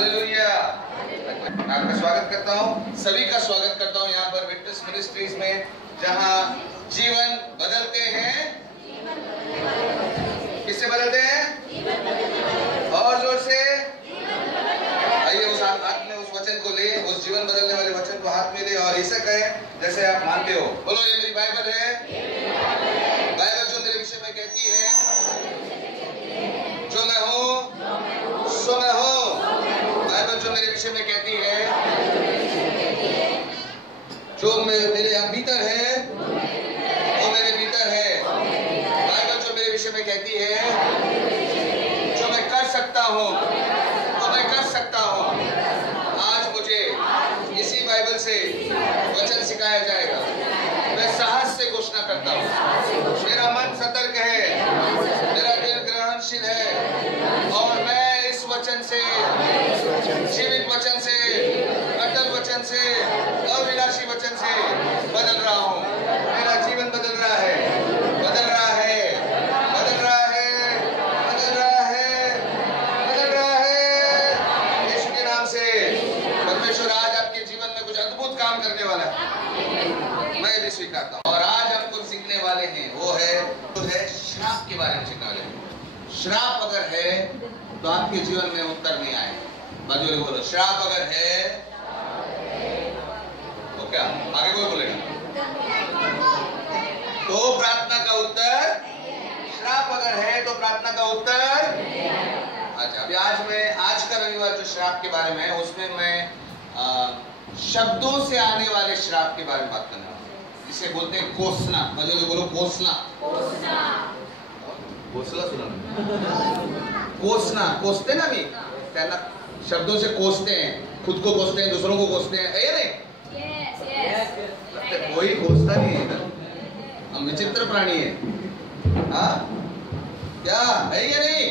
Hallelujah. मैं आपका स्वागत करता हूँ, सभी का स्वागत करता हूँ यहाँ पर विटनेस मिनिस्ट्रीज में, जहाँ जीवन बदलते हैं। किससे बदलते हैं? और जोर से आइए, उस हाथ में उस वचन को ले, उस जीवन बदलने वाले वचन को हाथ में ले और ऐसे कहे जैसे आप मानते हो। बोलो, ये मेरी बाइबल है। बाइबल जो मेरे विषय में कहती है, जो मैं हूँ सो मैं हूँ। बाइबल जो मेरे विषय में कहती है, जो मेरे भीतर है वो मेरे भीतर है। बाइबल जो मेरे विषय में कहती है, जो मैं कर सकता हूँ वो मैं कर सकता हूँ। आज मुझे इसी बाइबल से वचन सिखाया जाएगा। मैं साहस से घोषणा करता हूँ, मेरा मन सतर्क है, मेरा दिल ग्रहणशील है और मैं इस वचन से, जीवित वचन से, अटल वचन से, अविनाशी वचन से बदल रहा हूँ। मेरा जीवन बदल रहा है, बदल रहा है, बदल रहा है, बदल रहा है, बदल रहा है। यीशु के नाम से परमेश्वर आज आपके जीवन में कुछ अद्भुत काम करने वाला है, मैं भी स्वीकारता हूँ। और आज हम कुछ सीखने वाले हैं, वो है श्राप के बारे में सीखने वाले हैं। श्राप अगर है तो आपके जीवन में उत्तर नहीं आए। बाजू में बोलो, श्राप अगर है तो क्या आगे कोई बोलेगा? तो प्रार्थना का उत्तर, श्राप अगर है तो प्रार्थना का उत्तर। अच्छा, अभी आज का रविवार जो श्राप के बारे में है, उसमें मैं शब्दों से आने वाले श्राप के बारे में बात करने वाला हूं। इसे बोलते हैं कोसना। बाजू में बोलो, कोसना। कोसला सुना? कोसना, कोसते ना भी, कहना शब्दों से कोसते हैं, खुद को कोसते हैं, दूसरों को कोसते हैं, है नहीं? कोई कोसता नहीं है इधर, हम विचित्र प्राणी है। हाँ, क्या है या नहीं?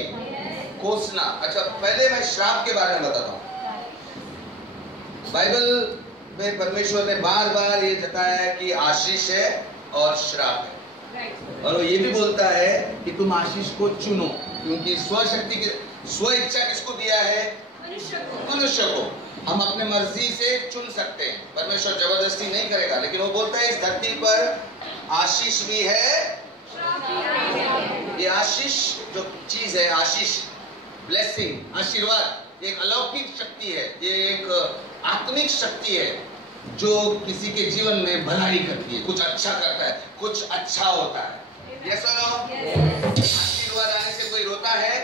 कोसना। अच्छा, पहले मैं श्राप के बारे में बताता हूँ। बाइबल में परमेश्वर ने बार बार ये जताया है कि आशीष है और श्राप है। और वो ये भी बोलता है कि तुम आशीष को चुनो, क्योंकि स्वशक्ति की स्व इच्छा किसको दिया है? मनुष्य को। हम अपने मर्जी से चुन सकते हैं, परमेश्वर जबरदस्ती नहीं करेगा। लेकिन वो बोलता है इस धरती पर आशीष भी है। ये आशीष जो चीज है, आशीष, ब्लेसिंग, आशीर्वाद, एक अलौकिक शक्ति है, ये एक आत्मिक शक्ति है जो किसी के जीवन में भलाई करती है, कुछ अच्छा करता है, कुछ अच्छा होता है। यस और नो? आशीर्वाद आने से कोई रोता है?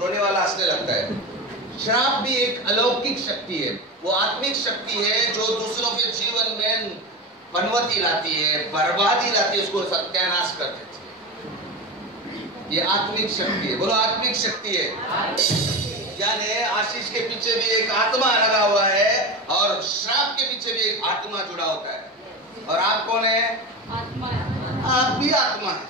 रोने वाला हंसने लगता है। श्राप भी एक अलौकिक शक्ति है, वो आत्मिक शक्ति है जो दूसरों के जीवन में बनवती लाती है, बर्बादी लाती है, उसको सत्यानाश कर देती है। ये आत्मिक शक्ति है। बोलो, आत्मिक शक्ति है। यानी आशीष के पीछे भी एक आत्मा लगा हुआ है और श्राप के पीछे भी एक आत्मा जुड़ा होता है। और आप कौन है? आत्मा। आप भी आत्मा है।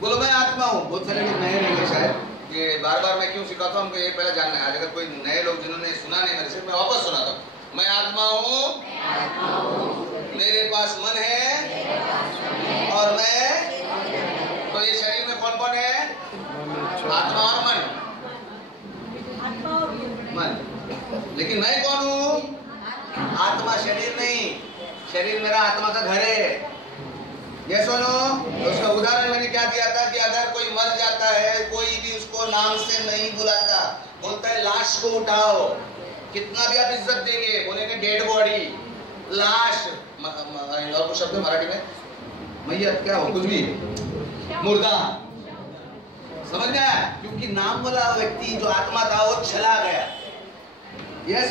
बोलो, मैं आत्मा हूँ। बहुत सारे लोग नए लोग शायद, ये बार बार मैं क्यों सिखाता हूँ, हमको ये पहले जानना है। अगर कोई नए लोग जिन्होंने सुना नहीं मेरे से, मैं वापस सुनाता हूँ। मैं आत्मा हूँ, मेरे पास मन है और मैं, तो ये शरीर में कौन कौन है? आत्मा और मन। मन। लेकिन मैं कौन हूँ? आत्मा, शरीर नहीं। शरीर मेरा आत्मा का घर है। ये सुनो, तो उसका उदाहरण मैंने क्या दिया था कि अगर कोई मर जाता है, कोई भी उसको नाम से नहीं बुलाता, बोलता है लाश को उठाओ, कितना भी आप इज्जत देंगे, बोलेंगे डेड बॉडी, लाश, और कुछ शब्द मराठी में मैयत, क्या हो, कुछ भी, मुर्दा, समझ गया? क्योंकि नाम वाला व्यक्ति जो आत्मा था वो चला गया। यस।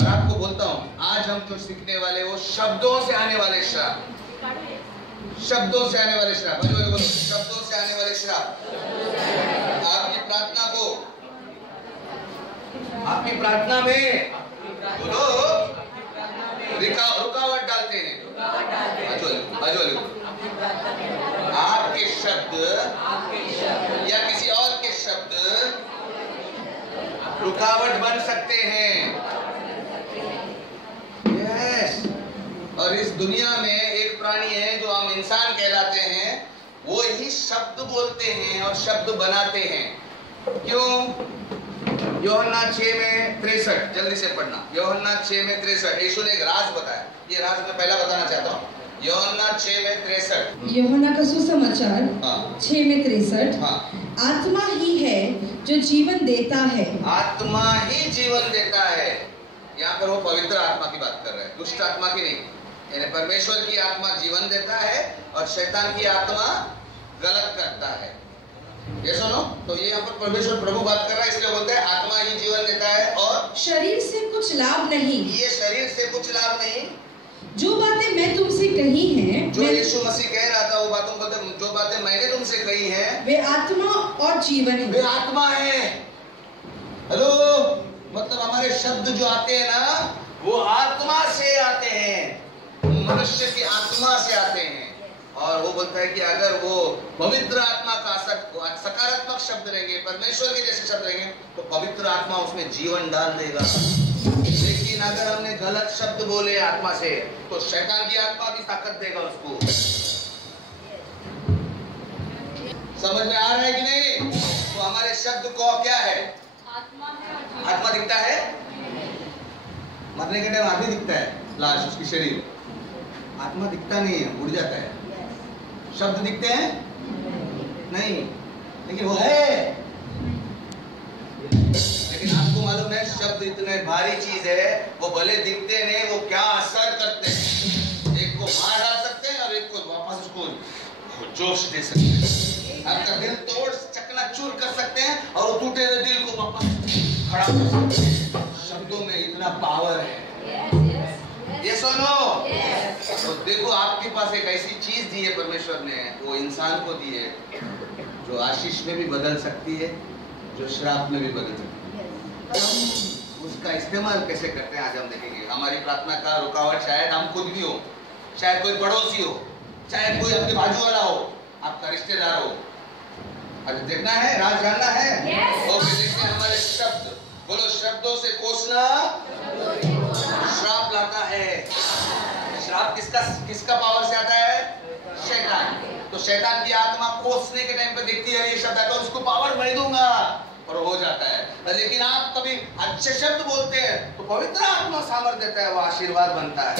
और आपको बोलता हूं, आज हम जो सीखने वाले वो शब्दों से आने वाले श्राप, शब्दों से आने वाले श्राप। शब्दों से आने वाले श्राप आपकी प्रार्थना को, आपकी प्रार्थना में बोलो रुकावट डालते हैं। आपके शब्द या किसी और के शब्द रुकावट बन सकते हैं। यस। और इस दुनिया में एक प्राणी है जो हम इंसान कहलाते हैं, वो ही शब्द बोलते हैं और शब्द बनाते हैं। क्यों? यूहन्ना 6 में 63, जल्दी से पढ़ना। यूहन्ना 6 में 63, यीशु ने एक राज बताया। ये राज मैं पहला बताना चाहता हूँ। यूहन्ना 6 में 63, यूहन्ना का सुसमाचार 6 में 63। आत्मा ही है जो जीवन देता है। आत्मा ही जीवन देता है। यहाँ पर वो पवित्र आत्मा की बात कर रहे हैं, दुष्ट आत्मा की नहीं। यानी परमेश्वर की आत्मा जीवन देता है और शैतान की आत्मा गलत करता है। ये सुनो, तो ये यहाँ पर परमेश्वर प्रभु बात कर रहा है, इसलिए बोलते हैं आत्मा ही जीवन देता है और शरीर से कुछ लाभ नहीं। ये शरीर से कुछ लाभ नहीं। जो बातें मैं तुमसे कही हैं, जो यीशु मसीह कह रहा था वो बातों को, जो बातें मैंने तुमसे कही हैं, वे आत्मा और जीवन है। वे आत्मा है। हेलो, मतलब हमारे शब्द जो आते हैं ना, वो आत्मा से आते हैं, मनुष्य की आत्मा से आते हैं। और वो बोलता है कि अगर वो पवित्र आत्मा का सकारात्मक शब्द लेंगे, परमेश्वर के जैसे शब्द लेंगे, तो पवित्र आत्मा उसमें जीवन डाल देगा। लेकिन अगर हमने गलत शब्द बोले आत्मा से, तो शैतान की आत्मा भी ताकत देगा उसको। समझ में आ रहा है कि नहीं? तो हमारे शब्द को क्या है? आत्मा दिखता है। मरने के टाइम आदमी दिखता है, लाश, उसकी शरीर। आत्मा दिखता नहीं है, उड़ जाता है। शब्द दिखते हैं नहीं, लेकिन वो है। लेकिन आपको मालूम है, शब्द इतने भारी चीज है, वो भले दिखते नहीं, वो क्या असर करते हैं। एक को मार डाल सकते हैं और एक को वापस उसको जोश दे सकते हैं। आपका दिल तोड़ चकनाचूर कर सकते हैं और वो टूटे हुए दिल को वापस खड़ा कर सकते हैं। शब्दों में इतना पावर है। ये सुनो, तो देखो आपके पास एक ऐसी चीज दी है परमेश्वर ने, वो इंसान को दी है, जो आशीष में भी बदल सकती है, जो श्राप में भी बदल सकती है। हम उसका इस्तेमाल कैसे करते हैं आज हम देखेंगे। हमारी प्रार्थना का रुकावट शायद हम खुद भी हो, शायद कोई पड़ोसी हो, शायद कोई आपके बाजू वाला हो, आपका रिश्तेदार हो। आज देखना है, राज जानना है। ओके, देखते हैं हमारे शब्द। बोलो, शब्दों से कोसना श्राप लाता है। श्राप किसका पावर से आता है? शैतान। तो शैतान की आत्मा कोसने के टाइम पे देखती है ये शब्द है, तो उसको पावर मैं दूंगा और हो जाता है। लेकिन आप कभी अच्छे शब्द बोलते हैं तो पवित्र आत्मा सामर्थ्य देता है, वो आशीर्वाद बनता है।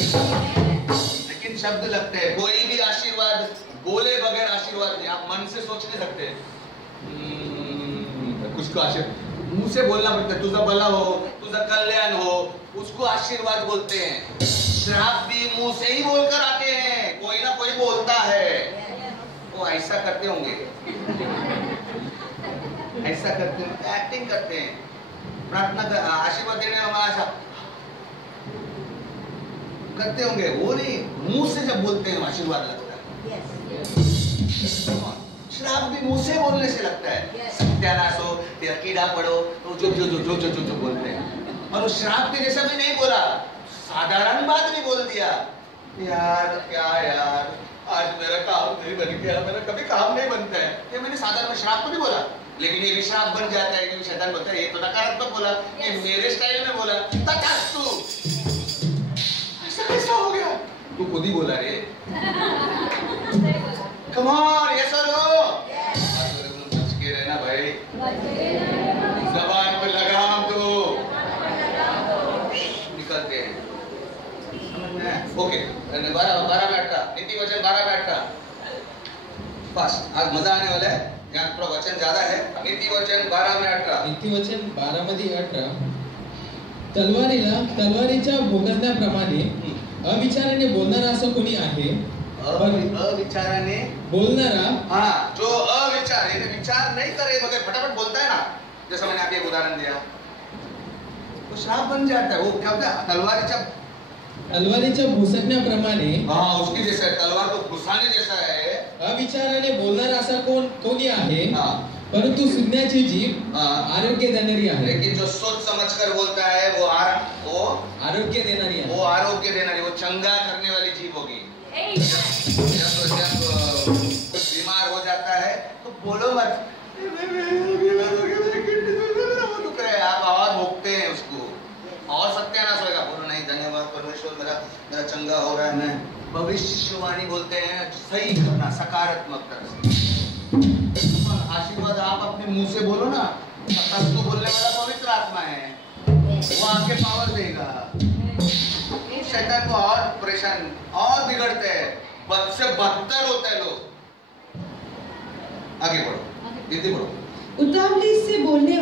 लेकिन शब्द लगते हैं, कोई भी आशीर्वाद बोले बगैर आशीर्वाद नहीं। आप मन से सोच नहीं सकते कुछ को आशीर्वाद, मुंह से बोलना पड़ता है, तुझा भला हो, तुझा कल्याण हो, उसको आशीर्वाद बोलते हैं। श्राप भी मुंह से ही बोलकर आते हैं, कोई ना कोई बोलता है। वो ऐसा करते होंगे, ऐसा करते हैं, एक्टिंग करते हैं। प्रार्थना कर, आशीर्वाद देने में हमारा करते होंगे, वो नहीं, मुंह से जब बोलते हैं आशीर्वाद लगता है। श्राप भी मुंह से बोलने से लगता है। सत्यानाश हो, तेरा कीड़ा पड़ो, तो जो बोलते हैं। और उस श्राप के जैसा भी नहीं बोला, साधारण बात भी बोल दिया। यार क्या यार, आज मेरा काम नहीं बन गया, मेरा कभी काम नहीं बनता है। ये मैंने साधारण में श्राप को नहीं बोला, लेकिन ये भी श्राप बन जाता है, क्योंकि शैतान बोलता है ये तो नकारात्मक बोला, ये मेरे स्टाइल में बोला, तथास्तु। ऐसा कैसा हो गया? तू खुद ही बोला रे। Come on, yes or no? बच के रहना भाई, जबान पे लगाम दो, निकलते हैं। ओके, 12 मिनट का नीति वचन, 12 मिनट का फास्ट। आज मजा आने वाला है, यहाँ थोड़ा वचन ज्यादा है। नीति वचन 12 में 18, नीति वचन 12 मध्ये 18, तलवारीच्या भोगण्याप्रमाणे अविचाराने बोलणारा असं कोणी आहे? अविचाराने बोलणारा, हाँ, जो अविचार यानी विचार नहीं करे मगर फटाफट बोलता है ना, जैसा मैंने आपको एक उदाहरण दिया, तो श्राप बन जाता है। वो क्या होता है? तलवारीच्या भुसण्याप्रमाणे, हाँ, उसकी जैसा है, तलवार को घुसाने जैसा है। अविचाराने बोलणारा असा कोणी आहे? हाँ, परंतु सुज्ञाची जीभ आरोग्य देणारी आहे। लेकिन जो सोच समझकर बोलता है वो आरोग्य देणारी आहे। वो आरोग्य देणारी, वो चंगा करने वाली जीभ होगी। जब कुछ बीमार हो जाता है तो बोलो मत, आप आवाज भोगते हैं उसको और सत्यानाश होगा। बोलो नहीं, धन्यवाद परमेश्वर, मेरा चंगा हो रहा है। मैं भविष्यवाणी बोलते हैं, सही करना, सकारात्मक तरह से। आशीर्वाद आप अपने मुंह से बोलो ना, तथास्तु बोलने वाला पवित्र आत्मा है, वो आके पावर देगा। शैतान को और परेशान और बिगड़ते हैं, बद से बदतर होते हैं लोग। आगे बढ़ो, हिंदी बढ़ो। उतावली से बोलने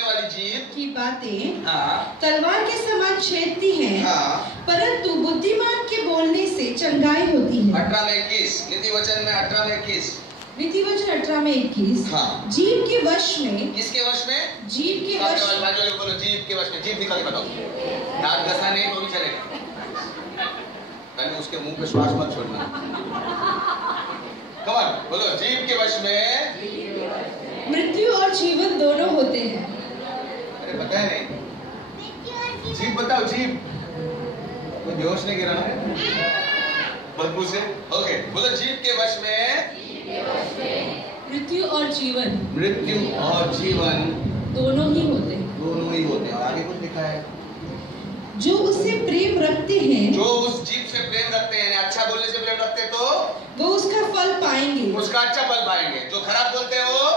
वाली जीभ की बातें हाँ, तलवार के समान छेदती हैं, हाँ, परंतु बुद्धिमान के बोलने से चंगाई होती है। 18 में 21, नीति वचन में 18 में 21, नीति वचन 18 में 21। हाँ। जीभ के वश में, किसके वश में? जीभ के वश में। बोलो जीभ के वश में। जीभ निकाल के बताओ, दांत घसा नहीं तो भी चलेगा। पहले उसके मुंह पे श्वास मत छोड़ना। कम ऑन बोलो, जीभ के वश में मृत्यु और जीवन दोनों होते हैं। अरे पता है नहीं, जीभ बताओ, जीभ। कोई बेहोश नहीं गिरा ना बदबू से? ओके, बोलो जीभ के वश में मृत्यु और जीवन दोनों ही होते हैं। और आगे कुछ लिखा है, जो उससे प्रेम रखते हैं, जो उस जीभ से प्रेम रखते हैं, अच्छा बोलने से प्रेम रखते हैं तो वो उसका फल पाएंगे, उसका अच्छा फल पाएंगे। जो खराब बोलते हैं वो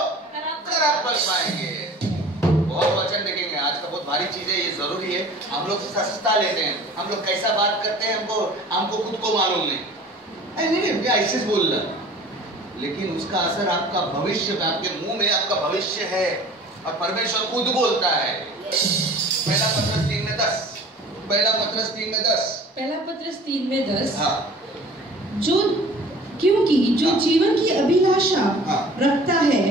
खराब फल पाएंगे। बहुत वचन देखेंगे आज का, बहुत भारी चीज है ये, जरूरी है। हम लोग सस्ता लेते हैं, हम लोग कैसा बात करते हैं हमको खुद को मालूम नहीं। नहीं क्या ऐसे बोल रहा, लेकिन उसका असर आपका भविष्य पे, आपके मुंह में आपका भविष्य है। और परमेश्वर खुद बोलता है, पहला पत्रस 3 में 10। हाँ। क्योंकि जो जीवन की अभिलाषा रखता है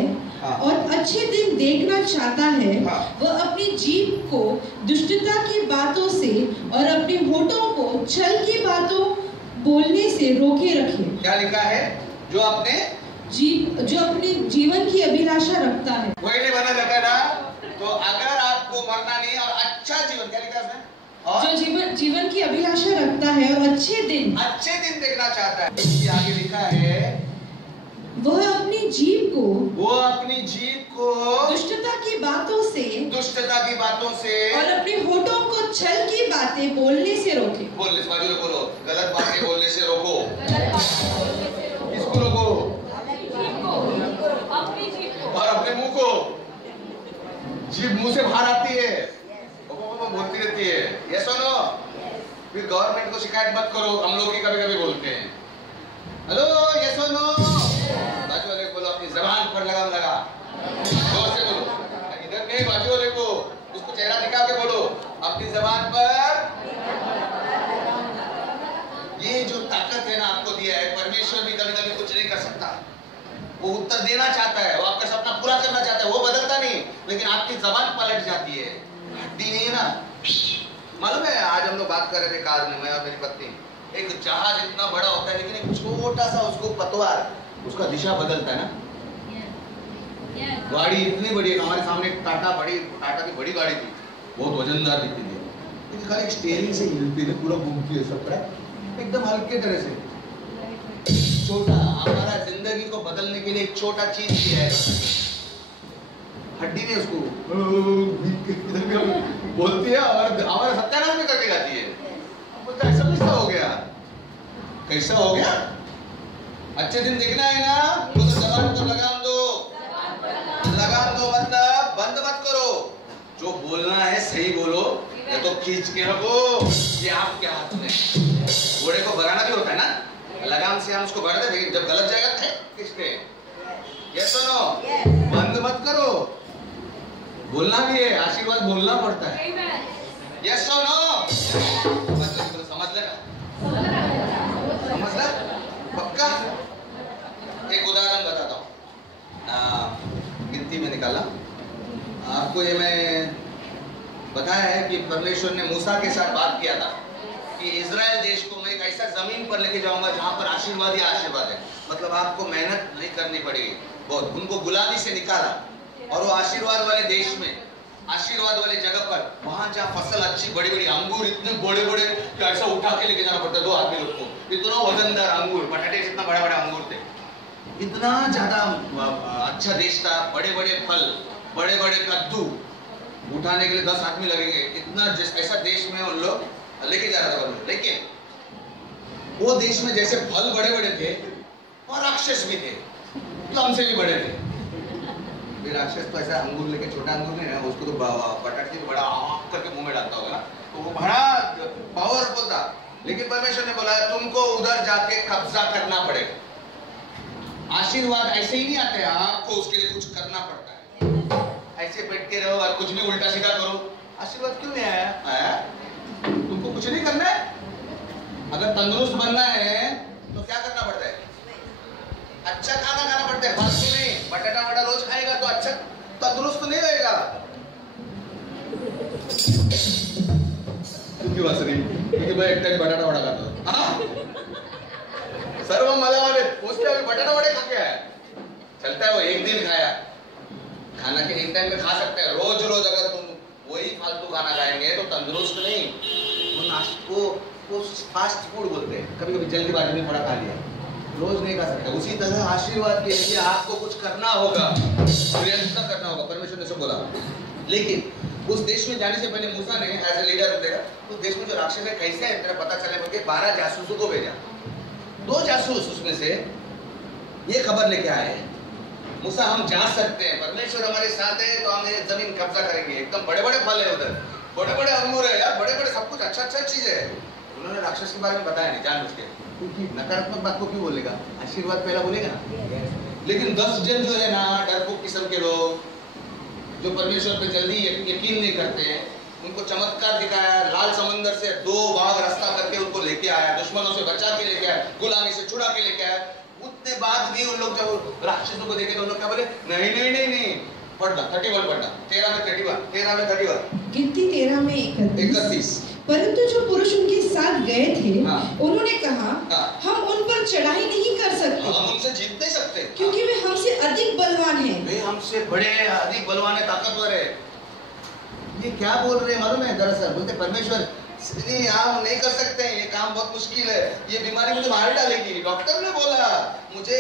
और अच्छे दिन देखना चाहता है, वह अपनी जीभ को दुष्टता की बातों से और अपने होठों को छल की बातों बोलने से रोके रखे। क्या लिखा है? जो अपने जीवन की अभिलाषा रखता है, वही नहीं बना जाता ना। तो अगर आपको मरना नहीं और अच्छा जीवन, क्या लिखा है? जो जीवन की अभिलाषा रखता है और अच्छे दिन देखना चाहता है, इसके आगे लिखा है वह अपनी जीभ को दुष्टता की बातों से और अपने होठों को छल की बातें बोलने से रोके। बोलो, गलत बातें बोलने से रोको। किसको रोको? अपनी जीभ को और अपने मुंह को। जीभ मुंह से बाहर आती है, बोलती रहती है, ये सुनो। फिर गवर्नमेंट को शिकायत मत करो, हम लोग ही कभी-कभी बोलते हैं। हेलो, ये सुनो, बाजू वाले को बोलो अपनी जबान पर लगाम लगा, जोर से बोलो। इधर नहीं, बाजू वाले को, उसको चेहरा दिखा के बोलो अपनी जबान पर। ये जो ताकत है ना आपको दिया है, परमेश्वर भी कभी-कभी कुछ नहीं कर सकता। वो उत्तर देना चाहता है, वो आपका सपना पूरा करना चाहता है, वो बदलता नहीं, लेकिन आपकी जबान पलट जाती है। हड्डी नहीं है ना। मालूम है, आज हम लोग बात कर रहे थे कार में, मैं और मेरी पत्नी। एक जहाज इतना बड़ा होता है, लेकिन एक छोटा सा उसको पतवार उसका दिशा बदलता है ना। गाड़ी इतनी बड़ी है, हमारे सामने टाटा की बड़ी गाड़ी थी, बहुत वजनदार दिखती थी, लेकिन खाली स्टीयरिंग से हिलती है, पूरा घूमती है, सब एकदम हल्के तरह से। छोटा, हमारा जिंदगी को बदलने के लिए एक छोटा चीज किया है, हड्डी ने उसको बोलती है और हमारा सत्यानाश में करके जाती है। बोलता ऐसा कैसा हो गया? अच्छे दिन देखना है ना, तो जबान को लगाम दो मतलब बंद मत करो। जो बोलना है सही बोलो, या तो खींच के रखो, ये आपके हाथ में। घोड़े को भगाना भी होता है ना, लगाम से हम उसको भर दे, जब गलत जाएगा खींचते। ये सुनो, बंद मत करो। बोलना भी है, आशीर्वाद बोलना पड़ता है। ये सुनो, समझ ले पक्का। एक उदाहरण बताता हूँ, गिनती में निकाला आपको। ये मैं बताया है कि परमेश्वर ने मूसा के साथ बात किया था कि इजराइल देश को मैं एक ऐसा जमीन पर लेके जाऊंगा जहां पर आशीर्वाद ही आशीर्वाद है। मतलब आपको मेहनत नहीं करनी पड़ेगी बहुत। उनको गुलामी से निकाला और वो आशीर्वाद वाले देश में, आशीर्वाद वाले जगह पर, वहां जहाँ फसल अच्छी, बड़ी बड़ी अंगूर इतने बड़े बड़े कि ऐसा उठा के लेके जाना पड़ता 2 आदमी लोग को। इतना वजनदार अंगूर, पटाटे जितना बड़ा बड़ा अंगूर थे, इतना ज्यादा अच्छा देश था। बड़े बड़े फल, बड़े बड़े कद्दू, उठाने के लिए 10 आदमी लगेंगे। इतना ऐसा देश में उन लोग लेके जा रहा था। लेकिन वो देश में जैसे फल बड़े बड़े थे और राक्षस भी थे, तो हमसे भी बड़े थे। ये राक्षस तो ऐसा अंगूर लेके, छोटा अंगूर नहीं है उसको तो पटक के बड़ा करके मुंह में डालता होगा ना, तो वो बड़ा पावरफुल था। लेकिन परमेश्वर ने बोला तुमको उधर जाके कब्जा करना पड़ेगा। आशीर्वाद ऐसे ही नहीं आते, आपको उसके लिए कुछ करना पड़ता है। ऐसे बैठ के रहो और कुछ भी उल्टा सीधा करो, आशीर्वाद क्यों नहीं आया? तुमको कुछ नहीं करना है। अगर तंदुरुस्त बनना है तो क्या करना पड़ता है? अच्छा खाना खाना पड़ता है, फालतू नहीं। बटाटा वटा रोज खाएगा तो अच्छा तंदुरुस्त नहीं रहेगा। क्यों हंस रही? क्योंकि मैं एक टाइम बटाटा वड़ा खाता हूँ। सर्व मला वाले पूछते अभी बटाटा वड़े खा के आया, चलता है वो एक दिन खाया। खाना के एक टाइम में खा सकते हैं, रोज रोज अगर तुम वही फालतू खाना खाएंगे तो तंदुरुस्त नहीं। वो फास्ट फूड बोलते हैं, कभी कभी जल्दीबाजी में थोड़ा खा लिया, रोज नहीं खा सकते। उसी तरह आशीर्वाद के लिए आपको कुछ करना होगा, प्रयत्न करना होगा। परमेश्वर ने सब बोला। लेकिन उस देश में जाने से पहले मूसा ने एज ए लीडर देखा उस देश में जो राक्षस है कैसे है तेरा पता चले बोल के 12 जासूसों को भेजा। 2 जासूस उसमें से ये खबर लेके आए, मूसा हम जा सकते हैं, परमेश्वर हमारे साथ है तो हम ये जमीन कब्जा करेंगे। एकदम बड़े बड़े फल है उधर, बड़े बड़े अंगूर है यार, बड़े बड़े सब कुछ अच्छा चीज है। उन्होंने राक्षस के बारे में बताया नहीं जानबूझ के, क्योंकि नकारात्मक बात को क्यों बोलेगा, आशीर्वाद पहला बोलेगा ना। लेकिन 10 जन जो है ना डरपोक किस्म के लोग जो परमेश्वर पे जल्दी यकीन नहीं करते हैं, उनको चमत्कार दिखाया। लाल समंदर से 2 बाघ रास्ता करके उनको लेके आया, दुश्मनों से बचा के लेके आया, गुलामी से छुड़ा के लेके आया। उतने बाद भी उन लोग जब राक्षसों को देखे तो उन लोग क्या बोले, नहीं पढ़ना 31 पढ़ना, 13 में 31 गिनती 13 में 31। परंतु जो पुरुष उनके साथ गए थे उन्होंने कहा हम उन पर चढ़ाई नहीं कर सकते, हम उनसे जीत नहीं सकते क्योंकि वे हमसे अधिक बलवान हैं। वे हमसे बड़े अधिक बलवान है, ताकतवर है। ये क्या बोल रहे हैं मालूम है? दरअसल बोलते परमेश्वर नहीं हम नहीं कर सकते हैं, ये काम बहुत मुश्किल है, ये बीमारी मुझे मार डालेगी। डॉक्टर ने बोला मुझे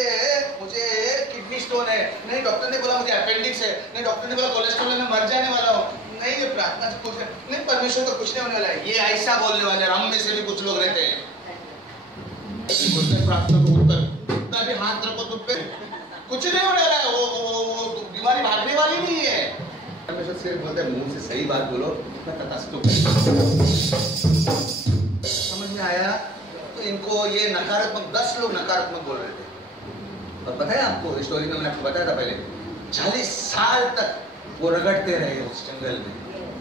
किडनी स्टोन है, नहीं डॉक्टर ने बोला मुझे अपेंडिक्स है, नहीं डॉक्टर ने बोला कोलेस्ट्रॉल है, मैं मर जाने वाला हूँ, नहीं ये प्रार्थना से कुछ नहीं, परमेश्वर को कुछ नहीं होने वाला है। ये ऐसा बोलने वाले हम में से भी कुछ लोग रहते हैं, प्रार्थना को उत्तर भी हाथ रखो तुम पे, कुछ नहीं होने वाला है, वो बीमारी भागने वाली नहीं है। परमेश्वर सिर्फ बोलते हैं मुंह से सही बात बोलो, समझ में आया? तो इनको ये नकारात्मक 10 लोग नकारात्मक बोल रहे थे। और पता है आपको स्टोरी में मैंने आपको बताया था पहले, 40 साल तक वो रगड़ते रहे उस जंगल में।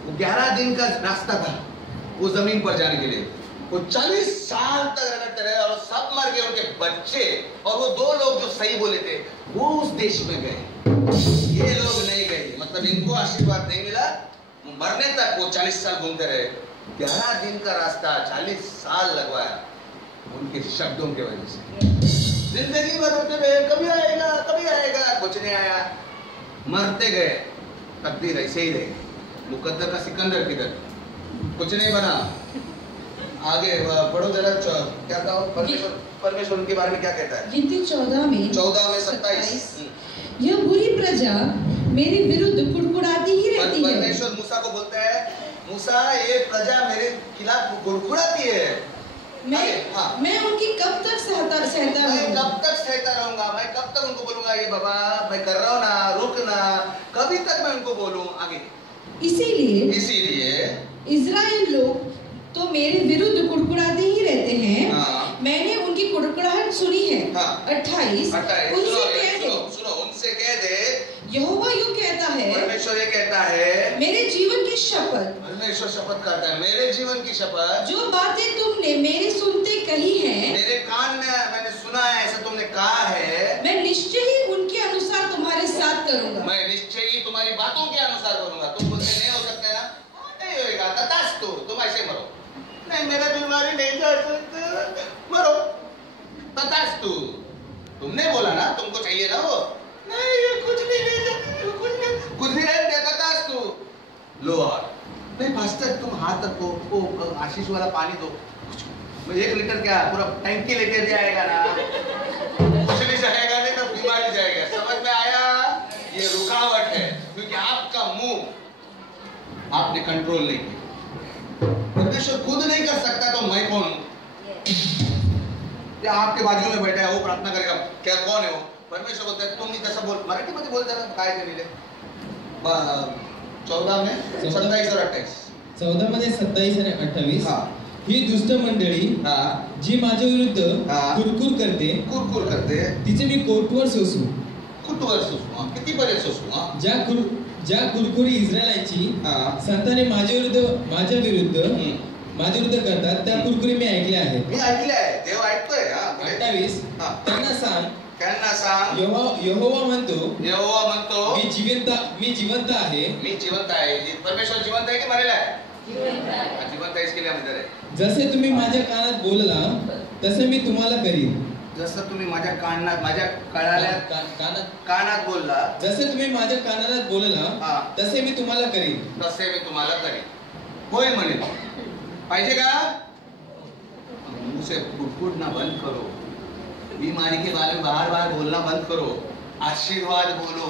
वो 11 दिन का रास्ता था वो जमीन पर जाने के लिए, वो 40 साल तक रगड़ते रहे और सब मर गए उनके बच्चे। और वो 2 लोग जो सही बोले थे वो उस देश में गए, ये लोग नहीं गए। मतलब इनको आशीर्वाद नहीं मिला, मरने तक वो 40 साल घूमते रहे। 11 दिन का रास्ता 40 साल लगवाया उनके शब्दों की वजह से। जिंदगी भर होते रहे, कभी आएगा, कुछ नहीं आया, मरते गए। तकदीर ऐसे ही रही। मुकद्दर का सिकंदर किधर, कुछ नहीं बना। आगे पढ़ो जरा, क्या था परमेश्वर उनके बारे में क्या कहता है? गिनती 14 में 27। यह बुरी प्रजा मेरे विरुद्ध कुड़कुड़ाती ही रहती है। परमेश्वर मूसा को बोलता है, मूसा ये प्रजा मेरे खिलाफ कुड़कुड़ाती है, मैं उनकी कब तक सहता रहूंगा, मैं कब तक उनको बोलूंगा ये बाबा मैं कर रहा हूँ ना, रुकना, कभी तक मैं उनको बोलूं आगे। इसीलिए इजराइल लोग तो मेरे विरुद्ध कुड़कुड़ाते ही रहते हैं। मैंने उनकी कुड़कुड़ाहट सुनी है। 28 उनसे कह दे यहोवा यूं कहता है, परमेश्वर ये कहता है, मेरे जीवन की शपथ, परमेश्वर शपथ करता है, मेरे जीवन की शपथ, जो बातें तुमने मेरे सुनते कही हैं, मेरे कान में मैंने सुना है, ऐसा तुमने कहा है, मैं निश्चय ही उनके अनुसार तुम्हारे साथ करूंगा। मैं निश्चय ही तुम्हारी बातों के अनुसार करूंगा। तुम बोलते नहीं हो सकते ना, नहीं होगा, तथास्तु, तुम ऐसे मरो। नहीं मेरा बीमारी नहीं जा सकता, मरो, तथास्तु। तुमने बोला ना, तुमको चाहिए ना वो, नहीं ये कुछ नहीं देता था तू। लो नहीं पास्टर तुम हाथ रखो, वो आशीष वाला पानी दो, मैं 1 लीटर क्या पूरा टैंकी लेके जाएगा ना, कुछ नहीं जाएगा, नहीं तो बीमारी जाएगा। समझ में आया? ये रुकावट है, क्योंकि आपका मुंह आपने कंट्रोल नहीं किया। परमेश्वर खुद नहीं कर सकता तो मैं कौन हूं? या आपके बाजू में बैठा है वो प्रार्थना करेगा, क्या कौन है वो? परमेश्वर बोलता है तुम नहीं तसा बोल, मराठी मध्ये बोलता ना काय केलेले 14 में 27 और 28. 14 मध्ये 27 आणि 28. हा. ही दुष्ट मंडळी जी माझ्या विरुद्ध कुरकुर करते तिचे मी कोर्टवर सोसू. कितीपर्यंत सोसू? ज्या कुरकुरी इस्रायलाची संताने माझ्या विरुद्ध करतात त्या कुरकुरी मी ऐकल्या आहेत. मी ऐकल्या आहे. देव ऐकतोय. 28. त्यांना सांग यहोवा म्हणतो मी जिवंत आहे. परमेश्वर जिवंत आहे की मरेला आहे? जिवंत आहे. इसके लिए हम इधर है. जसे तुम्ही माझ्या कानात बोलला तसे मी तुम्हाला करीन. जसं तुम्ही माझ्या कानात बोलला, जसे तुम्ही माझ्या कानात बोलला तसे मी तुम्हाला करीन. होय म्हणे. पाहिजे का? मुझसे फुटफुटना बंद करो. बीमारी के बारे में बार बोलना बंद करो. आशीर्वाद बोलो.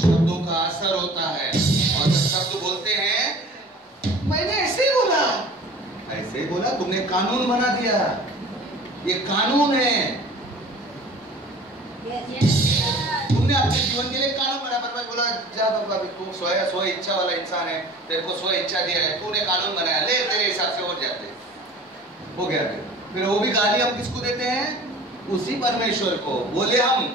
शब्दों का असर होता है. और जब शब्द बोलते हैं, मैंने ऐसे ही बोला. तुमने कानून बना दिया. ये कानून है. तुमने अपने जीवन के लिए कानून बना. परमेश्वर बोला जा बाबा, तू स्व इच्छा वाला इंसान है, तेरे को स्व इच्छा दिया है, तूने कानून बनाया, ले तेरे हिसाब से हो जाते. हो गया. फिर वो भी गाली हम किसको देते हैं? उसी परमेश्वर को. बोले हम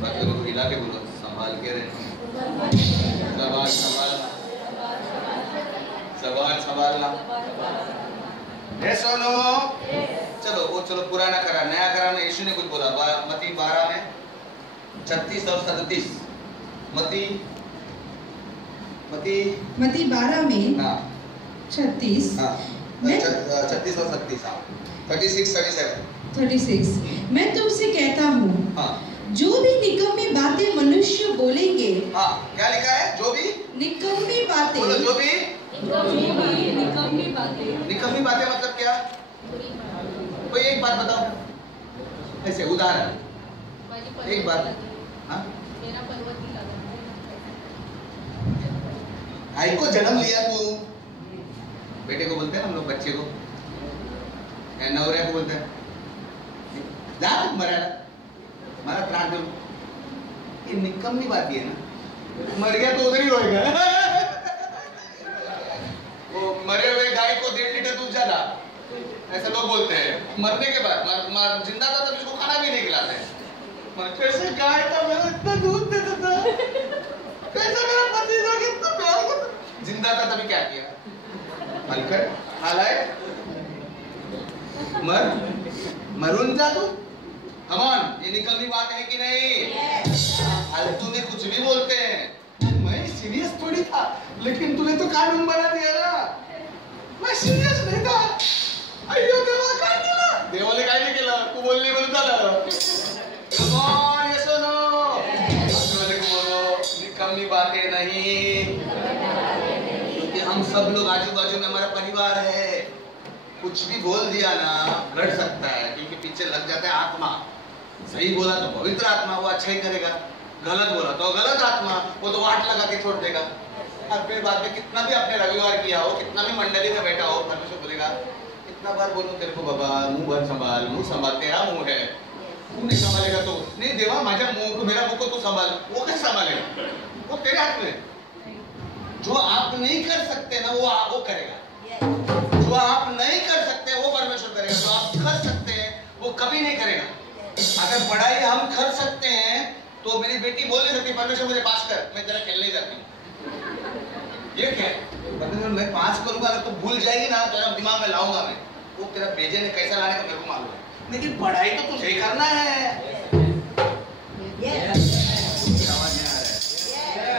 को हिला के बोलो, संभाल के रहे. जबान संभालना. सुनो. चलो पुराना करा नया करा में यीशु ने कुछ बोला. मत्ती 12 में 36 और 37. मत्ती 12 में 36. 36 और 37. 36. मैं तुमसे कहता हूँ जो भी निकम्मी बातें मनुष्य बोलेंगे. क्या लिखा है? जो भी निकम्मी बातें. बोलो, जो भी निकम्मी बातें मतलब क्या? कोई एक बात बताओ. ऐसे उदाहरण एक बात. भाई को जन्म लिया तू. बेटे को बोलते हैं हम लोग, बच्चे को नवऱ्या को बोलते हैं जा मरा प्राण दो. ये निकम्मी बात है ना. मर गया तो उधर ही होएगा. वो मरे हुए गाय को 1.5 लीटर दूध ज्यादा, ऐसे लोग बोलते हैं. मरने के बाद जिंदा था तब इसको खाना भी नहीं खिलाते. कैसे गाय था मेरा इतना दूध देता था, कैसे मेरा पति था कितना प्यार करता. जिंदा था तभी क्या किया? हलकर हालाय मरून जा तू. कमान. ये निकलनी बात है कि नहीं? फालतू में कुछ भी बोलते हैं. मैं सीरियस थोड़ी था, लेकिन तूने तो कानून बना दिया ना. मैं सीरियस नहीं था. अय्यो देवा काय केलं? देवाने काय नाही केलं. तू बोलली म्हणून झालं. कमान. ये सुनो. बोलो निकम्मी बातें नहीं. क्योंकि हम सब लोग आजू बाजू में हमारा परिवार है. कुछ भी बोल दिया ना लड़ सकता है, क्योंकि पीछे लग जाता है आत्मा. सही बोला तो पवित्र आत्मा, वो अच्छा ही करेगा. गलत बोला तो गलत आत्मा, वो तो वाट लगा के छोड़ देगा. और फिर बाद में कितना भी आपने रविवार किया हो, कितना भी मंडली में बैठा हो, परमेश्वर बोलेगा कितना बार बोलूं तेरे को बाबा, मुंह भर संभाल. मुंह संभाल. तेरा मुंह है, तू नहीं संभालेगा तो नहीं. देवा माझ्या मुंह को, मेरा मुंह को तू संभाल. वो कैसे संभालेगा? वो तेरे हाथ में. जो आप नहीं कर सकते ना वो करेगा. जो आप नहीं कर सकते वो परमेश्वर करेगा. जो आप कर सकते हैं वो कभी नहीं करेगा. अगर पढ़ाई हम कर सकते हैं तो मेरी बेटी बोल नहीं सकती परमेश्वर मुझे पास कर, मैं तेरा खेलने जाती हूँ. ये क्या है? परमेश्वर मैं पास करूंगा ना तो भूल जाएगी ना, तेरा दिमाग में लाऊंगा मैं. वो तेरा भेजे ने कैसा लाने का मेरे को मालूम है, लेकिन पढ़ाई तो तुझे ही करना है. आवाज नहीं आ रहा है.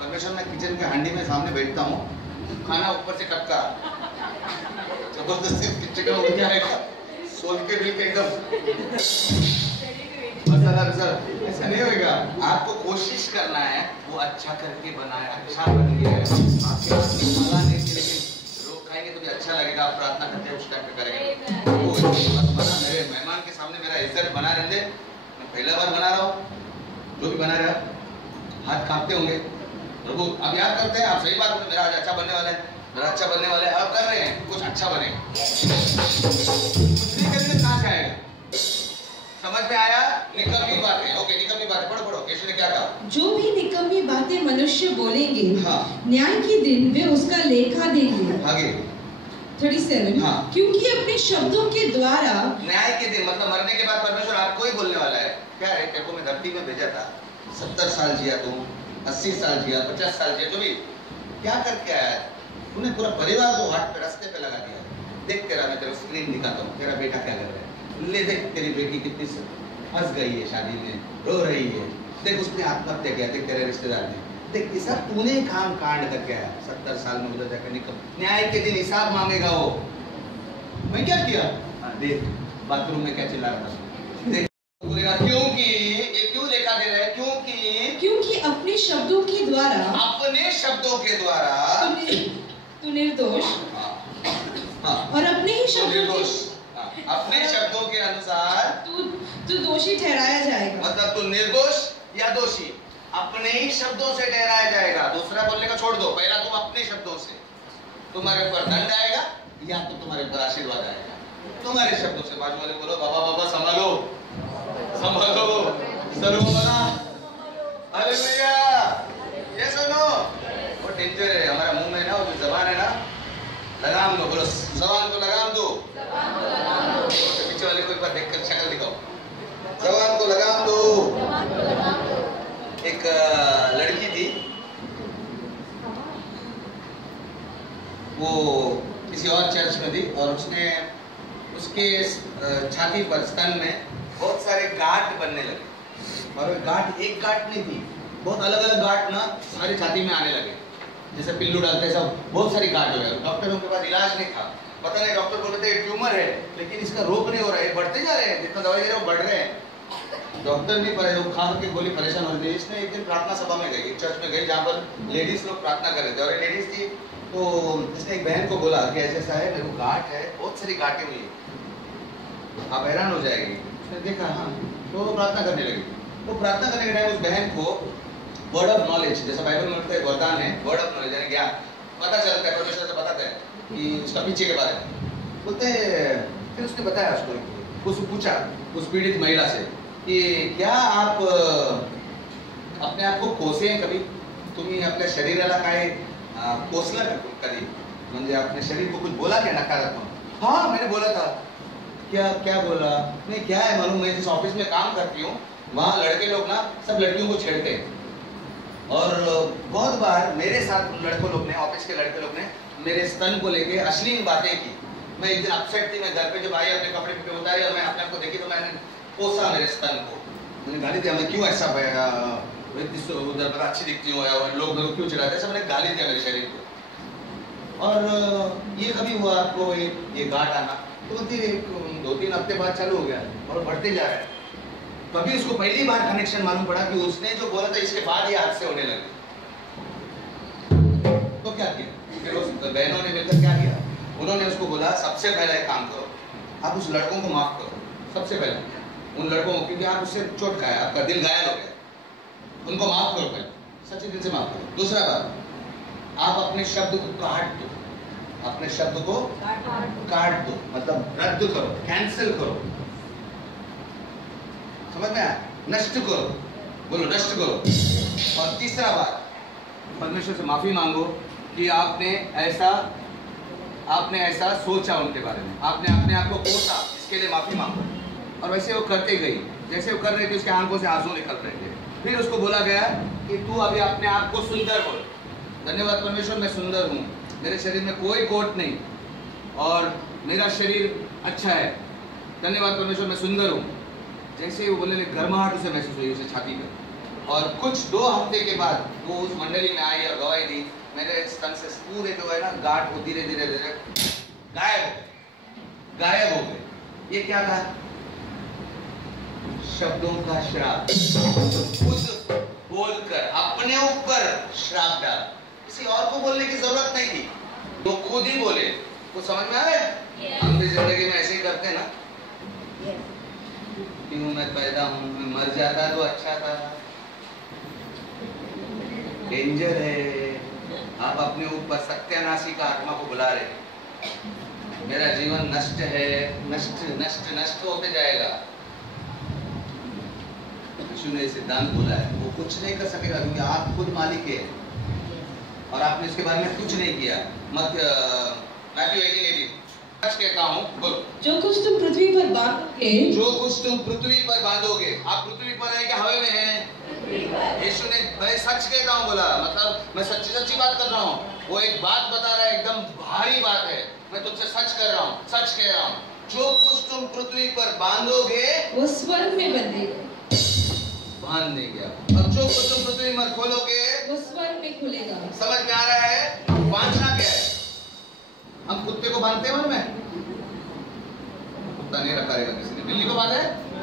परमेश्वर मैं किचन के हांडी में सामने बैठता हूँ, खाना ऊपर से टपका, जबरदस्ती किचन में उठ जाएगा, सोल के बिल के एकदम मसाला ऐसा नहीं होगा. आपको कोशिश करना है वो अच्छा करके बनाए. अच्छा बन गया है आपके हाथ में मसाला नहीं थी, लेकिन लोग खाएंगे तो भी अच्छा लगेगा. आप प्रार्थना करते हैं उस टाइम पे करेंगे. वो बना मेरे मेहमान के सामने मेरा इज्जत बना रहने. मैं पहला बार बना रहा हूँ. जो भी बना रहा हाथ कांपते होंगे. प्रभु आप याद करते हैं, आप सही बात मेरा आज अच्छा बनने वाला है, मेरा अच्छा बनने वाला है. आप कर रहे हैं कुछ अच्छा बने. कुछ नहीं करेंगे कहाँ से आएगा? समझ में आया? निकम्मी बातें. ओके, निकम्मी बातें बात पढ़ो पढ़ो, यीशु ने क्या कहा? जो भी निकम्मी बातें मनुष्य बोलेंगे, हाँ, न्याय के दिन वे उसका लेखा देंगे। आगे 37, हाँ, क्योंकि अपने शब्दों के द्वारा, न्याय के दिन मतलब मरने के बाद परमेश्वर आपको ही बोलने वाला है। क्या है, तेरे को मैं धरती में भेजा था, 70 साल जिया तू, 80 साल जिया, 50 साल जिया, जो भी क्या करके आया है, तूने पूरा परिवार को हाथ पे रास्ते पे लगा दिया। देख तेरा, मैं तेरा स्क्रीन दिखाता हूँ, तेरा बेटा क्या कर रहा है, ले देख तेरी बेटी कितनी हंस गई है, शादी में रो रही है, देख उसने आत्महत्या किया, देख तेरे रिश्तेदार ने, देख ये सब तूने काम कांड करके आया। 70 साल में उधर जाकर निकल, न्याय के दिन हिसाब मांगेगा वो। मैं क्या किया? देख बाथरूम में क्या चिल्ला रहा था, देख बोलेगा क्योंकि ये क्यों लेखा दे रहा है, क्योंकि अपने शब्दों के द्वारा, अपने शब्दों के द्वारा तू निर्दोष, और अपने ही शब्दों अपने शब्दों के अनुसार तू दोषी ठहराया जाएगा। मतलब तू निर्दोष या दोषी अपने ही शब्दों से ठहराया जाएगा। दूसरा बोलने का छोड़ दो, पहला तुम अपने शब्दों से, तुम्हारे ऊपर दंड आएगा या तो तुम्हारे ऊपर आशीर्वाद आएगा। तुम्हारे शब्दों से। बाजू वाले बोलो, बाबा बाबा संभालो संभालो, सर्वमना हालेलुया। ये सुनो, वो डेंजर है हमारा मुंह में ना, वो जो जबान है ना, लगाम दो, बोलो जबान को लगाम दो। पीछे वाले को एक बार देखकर शक्ल दिखाओ, जबान को लगाम दो। एक लड़की थी, वो किसी और चर्च में थी, और उसने उसके छाती पर, स्तन में बहुत सारे गांठ बनने लगे, और वो गांठ एक गांठ नहीं थी, बहुत अलग अलग गांठ ना सारी छाती में आने लगे, जैसे पिल्लू डालते सब, बहुत सारी गांठ हो गई। डॉक्टरों के पास इलाज नहीं था, पता नहीं, डॉक्टर बोल रहे थे ट्यूमर है, लेकिन इसका रोग नहीं हो रहा है, बढ़ते जा रहे हैं, जितना दवाई दे रहे हैं वो बढ़ रहे हैं। डॉक्टर नहीं पड़े, वो खा के गोली परेशान हो रही थी। इसने एक दिन प्रार्थना सभा में गई, चर्च में गई, जहाँ पर लेडीज लोग प्रार्थना कर रहे थे, और एक लेडीज थी, तो इसने एक बहन को बोला कि ऐसा है, मेरे को गांठ है, बहुत सारी गांठें हुई है, आप हैरान हो जाएगी। उसने देखा, हाँ, तो प्रार्थना करने लगी। वो प्रार्थना करने के टाइम उस बहन को वर्ड ऑफ नॉलेज, जैसा बाइबल में होता है वरदान है, वर्ड ऑफ नॉलेज यानी ज्ञान, पता चलता है, परमेश्वर से बताते हैं कि उसका पीछे के बारे में बोलते। फिर उसने बताया उसको पूछा उस पीड़ित महिला से कि क्या आप अपने आप को कोसे कभी, तुम्ही आपल्या शरीराला काय कोसला का कधी, म्हणजे अपने शरीर को कुछ बोला क्या नकारात्मक? हाँ मैंने बोला था। क्या बोला? नहीं, क्या है मालूम, मैं जिस ऑफिस में काम करती हूँ वहाँ लड़के लोग ना सब लड़कियों को छेड़ते हैं, और बहुत बार मेरे साथ लड़कों लोग ने, ऑफिस के लड़के लोग ने मेरे स्तन को लेके अश्लील बातें की। मैं एक दिन अपसेट थी, मैं घर पे जब आई अपने कपड़े पे उतारे और मैं अपने आप को देखी तो मैंने कोसा मेरे स्तन को, मैंने गाली दिया, मैं क्यों ऐसा उधर बड़ा अच्छी दिखती हूँ, और लोग मेरे को क्यों चिढ़ाते, सब मैंने गाली दिया मेरे शरीर को। और ये कभी हुआ आपको ये गांठ आना? तो 2-3 हफ्ते बाद चालू हो गया और बढ़ते जा रहा है। कभी उसको पहली बार कनेक्शन मालूम पड़ा कि उसने जो बोला था इसके बाद ये हादसे होने लगे। तो क्या किया फिर उस बहनों ने मिलकर क्या किया? उन्होंने उसको बोला सबसे पहले एक काम करो, आप उस लड़कों को माफ करो, सबसे पहले उन लड़कों को, क्योंकि आप उससे चोट खाया, आपका दिल घायल हो गया, उनको माफ करो, पहले सच्चे दिल से माफ करो। दूसरा बात, आप अपने शब्द को काट दो, अपने शब्द को काट दो, मतलब रद्द करो, कैंसिल करो, समझ में आया? नष्ट करो, बोलो नष्ट करो। और तीसरा बात, परमेश्वर से माफी मांगो कि आपने ऐसा सोचा उनके बारे में, आपने अपने आप को कोसा, इसके लिए माफी मांगो। और वैसे वो करते गई, जैसे वो कर रही थी उसके आंखों से आंसू निकल रहे थे। फिर उसको बोला गया कि तू अभी अपने आप को सुंदर बोल, धन्यवाद परमेश्वर मैं सुंदर हूँ, मेरे शरीर में कोई कोट नहीं और मेरा शरीर अच्छा है, धन्यवाद परमेश्वर मैं सुंदर हूँ। जैसे ही वो बोलने लगे, गर्माहट उसे महसूस हुई, उसे छाती पर। और कुछ 2 हफ्ते के बाद वो उस मंडली में आई और गवाही दी, मेरे स्तन से पूरे जो है ना गांठ वो धीरे धीरे गायब हो गए। ये क्या था? शब्दों का श्राप, खुद बोलकर अपने ऊपर श्राप डाल, किसी और को बोलने की जरूरत नहीं थी, तो खुद ही बोले। कुछ समझ में आ रहा है? हम भी जिंदगी में ऐसे ही करते हैं ना, क्यों मैं पैदा हूं, मैं मर जाता तो अच्छा था। डेंजर है, आप अपने ऊपर सत्यानाशी का आत्मा को बुला रहे, मेरा जीवन नष्ट है, नष्ट नष्ट नष्ट होते जाएगा। यीशु ने सिद्धांत बोला है, वो कुछ नहीं कर सकेगा क्योंकि आप खुद मालिक है और आपने इसके बारे में कुछ नहीं किया। मैथ्यू 18:18 सच कहता हूँ, बोलो। जो कुछ तुम पृथ्वी पर बांधोगे, जो कुछ तुम पृथ्वी पर बांधोगे, आप पृथ्वी पर है कि हवा में है? यीशु ने मैं सच कहता हूँ बोला, मतलब मैं सच्ची सच्ची बात कर रहा हूँ। वो एक बात बता रहा है, एकदम भारी बात है, मैं तुमसे सच कर रहा हूँ, सच कह रहा हूँ। जो कुछ तुम पृथ्वी पर बांधोगे वो स्वर्ग में बंधेगा, बांध नहीं गया, और जो कुछ तुम पृथ्वी पर खोलोगे वो स्वर्ग में खुलेगा। समझ में आ रहा है? बांधना क्या है? हम कुत्ते को बांधते हैं मन में, कुत्ता नहीं रखा रहेगा किसी ने, बिल्ली को बांधे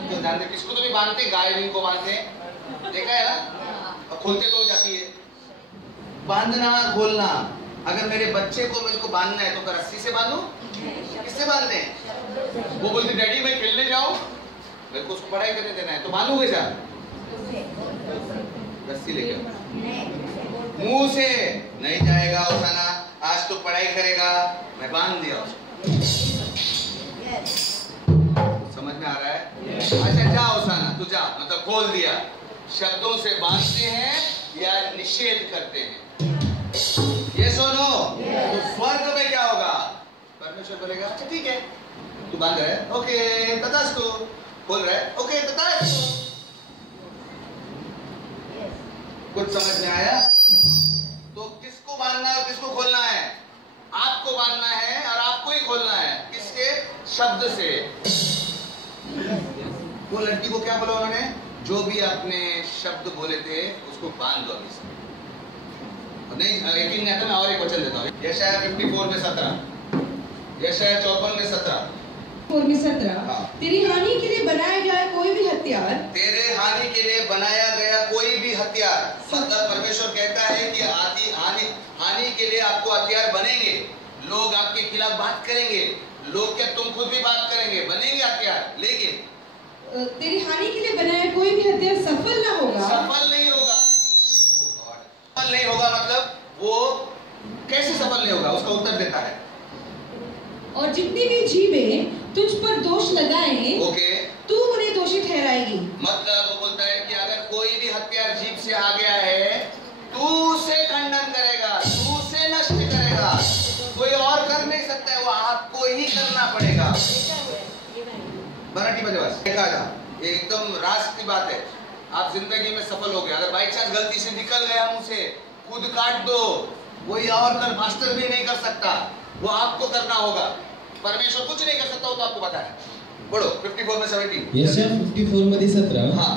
तो जानते, किसको तो भी बांधते, गाय भी को बांधते, देखा है ना, और खोलते तो हो जाती है। बांधना खोलना, अगर मेरे बच्चे को मुझको बांधना है तो रस्सी से बांधू? किससे बांधते हैं? वो बोलती डैडी मैं खेलने जाऊं, मेरे को उसको पढ़ाई करने देना है, तो बांधूगे क्या? रस्सी लेके मुंह से नहीं जाएगा ओसाना, आज तो पढ़ाई करेगा, मैं बांध दिया उसको। समझ में आ रहा है? अच्छा जा ओसाना, तू जा, मतलब खोल दिया। शब्दों से बांधते हैं या निषेध करते हैं? ये सुनो, तो स्वर्ग में क्या होगा? परमेश्वर बोलेगा अच्छा ठीक है, तू बांध रहा है, ओके तथास्तु, खोल रहा है, ओके तथास्तु। कुछ समझ में आया? तो किसको बांधना है और किसको खोलना है? आपको बांधना है और आपको ही खोलना है। किसके? शब्द से। वो लड़की को क्या बोला उन्होंने? जो भी आपने शब्द बोले थे उसको बांध दो अभी से। नहीं यकीन नहीं आता, मैं और एक वचन देता हूँ। यशायाह 54 में 17, यशायाह 54 में 17, तेरी हानि के लिए बनाया गया कोई भी हथियार, तेरे हानि के लिए बनाया गया कोई भी हथियार, मतलब परमेश्वर कहता है कि हानि के लिए आपको हथियार बनेंगे, लोग आपके खिलाफ बात करेंगे, लोग क्या तुम खुद भी बात करेंगे, बनेंगे हथियार, लेकिन तेरी हानि के लिए बनाया कोई भी हथियार सफल ना होगा। सफल नहीं होगा। सफल नहीं होगा मतलब वो कैसे सफल नहीं होगा? उसका उत्तर देता है, और जितनी भी जीभें तुझ पर दोष लगाएं, ओके, तू उन्हें दोषी ठहराएगी। मतलब वो बोलता है कि अगर कोई भी हथियार जीभ से आ गया है, तू उसे खंडन करेगा, तू उसे नष्ट करेगा, कोई और कर नहीं सकता है, वो आपको ही करना पड़ेगा। मराठी में देखा था, ये एकदम राज की बात है। आप जिंदगी में सफल हो गए, अगर बाई चांस गलती से निकल गया मुंह से, खुद काट दो, कोई और कर, मास्टर भी नहीं कर सकता, वो आपको करना होगा। परमेश्वर कुछ नहीं कर सकता, वो तो आपको पता है। पढ़ो 54 में 17, यशायाह 54 मध्ये 17, हाँ,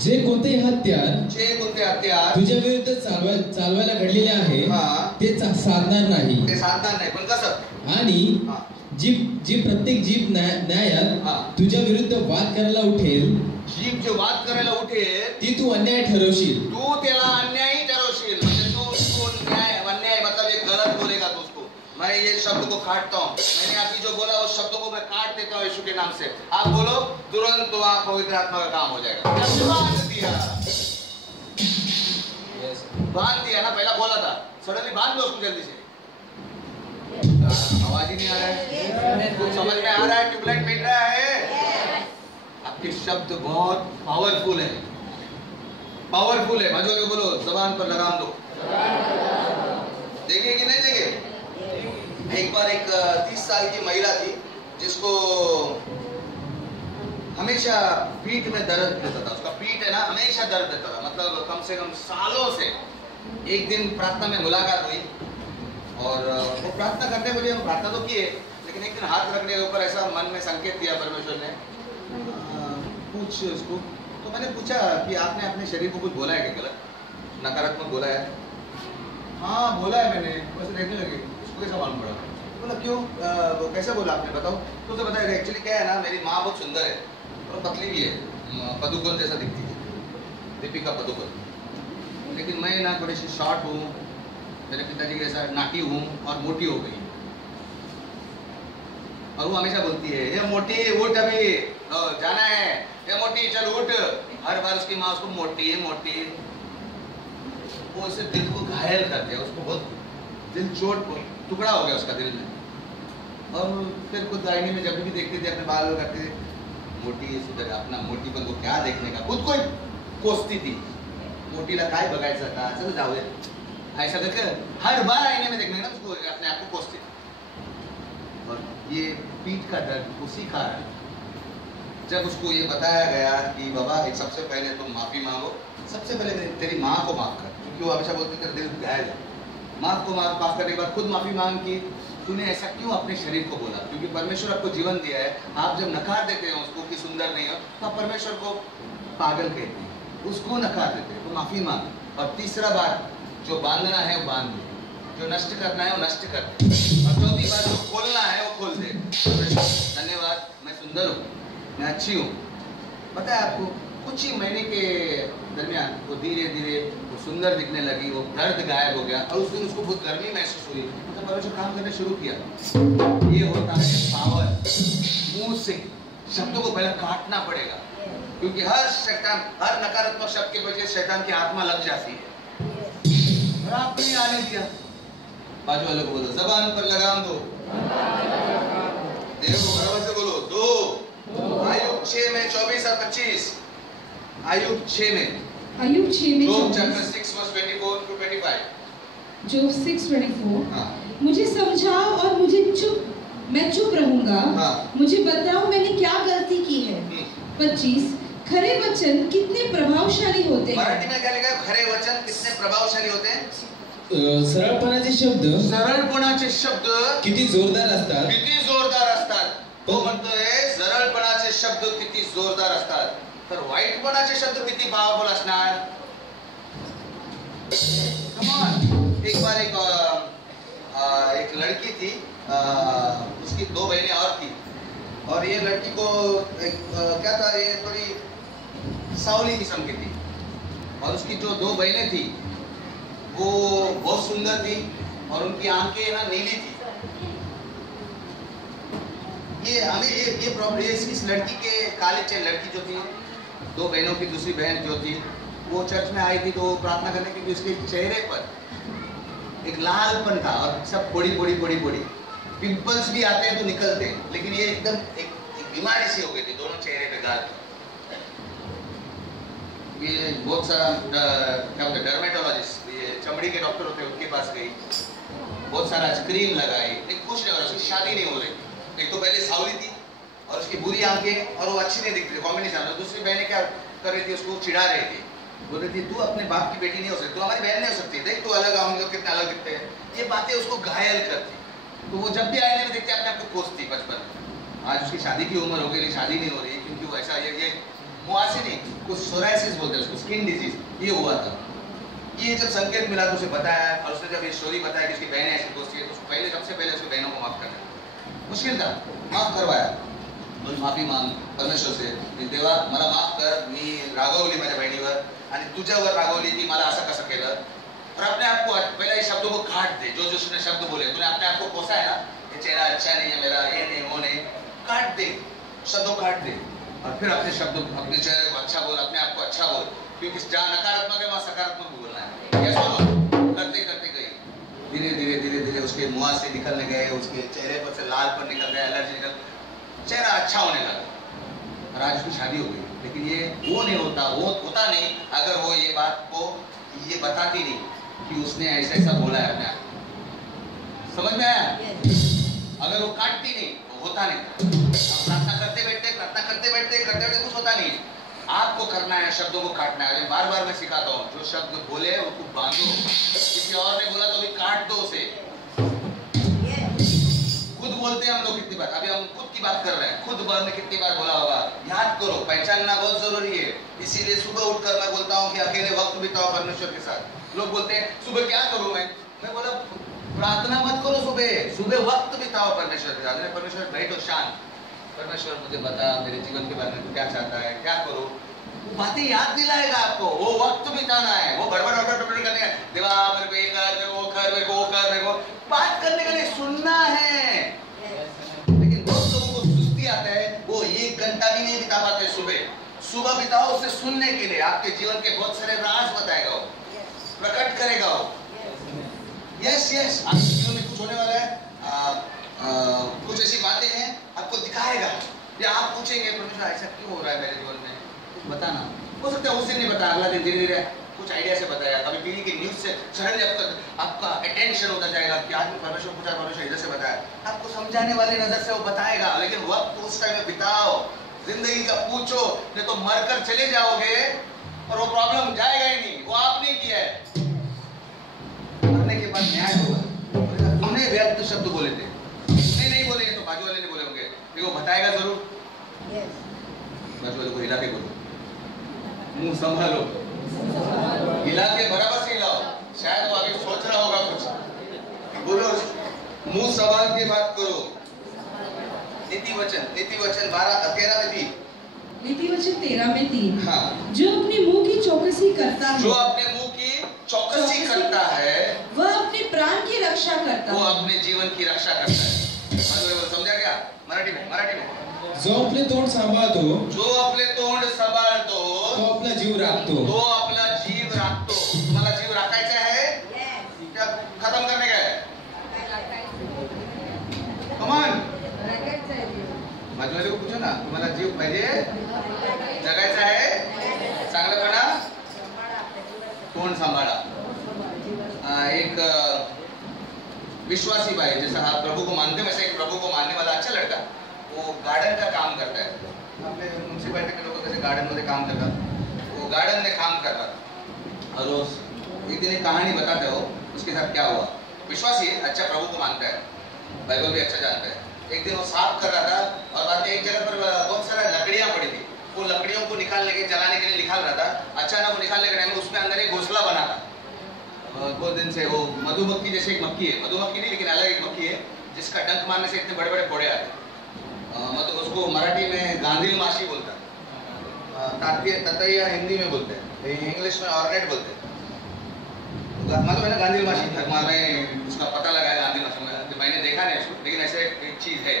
जे कोणते हत्यार तुझ्या विरुद्ध चालवायला घडलेले आहे, ते साधणार नाही, पण कसं? आणि जी प्रत्येक जीभ न्यायात तुझ्या विरुद्ध वाद करायला उठेल, जीभ जो वाद करायला उठेल, ती तू अन्याय ठरवशील, तू त्याला अन्यायी ठरवशील, म्हणजे तू अन्याय मतलब एक गलत बोलेगा तो उसको, मैं ये शब्द को काटता हूँ, मैंने अभी जो बोला उस शब्दों को मैं काट देता हूँ यीशु के नाम से, आप बोलो तुरंत वहाँ पवित्र आत्मा का काम हो जाएगा। बांध दिया ना, पहला बोला था, सडनली बांध दो उसको जल्दी से। आवाज ही नहीं आ रहा है, कुछ समझ में आ रहा है? ट्यूबलाइट मिल रहा है? आपके शब्द बहुत पावरफुल है, पावरफुल है। मजो बोलो, जबान पर लगाम दो, देखें कि नहीं देखें? एक बार एक 30 साल की महिला थी जिसको हमेशा पीठ में दर्द देता था, उसका पीठ है ना हमेशा दर्द देता था, मतलब कम से कम सालों से। एक दिन प्रार्थना में मुलाकात हुई और वो प्रार्थना करने के लिए हम प्रार्थना तो किए, लेकिन एक दिन हाथ रखने के ऊपर ऐसा मन में संकेत दिया परमेश्वर ने, पूछ उसको। तो मैंने पूछा कि आपने अपने शरीर को कुछ बोला है क्या गलत, नकारात्मक बोला है? हाँ बोला है मैंने, वैसे देखने लगे, उसको कैसा मालूम पड़ा? बोला क्यों, कैसे बोला आपने, बताओ। तो उसे बताया एक्चुअली क्या है ना, मेरी माँ बहुत सुंदर है और पतली भी है, पदुकोण जैसा दिखती है, दीपिका पदुकोण, लेकिन मैं ना थोड़ी सी शॉर्ट हूँ, मेरे पिताजी जैसा नाटी हूँ और मोटी हो गई। और वो हमेशा बोलती है ये मोटी उठ, अभी जाना है, ये मोटी चल उठ, हर बार उसकी माँ उसको मोटी मोटी, वो उसे दिल को घायल कर दिया, उसको बहुत दिल चोट टुकड़ा हो गया उसका दिल में। और फिर खुद आईने में जब भी देखते थे अपने बाल करते थे, मोटी सुधर, अपना मोटीपन को क्या देखने का, खुद को कोसती थी, मोटीला काय बघायचं का, चलो जाऊया, ऐसा करके हर बार आईने में देखने ना उसको अपने आप को कोसती थी। और ये पीठ का दर्द उसी कारण, जब उसको ये बताया गया कि बाबा एक सबसे पहले तुम माफी मांगो, सबसे पहले तेरी माँ को माफ कर, क्योंकि वो हमेशा बोलते तेरा दिल घायल है, माँ को माफ करने के बाद खुद माफी मांग की तूने ऐसा क्यों अपने शरीर को बोला, क्योंकि परमेश्वर आपको जीवन दिया है, आप जब नकार देते हो उसको कि सुंदर नहीं हो तो आप परमेश्वर को पागल कहते हैं, उसको नकार देते हैं, तो माफी मांग। और तीसरा बात, जो बांधना है वो बांध दे, जो नष्ट करना है वो नष्ट कर दे, और चौथी बात जो खोलना है वो खोल दे। धन्यवाद, मैं सुंदर हूँ, मैं अच्छी हूँ। पता है आपको, कुछ ही महीने के दरमियान वो धीरे धीरे वो सुंदर दिखने लगी, वो दर्द गायब हो गया, और उस दिन उसको बहुत गर्मी महसूस हुई, तो परमेश्वर काम करने शुरू किया। ये होता है पावर, मुंह से शब्दों को पहले काटना पड़ेगा, क्योंकि हर शैतान, हर नकारात्मक शब्द के वजह शैतान की आत्मा लग जाती है, और आपने आने दिया। बाजू वालों को बोलो, जबान पर लगाम दो, देव को बराबर से बोलो, दो। आयुब 6 में 24 और 25, आयुब 6 में Job chapter 6 verse 24 to 25, Job 6:24, मुझे समझाओ और मैं चुप रहूंगा, मुझे बताओ मैंने क्या गलती की है। 25, खरे वचन कितने प्रभावशाली होते हैं। मराठी में क्या लिखा है, खरे वचन कितने प्रभावशाली होते हैं। सरळपणाचे शब्द किती जोरदार असतात, किती जोरदार असतात। तो म्हणतोय सरळपणाचे शब्द किती जोरदार असतात, तर वाईटपणाचे शब्द किती पावरफुल असणार। Come on. एक बार एक लड़की थी, उसकी 2 बहनें और थी, और ये लड़की को क्या था, ये थोड़ी सावली किस्म की थी, और उसकी जो 2 बहनें थी वो बहुत सुंदर थी, और उनकी आंखें ना नीली थी। ये हमें ये प्रॉब्लम, इस लड़की के कॉलेज लड़की जो थी, 2 बहनों की दूसरी बहन जो थी, वो चर्च में आई थी, तो प्रार्थना करने, क्योंकि उसके चेहरे पर एक लालपन था, और सब बड़ी पिंपल्स भी आते हैं तो निकलते हैं, लेकिन ये एकदम एक बीमारी सी हो गई थी दोनों चेहरे पे, गाल पे। ये बहुत सारा क्या होता है, डर्मेटोलॉजिस्ट, ये चमड़ी के डॉक्टर होते हैं, उनके पास गई, बहुत सारा क्रीम लगाई, लेकिन कुछ नहीं हो रहा, उसकी शादी नहीं हो रही। एक तो पहले सावली थी, और उसकी बुरी आंखें, और वो अच्छी नहीं दिखती थी, कॉम्बिनेशन। दूसरी बहनें क्या कर रही थी, उसको चिढ़ा रही थी, बोल रही थी तू अपने बाप की बेटी नहीं हो सकती, तू हमारी बहन नहीं हो सकती, देख तू अलग, हम लोग कितने अलग दिखते हैं। ये बातें उसको घायल करती, तो वो जब भी आईने में देखते अपने आप को कोसती। बचपन, आज उसकी शादी की उम्र हो गई, शादी नहीं हो रही, क्योंकि वो ऐसा ये मुआसी नहीं, कुछ सोराइसिस बोलते हैं उसको, स्किन डिजीज, ये हुआ था। ये जब संकेत मिला तो उसे बताया, और उसने जब ये स्टोरी बताया कि उसकी बहनें ऐसी कोसती है, तो पहले सबसे पहले उसकी बहनों को माफ करना मुश्किल था, माफ करवाया, माफी मांग परमेश्वर से, देवा मला माफ कर, मी रागवली माझ्या बहिणीवर, आणि तुझ्यावर रागवली ती, मला असं कसं केलं। और अपने आप को पहले ये शब्दों को काट दे, जो उसने शब्द बोले, तूने अपने आप को कोसा है ना, ये चेहरा अच्छा नहीं है मेरा, ये नहीं वो नहीं, काट दे, शब्दों काट दे, और फिर अपने शब्दों, अपने चेहरे को अच्छा बोल, अपने आप को अच्छा बोल, क्योंकि जहाँ नकारात्मक है वहाँ सकारात्मक बोलना है। ये सुनो, करते करते गई, धीरे धीरे उसके मुंह से निकलने गए, उसके चेहरे पर से लालपन निकल गया, एलर्जी निकल, चेहरा अच्छा होने लगा, और आज उसकी शादी हो गई। लेकिन ये वो नहीं होता, वो होता नहीं अगर वो ये बात को ये बताती नहीं कि उसने ऐसा बोला है अपने आप। समझ में आया? अगर वो काटती नहीं तो होता नहीं। प्रार्थना करते बैठते कुछ होता नहीं। आपको करना है, शब्दों को काटना है। बार बार मैं सिखाता हूँ, जो शब्द बोले उसको बांधो, किसी और ने बोला तो भी काट दो उसे। खुद बोलते हैं हम लोग कितनी बार, अभी हम खुद की बात कर रहे हैं, खुद ने कितनी बार बोला होगा। याद करो, पहचानना बहुत जरूरी है। इसीलिए सुबह उठकर मैं बोलता हूँ कि अकेले वक्त बिताओ परमेश्वर के साथ। लोग बोलते हैं सुबह क्या करूँ मैं बोला प्रार्थना मत करो, सुबह वक्त बिताओ परमेश्वर के साथ। परमेश्वर बैठो शांत, परमेश्वर मुझे बता मेरे जीवन के बारे में क्या चाहता है, क्या करो, बातें याद दिलाएगा आपको। वो वक्त बिताना है, वो बड़बड़ करने का, देवा मेरे को ये कर, मेरे को वो कर, मेरे को वो कर, मेरे को बात करने के लिए सुनना है। लेकिन बहुत लोगों को सुस्ती आता है, वो 1 घंटा भी नहीं बिता पाते। सुबह बिताओ उसे सुनने के लिए, आपके जीवन के बहुत सारे राज बताएगा, वो प्रकट करेगा वो। यस आपके जीवन में कुछ होने वाला है, कुछ ऐसी बातें हैं आपको दिखाएगा, या आप पूछेंगे परमेश्वर ऐसा क्यों हो रहा है मेरे जीवन में, कुछ बताना। हो सकता है उस दिन नहीं बताया, अगला दिन धीरे धीरे कुछ आइडिया से बताया, कभी टीवी के न्यूज से सडनली आपका अटेंशन होता जाएगा कि आज में परमेश्वर पूछा, परमेश्वर इधर से बताया, आपको समझाने वाली नजर से वो बताएगा, लेकिन वक्त उस टाइम में बिताओ, जिंदगी का पूछो, नहीं तो मरकर चले जाओगे और वो प्रॉब्लम जाएगा ही नहीं, वो आपने किया है। मरने के बाद न्याय होगा। तुमने व्यक्त शब्द बोले थे, नहीं बोले तो बाजू वाले ने बोले होंगे, देखो बताएगा जरूर। बाजू वाले को हिला के बोलो, मुंह संभालो, हिला के बराबर से हिलाओ, शायद वो आगे सोच रहा होगा कुछ, बोलो, मुंह संभाल के बात करो। नीति वचन 13 में 3। नीति वचन 13 में 3। हाँ। जो अपने मुंह की चौकसी करता है, जो अपने मुंह की चौकसी करता है, वह अपने प्राण की रक्षा करता है, वो अपने जीवन की रक्षा करता है। समझा क्या? मराठी में जो आपले तोंड सांभाळतो, जो आपले तोंड सांभाळतो, तो आपला जीव राखतो, तो आपला जीव राखतो। तुम्हाला जीव राखायचा आहे क्या खत्म करने का है? कमान माझ्याकडे पूछो ना, तुम्हाला जीव पाहिजे, जगायचा आहे चांगलंपणा, तोंड सांभाळा। एक विश्वासी भाई, जैसा आप प्रभु को मानते हैं वैसे एक प्रभु को मानने वाला अच्छा लड़का, वो गार्डन का काम करता है। अपने म्युनिसिपैलिटी के लोग जैसे गार्डन में काम करता, वो गार्डन में काम कर रहा और एक दिन एक कहानी बताते हो उसके साथ क्या हुआ। विश्वासी है, अच्छा प्रभु को मानता है, बाइबल भी अच्छा जानता है। एक दिन वो साफ कर रहा था और बाद में एक जगह पर बहुत सारा लकड़ियां पड़ी थी, वो लकड़ियों को निकालने के जलाने के लिए निकाल रहा था। अचानक वो निकालने के टाइम में उसमें अंदर एक घोंसला बना था। बहुत दिन से वो मधुमक्खी जैसे एक मक्खी है, मधुमक्खी नहीं लेकिन अलग एक मक्खी है, जिसका डंक मारने से इतने बड़े बड़े फोड़े आते। मतलब उसको मराठी में गांधील माशी बोलता है, ततैया हिंदी में बोलते हैं, इंग्लिश में ऑर्नेट बोलते हैं। मतलब है ना गांधील माशी, में उसका पता लगाया गांधील माशी में, मैंने देखा नहीं उसको, लेकिन ऐसे एक चीज है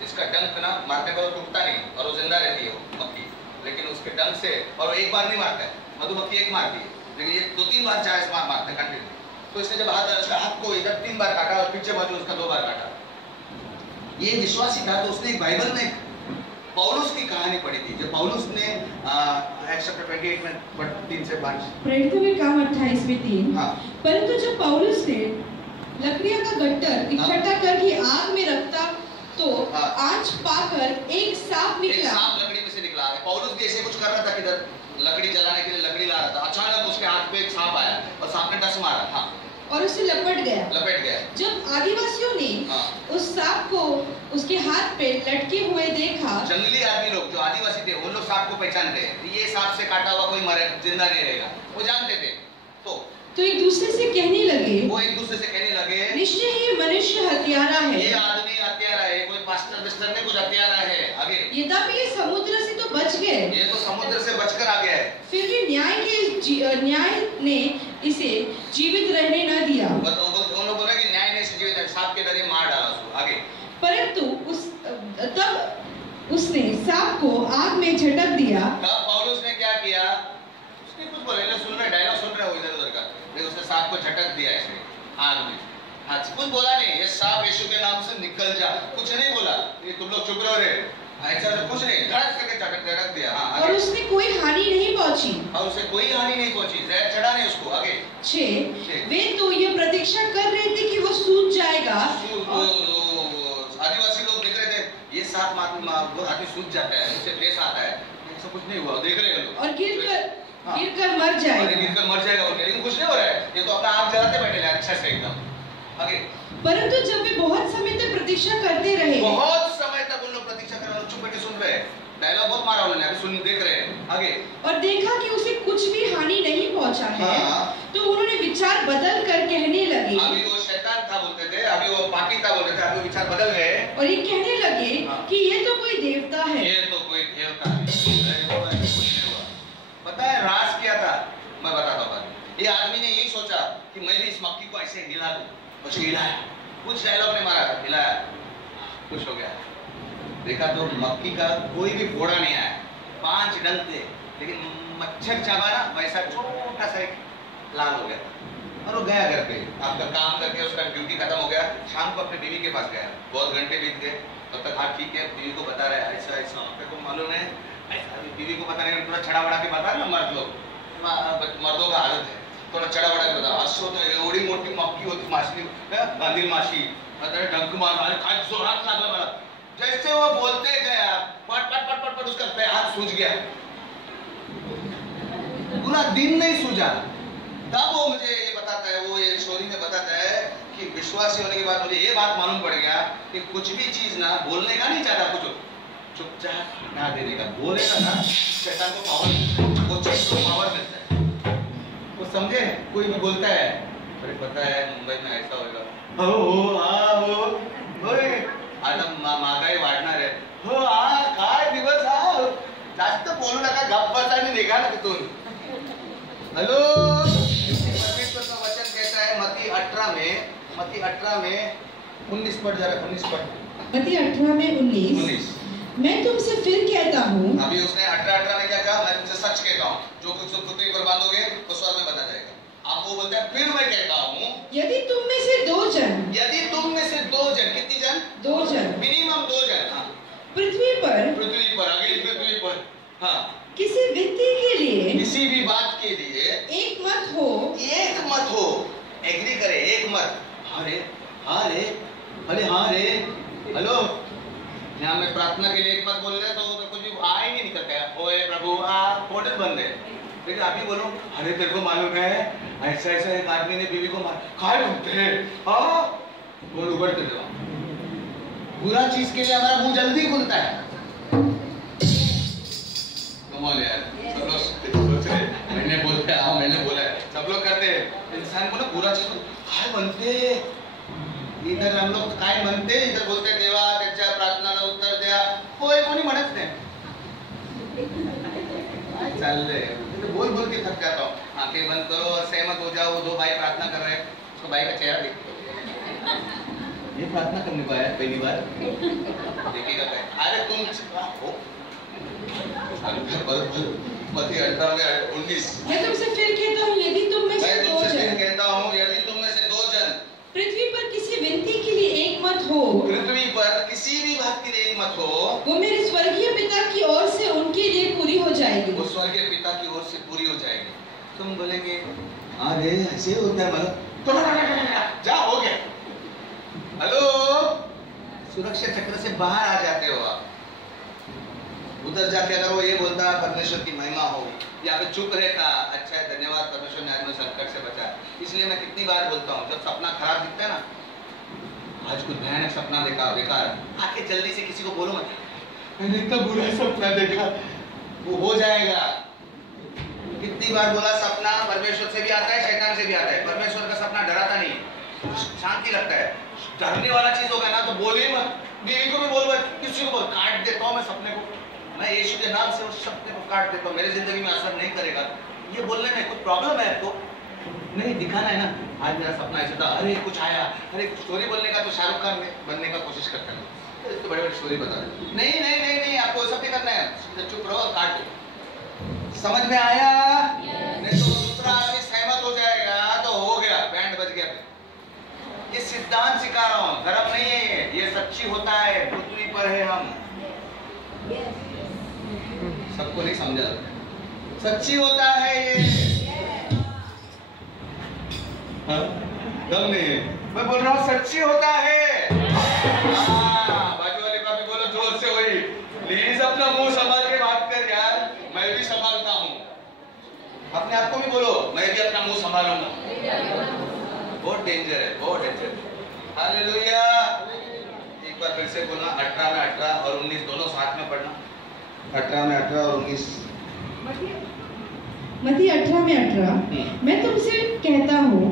जिसका डंक ना मारने पर टूटता नहीं और वो जिंदा रहती है वो मक्खी, लेकिन उसके डंक से, और वो एक बार नहीं मारता है, मधुमक्खी एक मारती है, लेकिन ये 2-3 बार 40 बार मारते हैं कंटिन्यू। तो इसने जब उसका हाथ को इधर 3 बार काटा और पीछे बाजू उसका 2 बार काटा। ये विश्वासी था, तो उसने एक बाइबल में पौलुस की कहानी पढ़ी थी, जब पौलुस ने एक्ट्स चैप्टर 28 में 3 से 5 प्रेरितों के काम 28 में 3। हाँ। परंतु जब पौलुस ने लकड़ियां का गट्टर इकट्ठा करके आग में रखता तो आंच पाकर एक सांप निकला। एक सांप लकड़ी में से निकला। पौलुस भी ऐसे कुछ कर रहा था, किधर लकड़ी जलाने के लिए लकड़ी ला रहा था, अचानक उसके हाथ पे एक सांप आया और सांप ने डस मारा। हाँ। और उसे लपेट गया। जब आदिवासियों ने उस सांप को उसके हाथ पे लटके हुए देखा, जंगली आदमी लोग जो आदिवासी थे वो लोग सांप को पहचानते हैं, ये सांप से काटा हुआ कोई मरे जिंदा नहीं रहेगा, वो जानते थे। तो एक दूसरे से कहने लगे, निश्चय ही मनुष्य हत्यारा है, ये आदमी हत्यारा है, कोई पास्टर ने कुछ हत्यारा है। आगे यद्यपि ये समुद्र से तो बच गए, ये तो समुद्र से बचकर आ गया है, फिर भी न्याय ने इसे जीवित रहने न दिया। उन लोगों ने न्याय ने इसे जीवित, सांप के डरे मार डाला उसको। आगे परंतु तब उसने सांप को आग में झटक दिया। तब पौलुस ने क्या किया? उसने कुछ बोला, सुन रहे डायलॉग सुन रहे हो इधर उधर का, उसने सांप को झटक दिया इसमें आग में। हाँ, कुछ बोला नहीं, ये सांप यीशु के नाम से निकल जा, कुछ नहीं बोला, ये तुम लोग चुप रहो रे, ऐसा कुछ नहीं, धड़क करके झटक दिया। हाँ, और उसने कोई हानि नहीं पहुंची, जहर चढ़ा नहीं उसको। आगे 6 वे तो ये प्रतीक्षा कर रहे थे कि वो सूझ जाएगा। आदिवासी लोग देख रहे थे, ये सांप आदमी सूझ जाता है, उससे फेस आता है, ऐसा कुछ नहीं हुआ, देख रहे हैं लोग, और गिरकर मर जाएगा, लेकिन कुछ नहीं हो रहा है, ये तो अपना आग जलाते बैठे हैं अच्छा से एकदम। आगे परंतु जब वे बहुत समय तक प्रतीक्षा करते रहे, बहुत समय तक उन लोग प्रतीक्षा कर रहे हैं, चुप बैठे सुन रहे हैं, डायलॉग बहुत मारा उन्होंने, अभी सुन देख रहे हैं। आगे और देखा कि उसे कुछ भी हानि नहीं पहुंचा है, तो उन्होंने विचार बदल कर कहने लगे, अभी वो शैतान था बोलते थे, अभी वो पापी था बोलते थे, अभी विचार बदल गए और ये कहने लगे कि ये तो कोई देवता है। पता है राज क्या था? मैं बताता हूँ। ये आदमी ने यही सोचा कि मैं भी इस मक्खी को ऐसे हिला दूं, उसे हिलाया, कुछ डायलॉग नहीं मारा, हिलाया, कुछ हो गया। देखा तो मक्खी का कोई भी फोड़ा नहीं आया, 5 डंक थे, लेकिन मच्छर चाबा ना वैसा छोटा सा एक लाल हो गया और वो गया घर पे। आपका काम करके उसका ड्यूटी खत्म हो गया, शाम को अपने बीवी के पास गया, बहुत घंटे बीत गए, तब तक हाँ ठीक है, बीवी को बता रहा है ऐसा ऐसा, आपको मालूम है बीवी को पता नहीं, थोड़ा छड़ा बड़ा के बता ना मर्द लोग, मर्दों का आदत है थोड़ा छड़ा बड़ा के बता। असं होतं एवढी मोठी मक्की होती माशी, गांधी माशी, डंक मार काय जोरात लागला मला। जैसे वो बोलते गया पट पट पट पट पट उसका हाथ सूज गया, पूरा दिन नहीं सूझा। तब वो मुझे ये बताता है, वो ये स्टोरी में बताता है कि विश्वासी होने के बाद मुझे ये बात मालूम पड़ गया कि कुछ भी चीज ना बोलने का नहीं चाहता, कुछ चुपचाप ना देने का। बोलेगा ना शैतान को पावर, वो चीज को पावर मिलता है। वो समझे, कोई भी बोलता है अरे पता है मुंबई में ऐसा होगा, हो हा हो आता महागाई वाढणार आहे, हो हा काय दिवस हा, जास्त बोलू नका, गप्प बसा आणि निघा ना तिथून। हेलो, परमेश्वर का वचन कहता है मत्ती 18 में 19 पढ़ जरा, 19 पढ़। मत्ती 18 में 19। मैं तुमसे फिर कहता हूँ, अभी उसने 18 में क्या कहा, मैं तुमसे सच कहता हूँ जो कुछ पृथ्वी पर बांधोगे वो स्वर्ग में बंधा जाएगा। आप वो बोलते हैं फिर मैं कहता हूँ, यदि तुम में से दो जन, कितनी जन? 2 जन, मिनिमम 2 जन, हाँ, पृथ्वी पर अगली पृथ्वी पर, हाँ, किसी व्यक्ति के लिए, किसी भी बात के लिए एक मत हो, एग्री करे, एक मत, हाँ रे, हेलो, यहाँ में प्रार्थना के लिए एक मत बोल रहे तो कुछ भी आ ही नहीं निकलता है, ओए प्रभु पोर्टल बंद है। लेकिन आप ही बोलो अरे तेरे को मालूम है ऐसा एक आदमी ने बीवी को मार, काय बोलते हैं, बोल उगड़ते थे। बुरा चीज के लिए हमारा मुंह जल्दी खुलता है। कमाल यार, सब लोग सोच रहे मैंने बोला है, सब लोग करते हैं। इंसान को ना बुरा चीज काय बनते, इधर हम लोग काय म्हणते, इधर बोलते देवा त्याच्या प्रार्थनाला उत्तर द्या, कोणी म्हणत नाही। चल रहे बोल के थक जाता हूँ, आंखें बंद करो और सहमत हो जाओ। 2 भाई प्रार्थना कर रहे हैं, उसको भाई का चेहरा देखो, ये प्रार्थना करने को आया पहली बार, देखिएगा अरे तुम हो। मत्ती 18 में 19। मैं तुमसे फिर कहता हूँ यदि तुम में से 2 जन पृथ्वी पर किसी विनती के लिए एक मत हो, पृथ्वी पर किसी भी बात के लिए एक मत हो, वो मेरे स्वर्गीय पिता की ओर से उनके लिए पूरी हो जाएगी। वो स्वर्गीय पिता की ओर से पूरी हो जाएगी। तुम बोलेंगे अरे ऐसे होता है, मतलब जा हो गया, हेलो, सुरक्षा चक्र से बाहर आ जाते हो आप। उधर जाके अगर वो ये बोलता परमेश्वर की महिमा हो, या फिर चुप रहता, अच्छा है धन्यवाद परमेश्वर ने आज संकट से बचा। इसलिए मैं कितनी बार बोलता हूँ जब सपना खराब दिखता है ना, आज कुछ भयानक सपना देखा बेकार, आके जल्दी से किसी को बोलो मत मैंने इतना बुरा सपना देखा, वो हो जाएगा। कितनी बार बोला सपना परमेश्वर से भी आता है शैतान से भी आता है। परमेश्वर का सपना डराता नहीं, शांति लगता है। डरने वाला चीज होगा ना तो बोले मत, बीवी को भी बोल मत, किसी को बोल काट देता हूँ मैं सपने को, मैं यीशु के नाम से उस सपने को काट देता हूँ, मेरी जिंदगी में असर नहीं करेगा। ये बोलने में कुछ प्रॉब्लम है आपको? नहीं, दिखाना है ना आज मेरा सपना ऐसा था, अरे कुछ आया, अरे स्टोरी बोलने का तो शाहरुख खान बनने का कोशिश करता है, तो बड़े बड़े स्टोरी बता रहे। नहीं नहीं नहीं नहीं, आपको सब नहीं करना है, चुप रहो, काट दो। समझ में आया? नहीं तो दूसरा आदमी सहमत हो जाएगा तो हो गया, बैंड बज गया। ये सिद्धांत सिखा रहा हूँ, धर्म नहीं है ये सच्ची होता है, पृथ्वी पर है हम, सबको नहीं समझा, सच्ची होता है ये। दम नहीं है, मैं बोल रहा हूँ सच्ची होता है। बाजू वाले का भी बोलो जोर से, वही प्लीज अपना मुंह संभाल के बात कर यार, मैं भी संभालता हूँ। अपने आप को भी बोलो मैं भी अपना मुंह संभालूंगा। बहुत डेंजर है, बहुत डेंजर। हालेलुया। एक बार फिर से बोलना, 18 में 18 और 19 दोनों साथ में पढ़ना। 18 में 18 और 19। मत्ती 18 में 18। मैं तुमसे कहता हूँ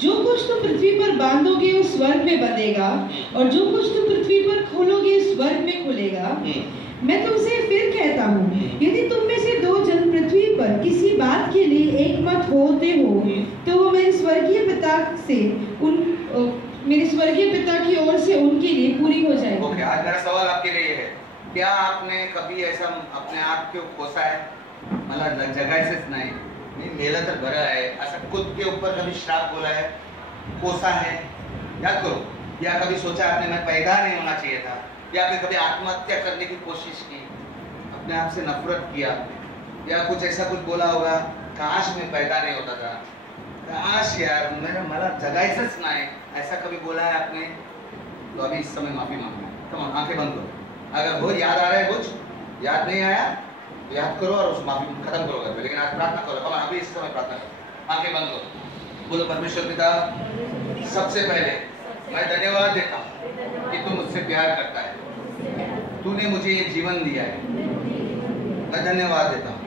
जो कुछ तुम पृथ्वी पर बांधोगे वो स्वर्ग में बंधेगा, और जो कुछ तुम पृथ्वी पर खोलोगे स्वर्ग में खुलेगा। मैं तुमसे फिर कहता हूँ यदि तुम में से 2 जन पृथ्वी पर किसी बात के लिए एक मत होते हो तो वो मेरे स्वर्गीय पिता की ओर से उनके लिए पूरी हो जाएगी। ओके, आज मेरा सवाल आपके लिए है, क्या आपने कभी ऐसा अपने आप को कोसा है? मला जगायचंच नाही, मी मेला तर बरं आहे असं खुद के ऊपर कभी श्राप बोला है, कोसा है? याद करो। या कभी सोचा आपने मैं पैदा नहीं होना चाहिए था, या फिर कभी आत्महत्या करने की कोशिश की? अपने आप से नफरत किया या कुछ ऐसा कुछ बोला होगा, काश मैं पैदा नहीं होता था, काश यार मला जगायचंच नाही, ऐसा कभी बोला है आपने? तो अभी इस समय माफी मांगना है। कम ऑन, आंखें बंद करो। अगर वो याद आ रहा है, कुछ याद नहीं आया तो याद करो और उस माफी खत्म करो घर पे, लेकिन आज प्रार्थना करो। कम ऑन, अभी इस समय प्रार्थना करो, आंखें बंद करो। बोलो, परमेश्वर पिता, सबसे पहले मैं धन्यवाद देता हूँ कि तू मुझसे प्यार करता है, तूने मुझे ये जीवन दिया है, मैं धन्यवाद देता हूँ।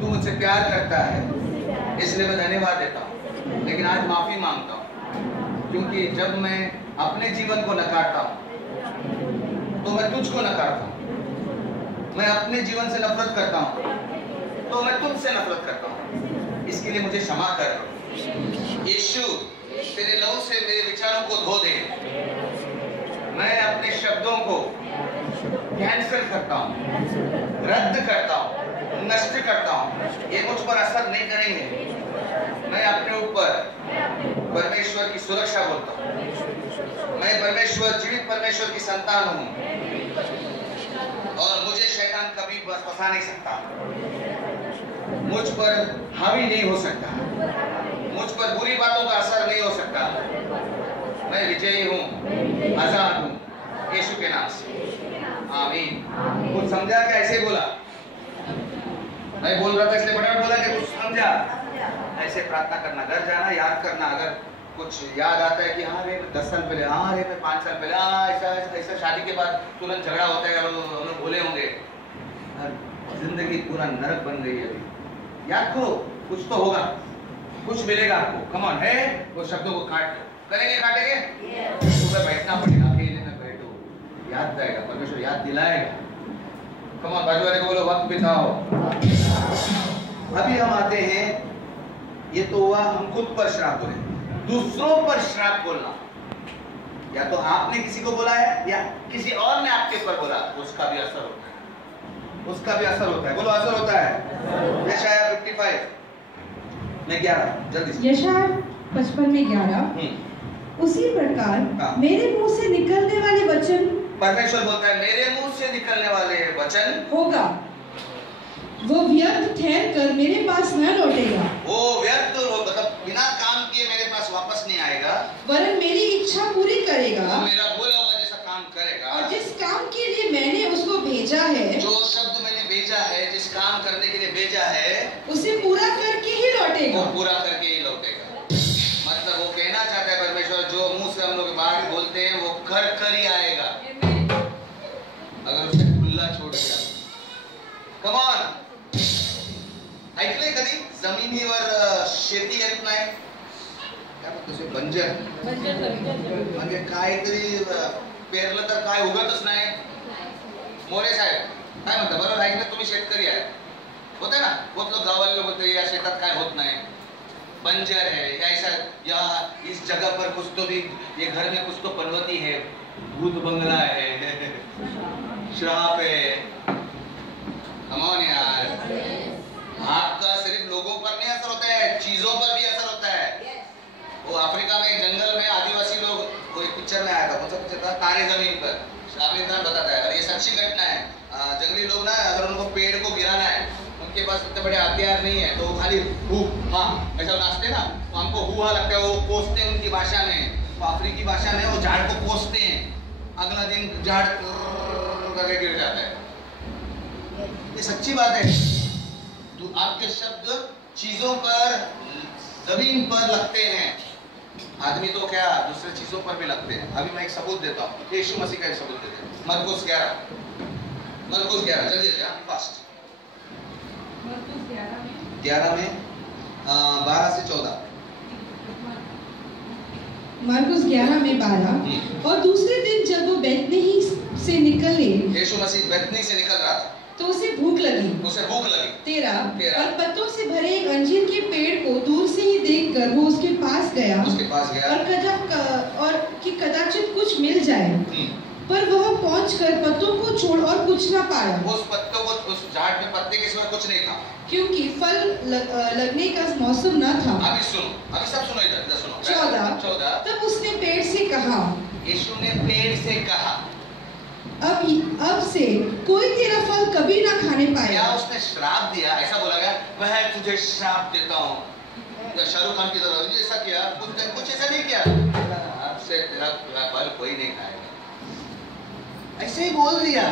तू मुझसे प्यार करता है इसलिए मैं धन्यवाद देता हूँ। लेकिन आज माफी मांगता हूँ, क्योंकि जब मैं अपने जीवन को नकारता हूँ तो मैं तुझको नकारता हूँ, मैं अपने जीवन से नफरत करता हूँ तो मैं तुझसे नफरत करता हूँ। इसके लिए मुझे क्षमा कर यीशु, तेरे लहू से मेरे विचारों को धो दे। मैं अपने शब्दों को कैंसिल करता हूँ, रद्द करता हूँ, नष्ट करता हूँ, ये मुझ पर असर नहीं करेंगे। मैं अपने ऊपर परमेश्वर की सुरक्षा बोलता हूँ। मैं परमेश्वर, जीवित परमेश्वर की संतान हूँ और मुझे शैतान कभी फंसा नहीं सकता, मुझ पर हावी नहीं हो सकता, मुझ पर बुरी बातों का असर नहीं हो सकता। मैं विजयी हूँ, आजाद हूँ यीशु के नाम से, आमीन। कुछ समझा क्या? ऐसे बोला, मैं बोल रहा था इसलिए फटाफट बोला कि कुछ समझा। ऐसे प्रार्थना करना, घर जाना, याद करना। अगर कुछ याद आता है कि हाँ रे 10 साल पहले, हाँ रे 5 साल पहले, हाँ ऐसा शादी के बाद तुरंत झगड़ा होता है, हम लोग बोले होंगे, जिंदगी पूरा नरक बन गई है। अभी याद करो, कुछ तो होगा, कुछ मिलेगा आपको। कम ऑन, है वो शब्दों को काट करेंगे, काटेंगे। सुबह बैठना पड़ेगा, अकेले में बैठो, याद जाएगा, परमेश्वर याद दिलाएगा। कम ऑन, बाजू वाले को बोलो, वक्त बिताओ। अभी हम आते हैं, ये तो हुआ हम खुद पर श्राप बोले, दूसरों पर श्राप बोलना। या तो आपने किसी को बोला है या किसी और ने आपके ऊपर बोला, उसका भी असर होता है, उसका भी असर होता है। बोलो, असर होता है। यशायाह 55 में 11, जल्दी से। यशायाह 55 में 11, उसी प्रकार मेरे मुंह से निकलने वाले वचन, परमेश्वर बोलता है मेरे मुंह से निकलने वाले वचन होगा, वो व्यर्थ ठहर कर मेरे पास न लौटेगा। वो व्यर्थ, मतलब बिना काम किए मेरे पास वापस नहीं आएगा, वरन मेरी इच्छा पूरी करेगा, वो मेरा बोला हुआ जैसा काम करेगा। और जिस काम के लिए मैंने उसको भेजा है, जो शब्द मैंने भेजा है, जिस काम करने के लिए भेजा है, उसे पूरा करके ही लौटेगा। वो पूरा करके ही लौटेगा। मतलब वो कहना चाहता है परमेश्वर, जो मुंह से हम लोग बात बोलते हैं वो कर ही आएगा, अगर उसे खुला छोड़ दिया। कम ऑन, ऐकलंय कधी जमिनीवर शेती येत नाही, काय म्हणतो बंजर, म्हणजे काहीतरी पेरलं तर काय उगतच नाही। मोरे साहेब काय म्हणता, बरोबर ऐकलं? तुम्ही शेतकरी आहे, होते ना, बहुत लोग गाँव वाले लोग बोलते या शेतात काय होत नाही, बंजर है, या ऐसा, या इस जगह पर कुछ तो भी, ये घर में कुछ तो पर्वती है, भूत बंगला है, श्राप है। कम ऑन यार, आपका सिर्फ लोगों पर नहीं असर होता है, चीजों पर भी असर होता है। वो अफ्रीका में एक जंगल में आदिवासी लोग, वो एक पिक्चर में आया था, कौन सा पिक्चर था, तारे जमीन पर, आमिर खान बताता है, और ये सच्ची घटना है। जंगली लोग ना, अगर उनको पेड़ को गिराना है, उनके पास इतने बड़े हथियार नहीं है, तो वो खाली हु हाँ ऐसा नाचते ना, तो हमको हुआ लगता है, वो कोसते हैं उनकी भाषा में, तो अफ्रीकी भाषा में वो झाड़ को कोसते हैं, अगला दिन झाड़ करके गिर जाता है। ये सच्ची बात है। तो आपके शब्द चीजों पर, जमीन पर लगते हैं, आदमी तो क्या दूसरे चीजों पर भी लगते हैं। अभी मैं एक सबूत देता हूँ, यीशु मसीह का एक सबूत देते हैं। मरकुस 11, जल्दी फास्ट। मरकुस 11 में 12 से 14। मरकुस 11 में 12। और दूसरे दिन जब वो बैतनी से निकले, यीशु मसीह बैतनी से निकल रहा था, तो उसे भूख लगी। 13 और पत्तों से भरे एक अंजीर के पेड़ को दूर से ही देखकर वो उसके पास गया और कि कदाचित कुछ मिल जाए, पर वह पहुंचकर पत्तों को छोड़ और कुछ न पाया। उस पत्तों को, उस झाड़ में पत्ते के सिवा कुछ नहीं था, क्योंकि फल लगने का मौसम न था। अभी सुनो, अभी सब सुनो, इधर सुनो। 14। तब उसने पेड़ से कहा, यीशु ने पेड़ से कहा, अब से कोई तेरा फल कभी ना खाने पाएगा। क्या उसने श्राप दिया? ऐसा बोला गया मैं तुझे श्राप देता हूँ, शाहरुख खान की तरह ऐसा किया? कुछ ऐसा नहीं किया, आपसे तेरा फल कोई नहीं खाएगा, ऐसे ही बोल दिया,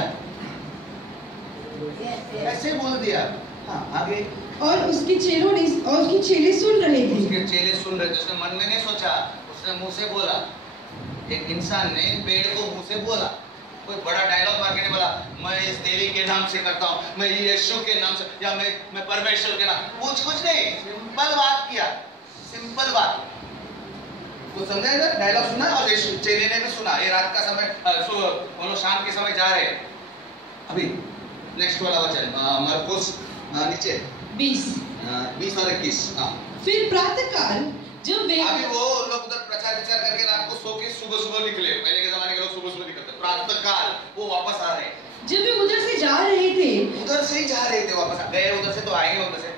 ऐसे बोल दिया। हाँ आगे। और उसके चेले सुन रहे थे। उसके चेले सुन रहे थे। उसने मन में नहीं सोचा, उसने मुंह से बोला। एक इंसान ने पेड़ को मुंह से बोला, कोई बड़ा डायलॉग मार के नहीं बोला मैं इस देवी के नाम से करता हूँ, मैं यीशु के नाम से, या मैं परमेश्वर के नाम, कुछ नहीं, सिंपल बात किया, सिंपल बात। तो समझे ना? डायलॉग सुना और चेले ने भी सुना। ये रात का समय, शाम के समय जा रहे। अभी नेक्स्ट वाला वचन मरकुस नीचे 20 और 21। फिर प्रातःकाल जब वे, अभी वो लोग उधर प्रचार विचार करके रात को सो के सुबह निकले। पहले के जमाने के लोग सुबह निकलते, प्रातःकाल वो वापस आ रहे। जब वे उधर से जा रहे थे, उधर से ही जा रहे थे, वापस गए उधर से तो आएंगे उधर से।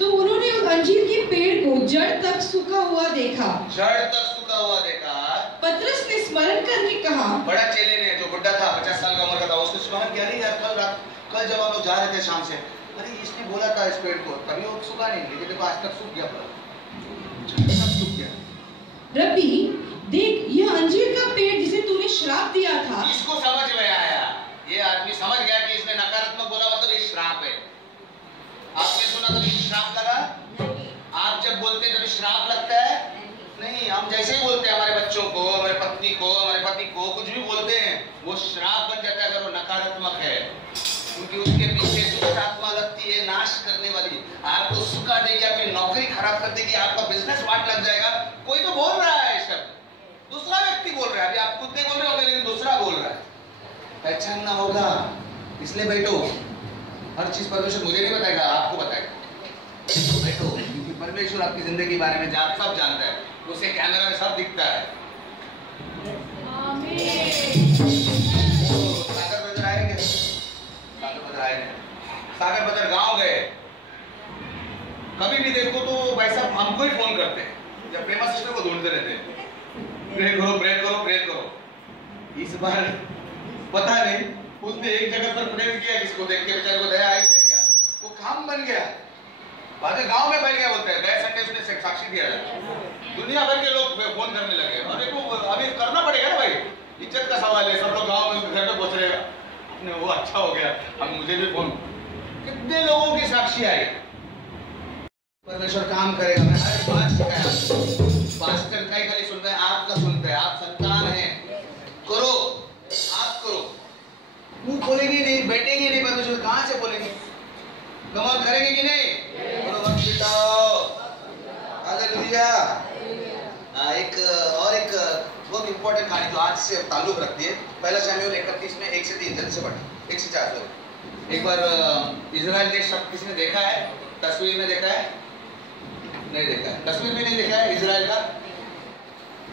तो उन्होंने उस अंजीर के पेड़ को जड़ तक सूखा हुआ देखा। जड़ तक सूखा हुआ देखा। पतरस ने स्मरण करके कहा, बड़ा चेले ने जो बुढ़ा था 50 साल का उम्र का था, उसने स्मरण किया, नहीं यार कल जब हम लोग जा रहे थे शाम से, अरे इसने बोला था इस पेड़ को, कभी वो सूखा नहीं, लेकिन देखो आज तक सूख गया। रब्बी देख, यह अंजीर का पेड़ जिसे तूने श्राप दिया था। इसको समझ में आया, ये आदमी समझ गया कि इसने नकारात्मक बोला मतलब ये श्राप है। आपने सुना कभी श्राप लगा? आप जब बोलते हैं कभी श्राप लगता है? नहीं, हम जैसे ही बोलते हैं हमारे बच्चों को, हमारे पत्नी को, हमारे पति को, कुछ भी बोलते हैं, वो श्राप बन जाता है अगर वो नकारात्मक है, क्योंकि उसके पीछे दुष्ट आत्मा लगती है, नाश करने वाली। आपको सुखा देगी, आपकी नौकरी खराब कर देगी, आपका बिजनेस वाट लग जाएगा। कोई तो बोल रहा है शब्द, दूसरा व्यक्ति बोल रहा है, अभी आप खुद नहीं बोल रहे होंगे लेकिन दूसरा बोल रहा है। पहचानना होगा, इसलिए बैठो। हर चीज परमेश्वर मुझे नहीं बताएगा, आपको बताएगा। बैठो, क्योंकि परमेश्वर आपकी जिंदगी के बारे में सब जानता है, उसे कैमरा में सब दिखता है। सागर बदर आएंगे, सागर बदर गांव गए, कभी भी देखो तो भाई साहब हमको ही फोन करते हैं, जब प्रेमा सिस्टर को ढूंढते रहते हैं, प्रे करो प्रे करो प्रे करो। इस बार पता नहीं उसने एक जगह पर प्रे किया, किसको देख के बेचारे को दया आई, क्या वो काम बन गया, बाद में गांव में फैल गया। बोलते हैं गए संडे उसने साक्षी दिया, दुनिया भर के लोग फोन करने लगे। और देखो अभी करना पड़ेगा ना भाई, इज्जत का सवाल है, सब लोग गांव में घर पे पहुंच रहे, वो अच्छा हो गया, अब मुझे भी फोन। कितने लोगों की साक्षी आई। परमेश्वर काम करेगा। मैं हर बात सिखाया, पास्टर का ही खाली सुनता है, आपका सुनता है, आप संतान हैं, करो, आप करो। मुंह खोलेंगे नहीं, बैठेंगे नहीं, परमेश्वर कहां से बोलेंगे? कमाल करेंगे कि नहीं? वक्त बिताओ, हालेलुया। एक बहुत इंपॉर्टेंट कहानी जो आज से ताल्लुक रखती है, पहला शमूएल 31 में 1 से 3, जल्दी से पढ़ो, 1 से 4। एक बार इजराइल देश सब किसने देखा है? तस्वीर में देखा है? नहीं देखा है, तस्वीर में नहीं देखा है इजराइल का?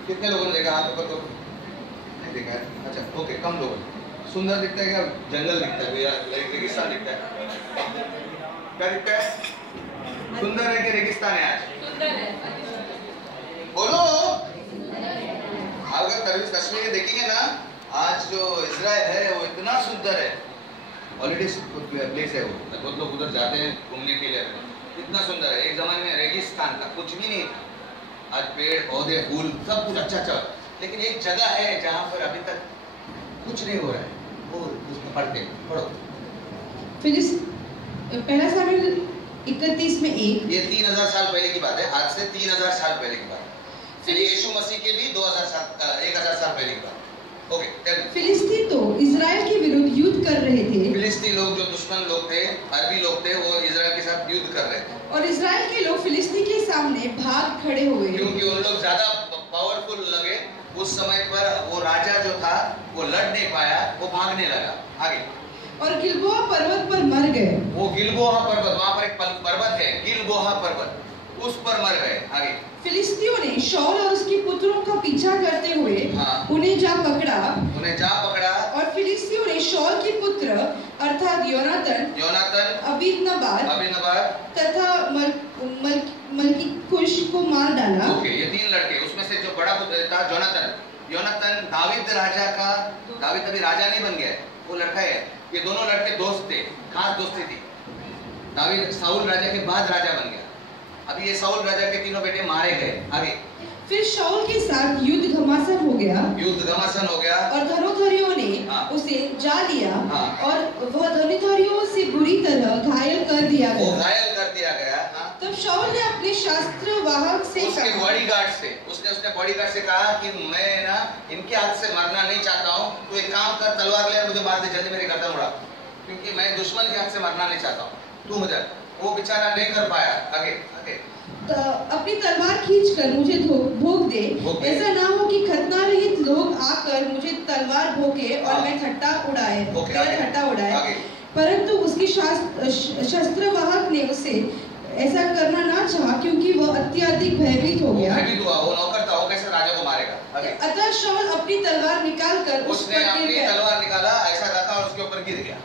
कितने लोगों ने देखा? हाथ ऊपर करो। नहीं देखा है, अच्छा ओके, कम लोगों ने। सुंदर दिखता है क्या? जंगल दिखता है भैया, रेगिस्तान दिखता है, क्या दिखता है? सुंदर है कि रेगिस्तान है? आज बोलो। अगर तस्वीरें देखेंगे ना, आज जो इजराइल है वो इतना सुंदर है, हॉलीडे प्लेस है वो, बहुत लोग उधर जाते हैं घूमने के लिए, इतना सुंदर है। एक जमाने में रेगिस्तान था, कुछ भी नहीं था, आज पेड़ पौधे फूल सब कुछ अच्छा, लेकिन एक जगह है जहाँ पर अभी तक कुछ नहीं हो रहा है, वो पढ़ो। पहला शमूएल 31 में 1। ये 3000 साल पहले की बात है, आज से 3000 साल पहले की बात है, यीशु मसीह के भी 1000 साल पहले की बात। ओके, फिलिस्ती तो इजराइल के विरुद्ध युद्ध कर रहे थे। फिलिस्ती लोग जो दुश्मन लोग थे, अरबी लोग थे, वो इजराइल के साथ युद्ध कर रहे थे। और इजराइल के लोग फिलिस्ती के सामने भाग खड़े हुए, क्योंकि उन लोग ज्यादा पावरफुल लगे। उस समय पर वो राजा जो था वो लड़ नहीं पाया, वो भागने लगा आगे, और गिलबोआ पर्वत पर मर गए। वो गिलबोआ पर्वत, वहां पर एक पर्वत है गिलबोआ पर्वत, उस पर मर गए। आगे, फिलिस्तियों ने शाऊल और उसके पुत्रों का पीछा करते हुए उन्हें जा पकड़ा, और फिलिस्तियों ने शाऊल के पुत्र अर्थात योनातन, अबीनदाब तथा मल्कीकुश को मार डाला। ओके, ये 3 लड़के, उसमें से जो बड़ा पुत्र था योनातन, योनातान दावीद अभी राजा नहीं बन गया है, वो लड़का है। ये दोनों लड़के दोस्त थे, खास दोस्ती थी। दावीद साउल राजा के बाद राजा बन गया। अभी ये साउल राजा के तीनों बेटे मारे गए। आगे फिर शाऊल के साथ युद्ध घमासान हो गया और धनुर्धारियों ने उसे जा लिया और वह धनुर्धारियों से बुरी तरह घायल कर दिया गया। तब शाऊल ने अपने शस्त्र वाहक से उसके बॉडीगार्ड से कहा कि मैं ना इनके हाथ से मरना नहीं चाहता हूँ, तो एक काम कर, तलवार ले मुझे मार दे, जल्दी मेरी गर्दन उड़ा, क्योंकि मैं दुश्मन के हाथ से मरना नहीं चाहता हूँ, तू मुझे। वो बेचारा नहीं कर पाया। आगे अपनी तलवार खींचकर मुझे भोग दे, ऐसा ना हो कि खतना रहित लोग आकर मुझे तलवार भोगे और मैं ठट्टा उड़ाए। परंतु उसके शस्त्र वाहक ने उसे ऐसा करना ना चाहा, क्योंकि वह अत्यधिक भयभीत हो गया। वो नौकर था, वो कैसे राजा को मारेगा। अतः शाऊल अपनी तलवार निकालकर उसने अपनी तलवार निकाला, ऐसा रखा और उसके ऊपर गिर गया।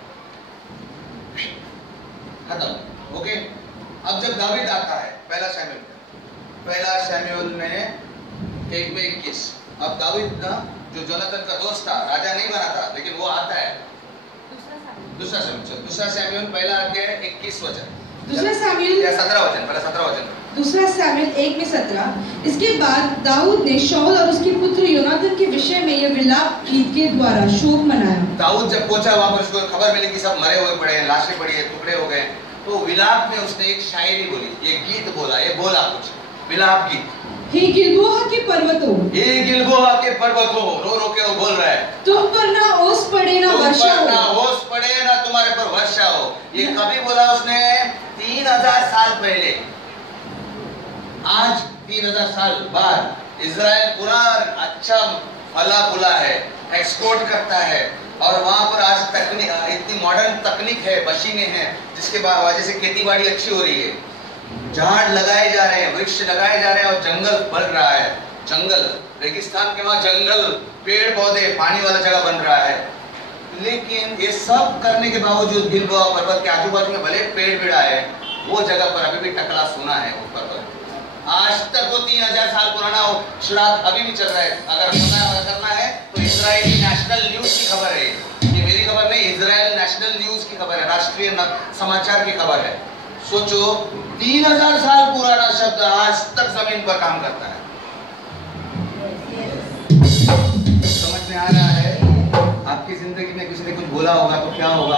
खत्म। ओके, अब जब दावीद आता है पहला शमूएल में 1:21, अब दावीद ना जो जोनाथन का दोस्त था, राजा नहीं बना था, लेकिन वो आता है। दूसरा शमूएल पहला अध्याय 21 वचन, दूसरा शमूएल 17 वचन, पहला 17 वचन। दूसरा शमूएल 1:17। इसके बाद दाऊद ने शाऊल और उसके पुत्र योनाथन के विषय में यह विलाप गीत के द्वारा शोक मनाया। दाऊद जब पहुंचा वहां पर, उसको खबर मिली कि सब मरे हुए पड़े हैं, लाशें पड़ी है, टुकड़े हो गए, तो विलाप में उसने एक शायरी बोली, ये गीत बोला, ये बोला कुछ विलाप गीत। हे गिलबोआ के पर्वतों, रो रो के वो बोल रहा है, तुम पर ना ओस पड़े ना वर्षा हो, ना तुम्हारे पर वर्षा हो। ये कभी बोला उसने? 3000 साल पहले। आज 3000 साल बाद इजराइल पूरा अच्छा फला फूला है, एक्सपोर्ट करता है, और वहां पर आज तकनीक, इतनी मॉडर्न तकनीक है, मशीनें हैं, जिसके वजह से खेती बाड़ी अच्छी हो रही है, झाड़ लगाए जा रहे हैं, वृक्ष लगाए जा रहे हैं, और जंगल बढ़ रहा है। जंगल, रेगिस्तान के वहां जंगल, पेड़ पौधे, पानी वाला जगह बन रहा है। लेकिन ये सब करने के बावजूद गिलबोआ पर्वत के आजू बाजू में भले पेड़ है, वो जगह पर अभी भी टकला सोना है वो पर्वत। आज तक वो 3000 साल पुराना श्राद्ध अभी भी चल रहा है। अगर करना है तो इजरायली नेशनल न्यूज की खबर है, ये मेरी खबर नहीं, इजराइल नेशनल न्यूज की खबर है, राष्ट्रीय समाचार की खबर है। सोचो, 3000 साल पुराना शब्द आज तक जमीन पर काम करता है। समझ में आ रहा है? आपकी जिंदगी में किसी ने कुछ बोला होगा तो क्या होगा?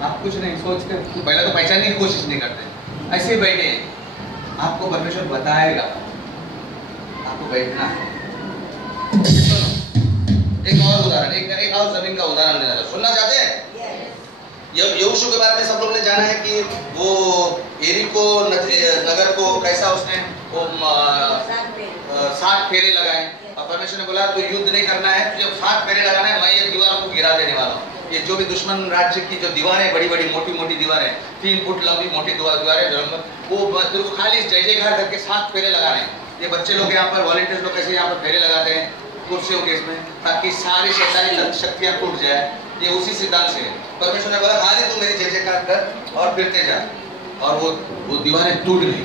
आप कुछ नहीं सोचते, पहले तो पहचानने की कोशिश नहीं करते, ऐसे ही बैठे हैं। आपको परमेश्वर बताएगा, आपको बैठना है। एक और उदाहरण, एक और जमीन का उदाहरण लेना सुनना चाहते हैं? यहोशू के बारे में सब लोग ने जाना है कि वो एरिको नगर को कैसा उसने 7 फेरे लगाए, और परमेश्वर ने बोला तो युद्ध नहीं करना है, तुझे 7 फेरे लगाना है, मैं ये दीवारों को गिरा देने वाला हूँ। ये जो भी दुश्मन राज्य की जो दीवारें, बड़ी बड़ी मोटी मोटी दीवारें, 3 फुट लंबी मोटी दीवारें, वो तेरे को खाली जय जयकार करके 7 फेरे लगाने। ये बच्चे लोग यहाँ पर, वॉलंटियर्स लोग कैसे यहाँ पर फेरे लगाते हैं कुर्सियों के इसमें, ताकि सारी शैतानी शक्तियाँ टूट जाए। ये उसी सिद्धांत से परमेश्वर ने बोला खाली तू मेरी जय जयकार कर और फिरते जा, और वो दीवारें टूट गई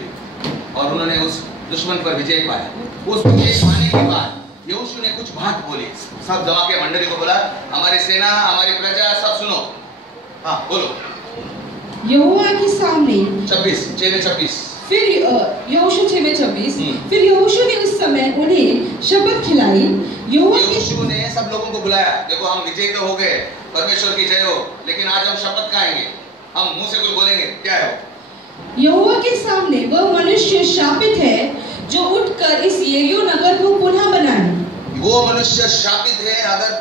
और उन्होंने उस दुश्मन पर विजय पाया। उस विजय पाने के बाद यहोशू ने कुछ बात बोली, सब जमा के मंडली को बोला, हमारी सेना, हमारी प्रजा, सब सुनो। हाँ बोलो। यहोवा के सामने 26 फिर यहोशू 6:26 फिर यहोशू ने उस समय उन्हें शपथ खिलाई। यहोशू ने सब लोगों को बुलाया, देखो हम विजय तो हो गए, परमेश्वर की जय हो, लेकिन आज हम शपथ खाएंगे, हम मुंह से कुछ बोलेंगे। क्या है? यहोवा के सामने वह मनुष्य शापित है जो उठकर इस यरीहो नगर को पुनः बनाए। वो मनुष्य शापित है, अगर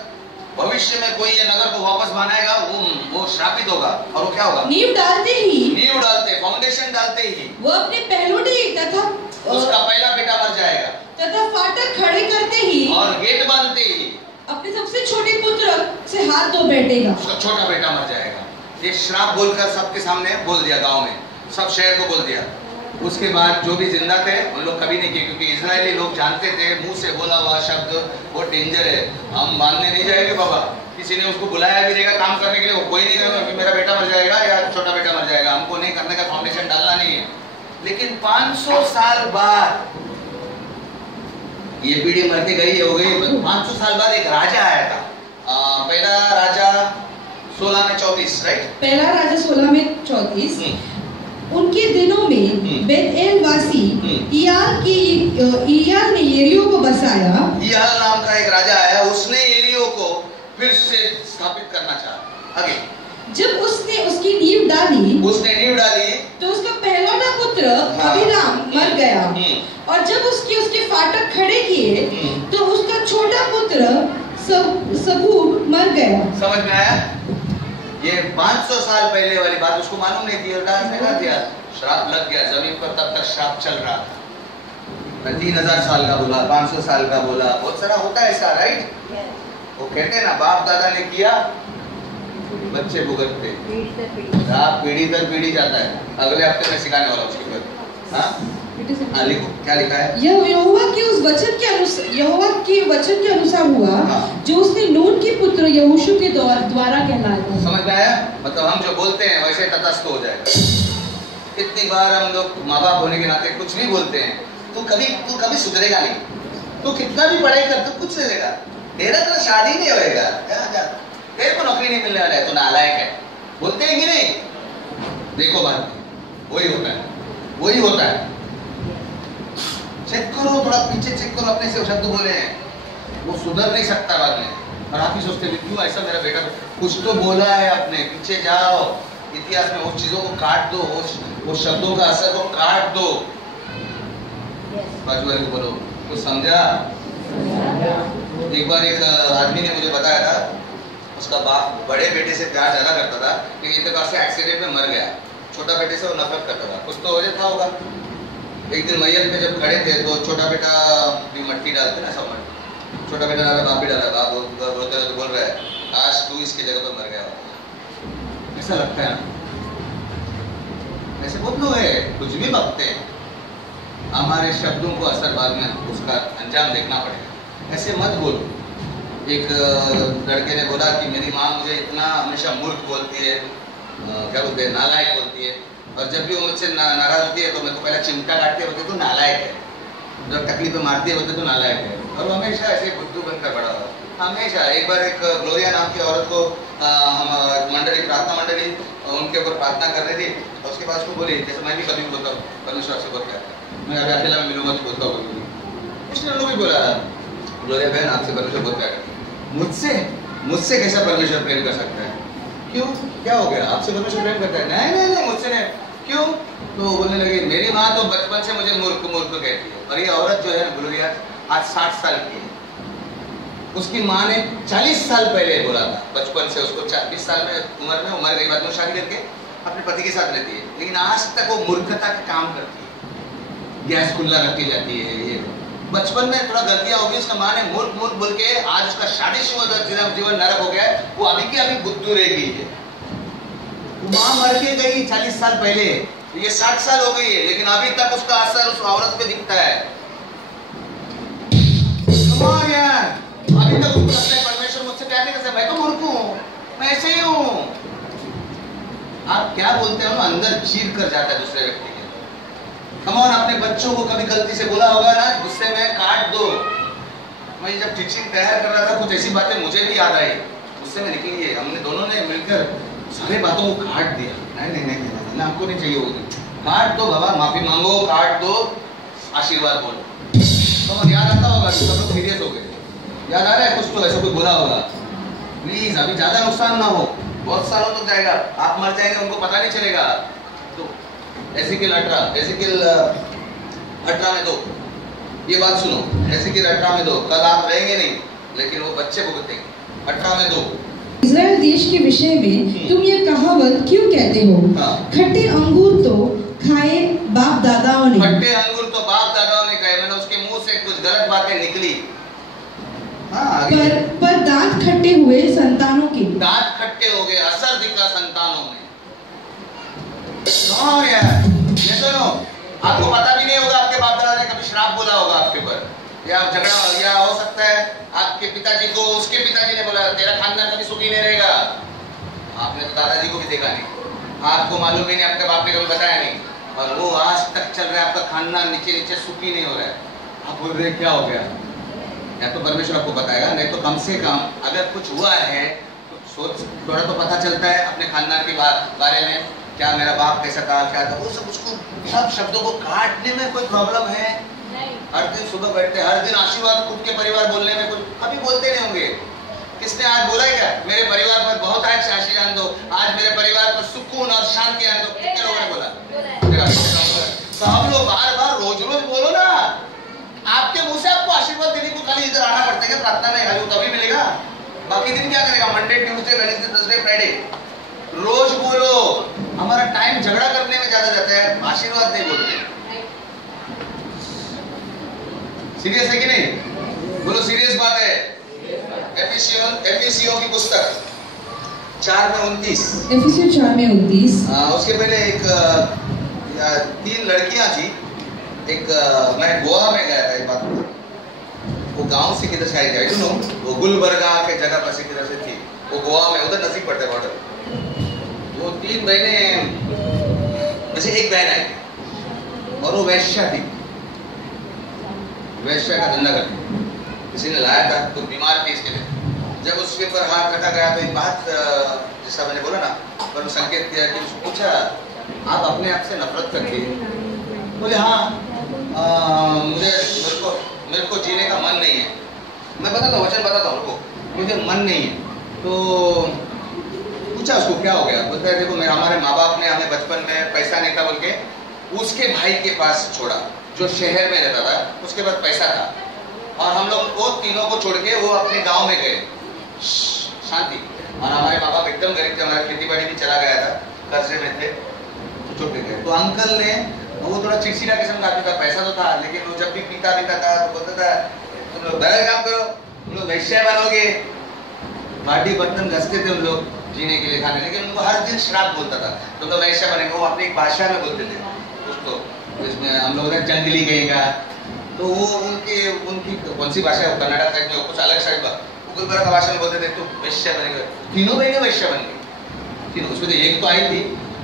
भविष्य में कोई ये नगर को वापस बनाएगा वो श्रापित होगा। और वो क्या होगा? नींव डालते, फाउंडेशन डालते ही वो अपने पहलौठे तथा उसका पहला बेटा मर जाएगा, तथा फाटक खड़े करते ही और गेट बांधते ही अपने सबसे छोटे पुत्र से हाथ धो बैठेगा, उसका छोटा बेटा मर जाएगा। ये श्राप बोलकर सबके सामने बोल दिया, गांव में सब शहर को बोल दिया। उसके बाद जो भी जिंदा थे उन लोग कभी नहीं किए, क्योंकि इजरायली लोग जानते थे मुंह से बोला हुआ शब्द वो डेंजर है, हम मानने नहीं जाएंगे। बाबा किसी ने उसको बुलाया भी देगा काम करने के लिए, वो कोई नहीं करेगा, मेरा बेटा मर जाएगा या छोटा बेटा मर जाएगा, हमको नहीं करने का, फाउंडेशन डालना नहीं है। लेकिन 500 साल बाद ये पीढ़ी मरती गई हो गई। 500 साल बाद एक राजा आया था, पहला राजा 16 में 34, राइट? पहला राजा 16 में 34। उनके दिनों में बेतएल वासी इयाल ने यरीहो को बसाया। इयाल नाम का एक राजा आया, उसने यरीहो को फिर से स्थापित करना चाहा। आगे जब उसने उसकी नींव डाली तो उसका पहलौठा पुत्र अबीराम मर गया। और जब उसके फाटक खड़े किए तो उसका छोटा पुत्र सबूर मर गया। समझ में आया? ये 500 साल पहले वाली बात उसको मालूम नहीं थी, और डांस ने कर दिया, श्राप लग गया जमीन पर। तब तक श्राप चल रहा था। 3000 साल का बोला, 500 साल का बोला, बहुत सारा होता है ऐसा, राइट? वो कहते हैं ना, बाप दादा ने किया, बच्चे भुगतते, पीढ़ी दर पीढ़ी जाता है। अगले हफ्ते में सिखाने वाला उसके ऊपर। लिखो क्या लिखा है। यहोवा के वचन के अनुसार हुआ जो उसने नून के पुत्र यहोशू के द्वारा कहलाया। समझ में आया? मतलब हम जो बोलते हैं वैसे तटस्थ हो जाएगा। कितनी बार हम लोग माँ बाप होने के नाते कुछ नहीं बोलते हैं, तू कभी सुधरेगा नहीं, तू कितना भी पढ़ाई कर, तू कुछ नहीं देगा, तेरा तो शादी नहीं होएगा, तेरे को नौकरी नहीं मिलने वाला है, तू नालायक है, बोलते हैं कि नहीं? देखो बात वही होता है। चेक करो, थोड़ा पीछे चेक करो, अपने से शब्द बोले हैं, वो सुधर नहीं सकता बाद में। और आप ही सोचते हैं क्यों ऐसा, मेरा बेटा कुछ तो बोला है, अपने पीछे जाओ, इतिहास में उस चीजों को काट दो, वो शब्दों का असर को काट दो। बाजू वाले को बोलो, कुछ समझा? एक बार एक आदमी ने मुझे बताया था, उसका बाप बड़े बेटे से प्यार ज्यादा करता था, लेकिन इतने से एक्सीडेंट में मर गया। छोटा बेटे से वो नफरत करता था, कुछ तो वजह था होगा। एक दिन मैयत पे जब खड़े थे तो छोटा बेटा भी मट्टी डालते ना, सब मट्टी, छोटा बेटा डाला, बाप भी डाला, बाप बोलते तो बोल रहा है, आज तू इसकी जगह पर मर गया। ऐसा लगता है ना? ऐसे बहुत लोग हैं, कुछ भी बकते हैं, हमारे शब्दों को असर बाद में उसका अंजाम देखना पड़ेगा। ऐसे मत बोलो। एक लड़के ने बोला कि मेरी माँ मुझे इतना हमेशा मूर्ख बोलती है, क्या बोलते हैं, नालायक बोलती है, और जब भी वो मुझसे नाराज होती है तो मेरे को पहले चिमटा काटती है, बोलते तो नालायक है, जब तकलीफ मारती है बोलते तो नालायक है। और वो हमेशा ऐसे बुद्धू बनकर बड़ा हुआ, हमेशा। एक बार एक ग्लोरिया नाम की औरत को हम मंडली, प्रार्थना मंडली, उनके ऊपर प्रार्थना कर रही थी, और उसके बाद उसको बोली, जैसे मैं भी कभी बोलता हूँ, परमेश्वर से बोल क्या, मैं अभी अकेला में मिलूंगा तो बोलता हूँ, उसने लोग भी बोला, ग्लोरिया बहन आपसे परमेश्वर बहुत प्यार करता है। मुझसे कैसा परमेश्वर प्रेम कर सकता है? क्यों, क्या हो गया? आपसे परमेश्वर प्रेम करता है? नहीं, मुझसे नहीं। क्यों? तो बोलने लगी, मेरी माँ तो बचपन से मुझे मूर्ख कहती है। और ये औरत जो है ग्लोरिया, आज 60 साल की है। उसकी माँ ने 40 साल पहले बोला था, बचपन से उसको 20 साल में उम्र में उम्र गई, बाद में शादी करके अपने पति के साथ रहती है, लेकिन आज तक वो मूर्खता के काम करती है, गैस खुला रख के जाती है। ये बचपन में थोड़ा गलतियां होगी, उसका माँ ने मूर्ख बोल के आज उसका शादीशुदा जीवन नरक हो गया है, वो अभी की अभी बुद्धू रह गई है। माँ मर के गई 40 साल पहले, ये 60 साल हो गई है, लेकिन अभी तक उसका असर उस औरत पे दिखता है। यार, अभी तक उसको लगता है परमेश्वर मुझसे प्यार नहीं करता, मैं तो मूर्ख हूँ, मैं ऐसे ही हूँ। आप क्या बोलते हो ना, अंदर चीर कर जाता है दूसरे व्यक्ति के। कमॉन, अपने बच्चों को कभी गलती से बोला होगा ना, गुस्से में काट दो। मैं जब टीचिंग तैयार कर रहा था, कुछ ऐसी बातें मुझे भी याद आई, गुस्से में निकली है, हमने दोनों ने मिलकर सारे बातों को काट दिया। नहीं, आपको नहीं चाहिए होगी, काट दो बाबा, माफी मांगो, काट दो, आशीर्वाद बोलो। तो याद आता होगा, सब लोग सीरियस हो गए, याद आ रहा है कुछ तो ऐसा कुछ बोला होगा। प्लीज अभी ज्यादा नुकसान ना हो, बहुत सालों तक जाएगा, आप मर जाएंगे, उनको पता नहीं चलेगा। तो एज़ेकिएल 18 में दो, ये बात सुनो, एज़ेकिएल 18 में दो, कल आप रहेंगे नहीं, लेकिन वो बच्चे भुगतेंगे। 18 में दो। इज़राइल देश के विषय में तुम ये कहावत क्यों कहते हो? खट्टे अंगूर तो खाए बाप दादाओं ने। खट्टे अंगूर तो बाप दादाओं ने खाए, मैंने उसके मुंह से कुछ गलत बातें निकली। पर दांत खट्टे हुए संतानों के। दांत खट्टे हो गए, असर दिखा संतानों में। कौन यार, ये सुनो, आपको पता भी नहीं होगा आपके बाप दादा ने कभी श्राप बोला होगा आपके ऊपर, या झगड़ा, या हो सकता है आपके पिताजी को उसके पिताजी ने बोला तेरा खानदान कभी सुखी नहीं रहेगा। आपने तो दादाजी को भी देखा नहीं, आपको मालूम ही नहीं, आपके बाप ने कभी बताया नहीं, और वो आज तक चल रहा है, आपका खानदान नीचे नीचे सुखी नहीं हो रहा है। आप बोल रहे क्या हो गया? या तो परमेश्वर आपको बताएगा, नहीं तो कम से कम अगर कुछ हुआ है तो सोच थोड़ा तो पता चलता है अपने खानदान के बारे में, क्या मेरा बाप कैसा था, क्या था, वो सब उसको सब शब्दों को काटने में कोई प्रॉब्लम है? हर दिन सुबह बैठते, हर दिन आशीर्वाद खुद के परिवार बोलने में कुछ कभी बोलते नहीं होंगे। किसने आज बोला क्या मेरे परिवार पर बहुत अच्छे आशीर्वाद दो, आज मेरे परिवार पर सुकून और शांति आए, तो कितने लोगों ने बोला? तो हम लोग बार बार रोज रोज बोलो ना, आपके मुंह से आपको आशीर्वाद देने को खाली इधर आना पड़ता है, प्रार्थना में खाली तभी मिलेगा, बाकी दिन क्या करेगा? Monday, Tuesday, Wednesday, Thursday, Friday रोज बोलो। हमारा टाइम झगड़ा करने में ज्यादा जाता है, आशीर्वाद नहीं बोलते। सीरियस है कि नहीं? बोलो सीरियस बात है। एफिसियों की पुस्तक 4:29। एफिसियों 4:29। उसके पहले एक 3 लड़कियां थी। एक मैं गोवा में गया था एक बात, वो गांव से किधर से आई थी, वो गुलबर्गा के जगह पर से किधर से थी, वो गोवा में, उधर नजदीक पड़ता है बॉर्डर। वो 3 बहनें, जैसे एक बहन आई थी और वो वैश्या थी, वैश्या का धंधा करती, किसी ने लाया था तो बीमार थी इसके लिए। जब उसके ऊपर हाथ रखा गया तो एक बात, जैसा मैंने बोला ना, पर संकेत किया कि उसको पूछा, आप अपने आप से नफरत करती है? बोले हाँ, मेरे को जीने का मन नहीं है। मैं बताता हूँ, वचन बताता हूँ उनको, मुझे मन नहीं है। तो पूछा उसको क्या हो गया? बोलता है देखो हमारे माँ बाप ने हमें बचपन में पैसा नहीं था बोल के उसके भाई के पास छोड़ा जो शहर में रहता था, उसके पास पैसा था, और हम लोग वो तीनों को छोड़ के वो अपने गांव में गए शांति। और हमारे माँ बाप एकदम गरीब थे, हमारा खेती बाड़ी भी चला गया था, कर्जे में थे, छोटे गए। तो अंकल ने, वो थोड़ा चिड़चिड़ा किस्म का आदमी था, पैसा तो था, लेकिन वो जब भी पीता था तो बोलता था तुम लोग बैल काम करो, तुम लोग वैश्य बनोगे। बाटी बर्तन घसते थे उन लोग जीने के लिए, खाने, लेकिन उनको हर दिन श्राप बोलता था, तुम लोग वैश्य बनेंगे। वो अपनी भाषा में बोलते थे उसको, इसमें हम लोग जंगली गएगा, तो वो उनकी कौन सी भाषा है, कन्नड़ा टाइप में, कुछ अलग टाइप का, गुलबर्गा का भाषा में बोलते थे तो वैश्य बनेंगे। तीनों बहनें वैश्य बन गई, तीनों। उसमें एक तो आई थी,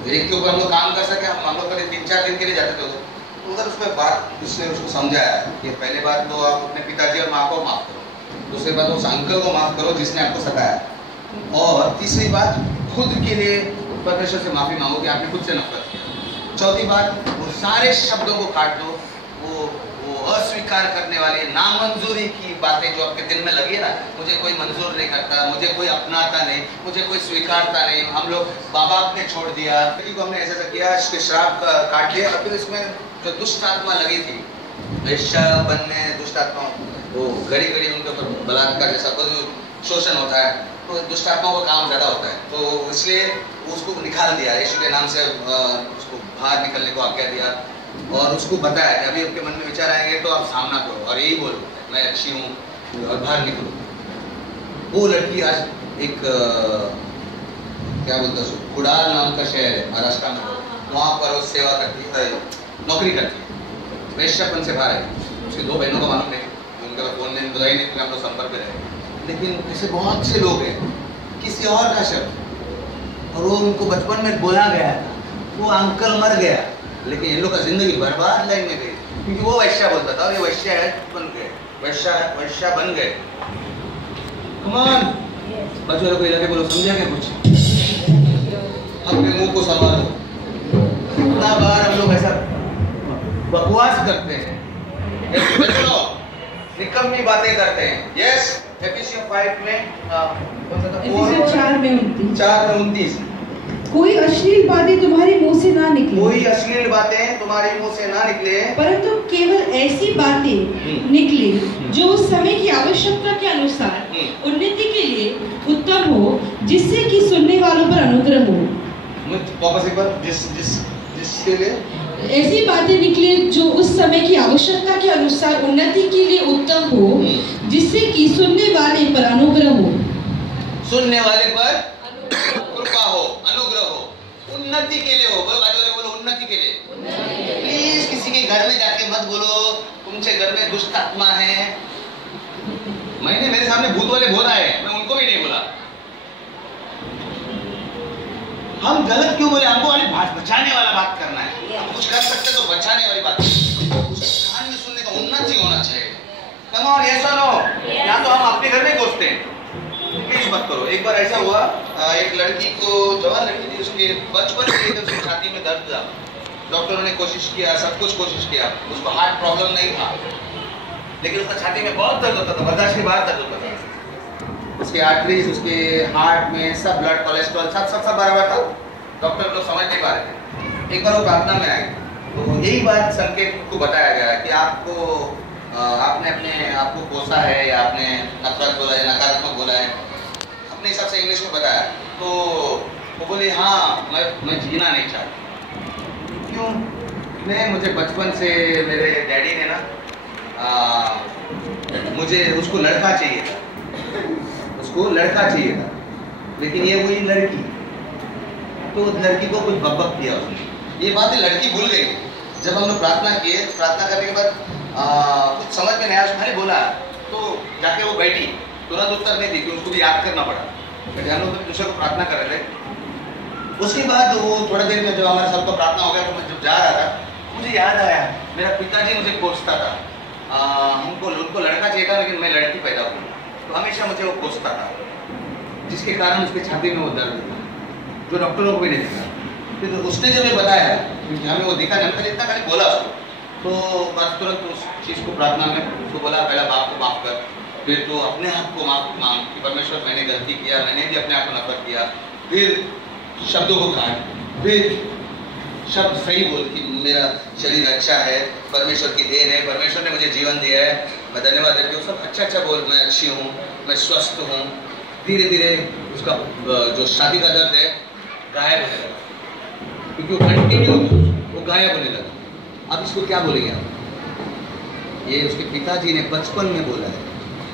एक के ऊपर हम लोग काम कर सके, हम लोग कभी 3-4 दिन के लिए जाते थे तो उधर उसमें बात, उसने उसको समझाया कि पहले बात तो आप अपने पिताजी और माँ को माफ करो, दूसरी बात उस अंकल को माफ करो जिसने आपको सताया, और तीसरी बात खुद के लिए परमेश्वर से माफी मांगो कि आपने खुद से नफरत किया। चौथी बात, वो सारे शब्दों को काट दो, वो अस्वीकार करने वाली नामंजूरी की बातें जो आपके दिल में लगी है ना, मुझे कोई मंजूर नहीं करता, मुझे कोई अपनाता नहीं, मुझे कोई स्वीकारता नहीं, हम लोग बाबा ने छोड़ दिया, को हमने ऐसा किया, इसके श्राप काट दिया। और फिर इसमें जो दुष्ट आत्मा लगी थी, वैश्यापन में दुष्ट आत्मा, वो घड़ी घड़ी उनके ऊपर बलात्कार जैसा कोई शोषण होता है, तो दुष्ट आत्माओं का काम ज्यादा होता है, तो इसलिए उसको निकाल दिया, यीशु के नाम से उसको बाहर निकलने को आज्ञा दिया, और उसको बताया कि अभी आपके मन में विचार आएंगे तो आप सामना करो और यही बोलो मैं अच्छी हूँ और बाहर निकलो। वो लड़की आज एक क्या बोलते हैं, कुडाल नाम का शहर है महाराष्ट्र में, वहाँ पर वो सेवा करती है, नौकरी करती है, वैश्यापन से बाहर है। उसकी 2 बहनों का मालूम नहीं, उनके पास फोन नहीं बुलाई नहीं, हम लोग संपर्क में रहे, लेकिन ऐसे बहुत से लोग हैं किसी और का शब्द, और वो उनको बचपन में बोला गया था, वो अंकल मर गया, लेकिन इन लोग का जिंदगी बर्बाद लाइन में गई, क्योंकि वो वैश्या बोलता था और ये वैश्या बन गए, वैश्या बन गए। कमान बच्चों को इलाके बोलो, समझा क्या कुछ? अपने मुंह को संभालो। कितना बार हम लोग ऐसा बकवास करते हैं, निकम्मी बातें करते हैं। यस, एफिसियों 5 में 4:29, कोई अश्लील बातें तुम्हारे मुंह से ना निकले, कोई अश्लील बातें तुम्हारे मुंह से ना निकले, परंतु केवल ऐसी बातें निकले जो उस समय की आवश्यकता के अनुसार उन्नति के लिए उत्तम हो, जिससे कि सुनने वालों पर अनुग्रह हो। जिसके लिए ऐसी बातें निकले जो उस समय की आवश्यकता के अनुसार उन्नति के लिए उत्तम हो, जिससे कि सुनने वाले पर अनुग्रह हो, सुनने वाले पर कृपा हो, अनुग्रह हो, उन्नति के लिए हो। बोलो बाजू वाले बोलो उन्नति के लिए। प्लीज किसी के घर में जाके मत बोलो तुमसे घर में दुष्ट आत्मा है। मैंने मेरे सामने भूत वाले बहुत आए, मैं उनको भी नहीं बोला। हम गलत क्यों बोले? हमको वाली बचाने वाला बात करना है, हम कुछ कर सकते तो बचाने वाली बात, कान में सुनने का उन्नति होना चाहिए। कम ऑन, यस और नो? यहाँ तो हम अपने घर में घुसते हैं, प्लीज मत करो। एक बार ऐसा हुआ, एक लड़की को, जवान लड़की थी, उसके बचपन से उसकी छाती में दर्द था। डॉक्टरों ने कोशिश किया, सब कुछ कोशिश किया, उसको हार्ट प्रॉब्लम नहीं था, लेकिन उसका छाती में बहुत दर्द होता था, बर्दाश्त के बाहर दर्द होता था। उसके आर्टरीज, उसके हार्ट में सब, ब्लड कोलेस्ट्रॉल सब बराबर था। डॉक्टर लोग समझ नहीं पा रहे थे। एक बार वो प्रार्थना में आए तो यही बात संकेत को बताया गया कि आपको आपने अपने आप को कोसा है, या आपने नफरत बोला है, नकारात्मक बोला है, अपने हिसाब से इंग्लिश में बताया। तो वो बोले हाँ मैं जीना नहीं चाहती। क्यों? नहीं, मुझे बचपन से मेरे डैडी ने ना मुझे उसको लड़का चाहिए था, उसको लड़का चाहिए था, लेकिन ये हुई लड़की। तो लड़की को कुछ बकबक किया उसने, ये बात लड़की भूल गई। जब हम लोग प्रार्थना किए, प्रार्थना करने के बाद कुछ समझ में नहीं आया, उसने बोला, तो जाके वो बैठी, तुरंत उत्तर नहीं दी, क्योंकि उसको भी याद करना पड़ा। हम लोग दूसरे को प्रार्थना कर रहे थे। उसके बाद वो थोड़ा देर में जब हमारे सबको प्रार्थना हो गया, तो मैं जब जा रहा था, मुझे याद आया मेरा पिताजी मुझे कोसता था, उनको लड़का चाहिए था, लेकिन मैं लड़की पैदा हुई, तो हमेशा मुझे वो कोसता था, जिसके कारण उसकी छाती में वो दर्द था, जो डॉक्टरों को भी नहीं दिखा। फिर उसने जब ये बताया, हमें वो दिखा नहीं, इतना खाली बोला उसको, तो बस तुरंत उस चीज़ को प्रार्थना में उसको बोला, पहला बाप को माफ कर, फिर तो अपने आप को मांग कि परमेश्वर मैंने गलती किया, मैंने भी अपने आप को नफरत किया, फिर शब्दों को काट, फिर शब्द सही बोल कि मेरा शरीर अच्छा है, परमेश्वर की देन है, परमेश्वर ने मुझे जीवन दिया है, मैं धन्यवाद देती हूँ, सब अच्छा बोल, मैं अच्छी हूँ, मैं स्वस्थ हूँ। धीरे धीरे उसका जो छाती का दर्द है गायब होने लगा, क्योंकि वो कंटिन्यू वो गायब होने लगा। अब इसको क्या बोलेंगे आप? ये उसके पिताजी ने बचपन में बोला है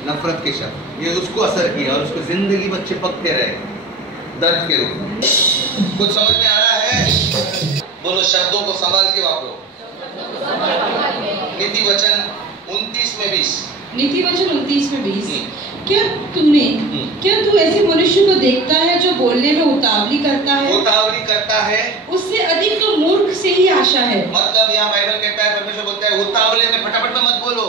नफरत के शब्द, ये उसको असर किया और उसको जिंदगी में चिपकते रहे दर्द के रूप में। कुछ समझ में आ रहा है? बोलो, शब्दों को संभाल के वापरो। नीति वचन 29 में 20। नीति वचन 29 में 20। क्या तू ऐसे मनुष्य को देखता है जो बोलने में उतावली करता है? उससे अधिक तो मूर्ख से ही आशा है। मतलब यहाँ बाइबल कहता है, परमेश्वर बोलता है, उतावले में फटाफट में मत बोलो,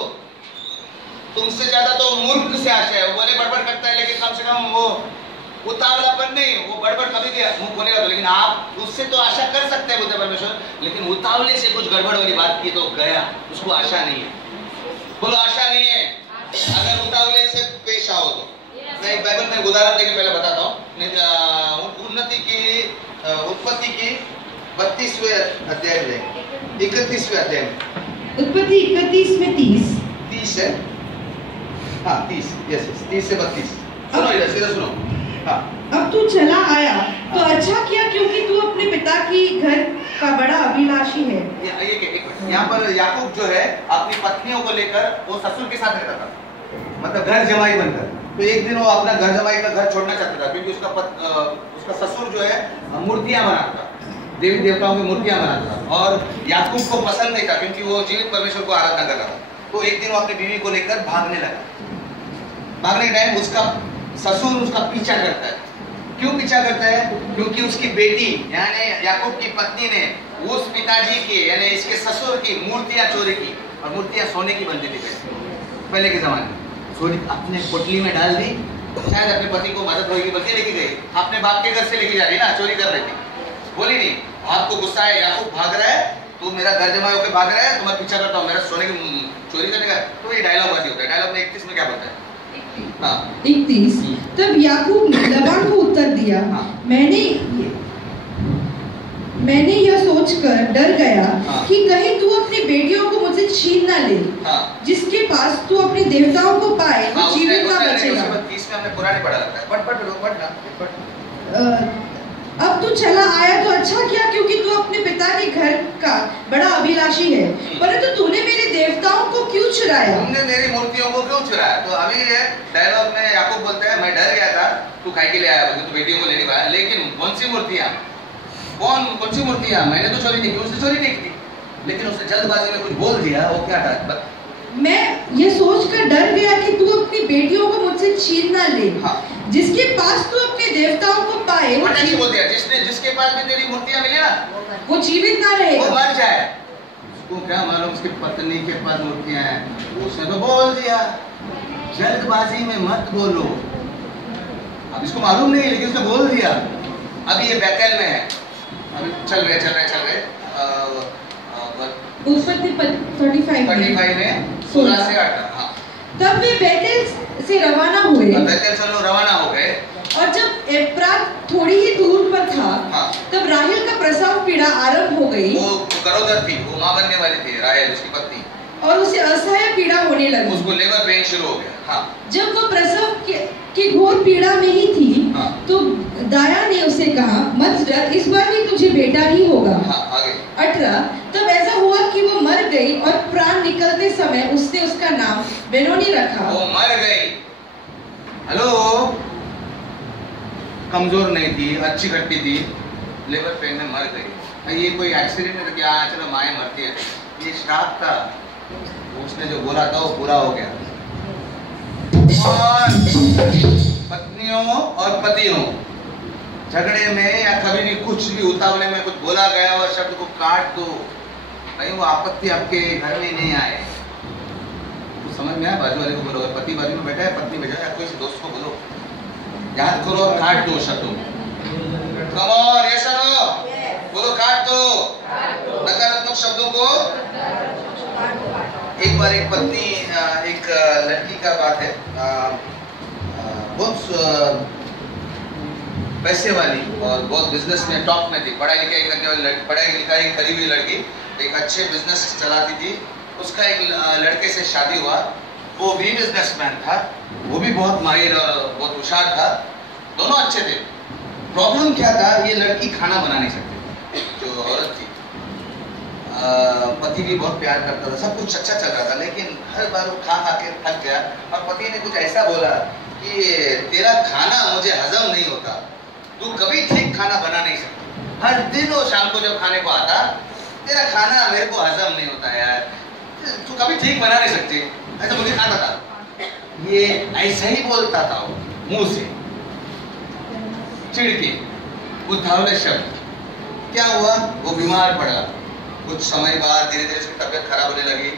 तुमसे ज्यादा तो मूर्ख से आशा है। वो बोले बड़बड़ करता है, लेकिन कम से कम वो उतावलापन नहीं, वो बड़बड़ कभी भी मुंह खोलेगा तो, लेकिन आप उससे तो आशा कर सकते हैं, बोलते परमेश्वर, लेकिन उतावले से कुछ गड़बड़ वाली बात की तो गया, उसको आशा नहीं है। बोलो, आशा नहीं है अगर उतावले से पेश आओ तो। मैं एक बाइबल में उदाहरण देकर पहले बताता हूँ। उत्पत्ति की 32वें अध्याय में 31वें अध्याय में, उत्पत्ति 31 में 30 है, हाँ 30, यस 30 से 32। सुनो इधर सीधा सुनो। हाँ, अब तू चला आया तो अच्छा किया, क्योंकि तू अपने पिता की घर का बड़ा अभिलाषी है। यहाँ पर याकूब जो है अपनी पत्नियों को लेकर वो ससुर के साथ रहता था, मतलब घर जमाई बनकर। तो एक दिन वो अपना घर जमाई का घर छोड़ना चाहता था, क्योंकि उसका ससुर जो है मूर्तियां बनाता था, देवी देवताओं की मूर्तियां बनाता था, और याकूब को पसंद नहीं था, क्योंकि वो जीवित परमेश्वर को आराधना कर रहा था। तो एक दिन वो अपनी बीवी को लेकर भागने लगा। भागने के टाइम उसका ससुर उसका पीछा करता है। क्यों पीछा करता है? क्योंकि उसकी बेटी यानी याकूब की पत्नी ने उस पिताजी की यानी इसके ससुर की मूर्तियां चोरी की, और मूर्तियां सोने की बनती थी पहले के जमाने में। सोने अपने पोटली में डाल दी, शायद अपने पति को मदद होगी बल्कि लेके गई, अपने बाप के घर से लेके जा रही ना, चोरी कर रही थी। बोली नहीं, आपको गुस्सा है, याकूब भाग रहा है, तू मेरा घर जमा होकर भाग रहा है, तो मैं पीछा करता हूँ, मेरा सोने की चोरी करने का। तो ये डायलॉग बाजी होता है। डायलॉग में 31 में क्या बोलता है? 31। तब याकूब ने लबान को उत्तर दिया, मैंने यह सोचकर डर गया कि कहीं तू अपनी बेटियों को मुझसे छीन ना ले, जिसके पास तू अपने देवताओं को पाए तो जीवित ना बचेगा। इसमें हमने पुराने पढ़ा लगता है। अब तू चला आया तो अच्छा किया, क्योंकि तू अपने पिता के घर का बड़ा अभिलाषी है, परंतु तूने मेरे देवताओं को क्यों चुराया? तुमने मेरी मूर्तियों को क्यों चुराया? तो अभी ये डायलॉग में याकूब बोलते हैं, मैं डर गया था, तू खाई के ले आया, तू बेटियों को ले नहीं पाया, लेकिन कौन सी मूर्तियां? कौन सी मूर्तियां? मैंने तो चोरी नहीं की, उसने चोरी नहीं की, लेकिन उसने जल्दबाजी में कुछ बोल दिया। वो क्या था? मैं ये सोचकर डर गया कि तू अपनी बेटियों को मुझसे छीन ना ले, जिसके पास तू अपने देवताओं को पाए बोल दिया, जिसके पास में तेरी मूर्तियां मिली ना, वो जीवित ना रहे, वो मर जाए। उसको क्या मालूम उसकी पत्नी के पास मूर्तियां हैं, उसने तो बोल दिया। जल्दबाजी में मत बोलो। अब इसको मालूम नहीं लेकिन उसने बोल दिया। अभी ये बैतल में है, अभी चल रहे उत्पत्ति 35 में 16 से 18। हाँ। तब वे बैतल से रवाना हुए। बैतल से लोग रवाना हो गए। और जब एफ्रात थोड़ी ही दूर पर था, हाँ। तब राहेल का प्रसव पीड़ा आरंभ हो गई। वो गरोदर थी, वो मां बनने वाली थी, राहेल उसकी पत्नी। और उसे असह्य पीड़ा होने लगी। उसको लेबर पेन शुरू हो गया। हाँ। जब वो प्रसव की घोर पीड़ा में ही थी, हाँ। तो दाया ने उसे कहा, मत डर, इस बार भी तुझे बेटा ही होगा। हाँ, आगे। 18 तब ऐसा हुआ कि वो मर गई और प्राण निकलते समय उसने उसका नाम बेनोनी रखा। वो मर गई। हेलो, कमजोर नहीं थी, अच्छी खट्टी थी, लेबर पेन में मर गई। ये कोई एक्सीडेंट नहीं था कि हाँ चलो माए मरती है, ये श्राप था। उसने जो बोला था वो पूरा हो गया। और पत्नियों और पतियों झगड़े में या कभी भी कुछ भी उतावले में कुछ बोला गया और शब्द को काट दो, कहीं वो आपत्ति आपके घर में नहीं आए। तो समझ में आया? बाजू वाले को बोलो, पति बाजू में बैठा है, पत्नी बैठा है, कोई दोस्त को बोलो, याद करो और काट दो शब्दों में। कम ऑन, ये सुनो, बोलो काट दो नकारात्मक शब्दों को। एक बार एक पत्नी, एक लड़की का बात है, बहुत पैसे वाली और बहुत बिजनेस में टॉप में थी, पढ़ाई लिखाई करने वाली लड़की, पढ़ाई लिखाई करी हुई लड़की, एक अच्छे बिजनेस चलाती थी। उसका एक लड़के से शादी हुआ, वो भी बिजनेसमैन था, वो भी बहुत माहिर और बहुत होशियार था, दोनों अच्छे थे। प्रॉब्लम क्या था, ये लड़की खाना बना नहीं सकती, जो औरत थी। पति भी बहुत प्यार करता था, सब कुछ अच्छा चल रहा था, लेकिन हर बार वो खा के थक गया और पति ने कुछ ऐसा बोला कि तेरा खाना मुझे हजम नहीं होता, तू कभी ठीक खाना बना नहीं सकता, हर दिन वो शाम को जब खाने को आता, तेरा खाना मेरे को हजम नहीं होता यार, तू कभी ठीक बना नहीं सकती, ऐसा मुझे खाता था। ये ऐसा ही बोलता था वो मुंह से चिढ़ के, उद्धावले शब्द। क्या हुआ, वो बीमार पड़ा। कुछ समय बाद धीरे धीरे उसकी तबीयत खराब होने लगी।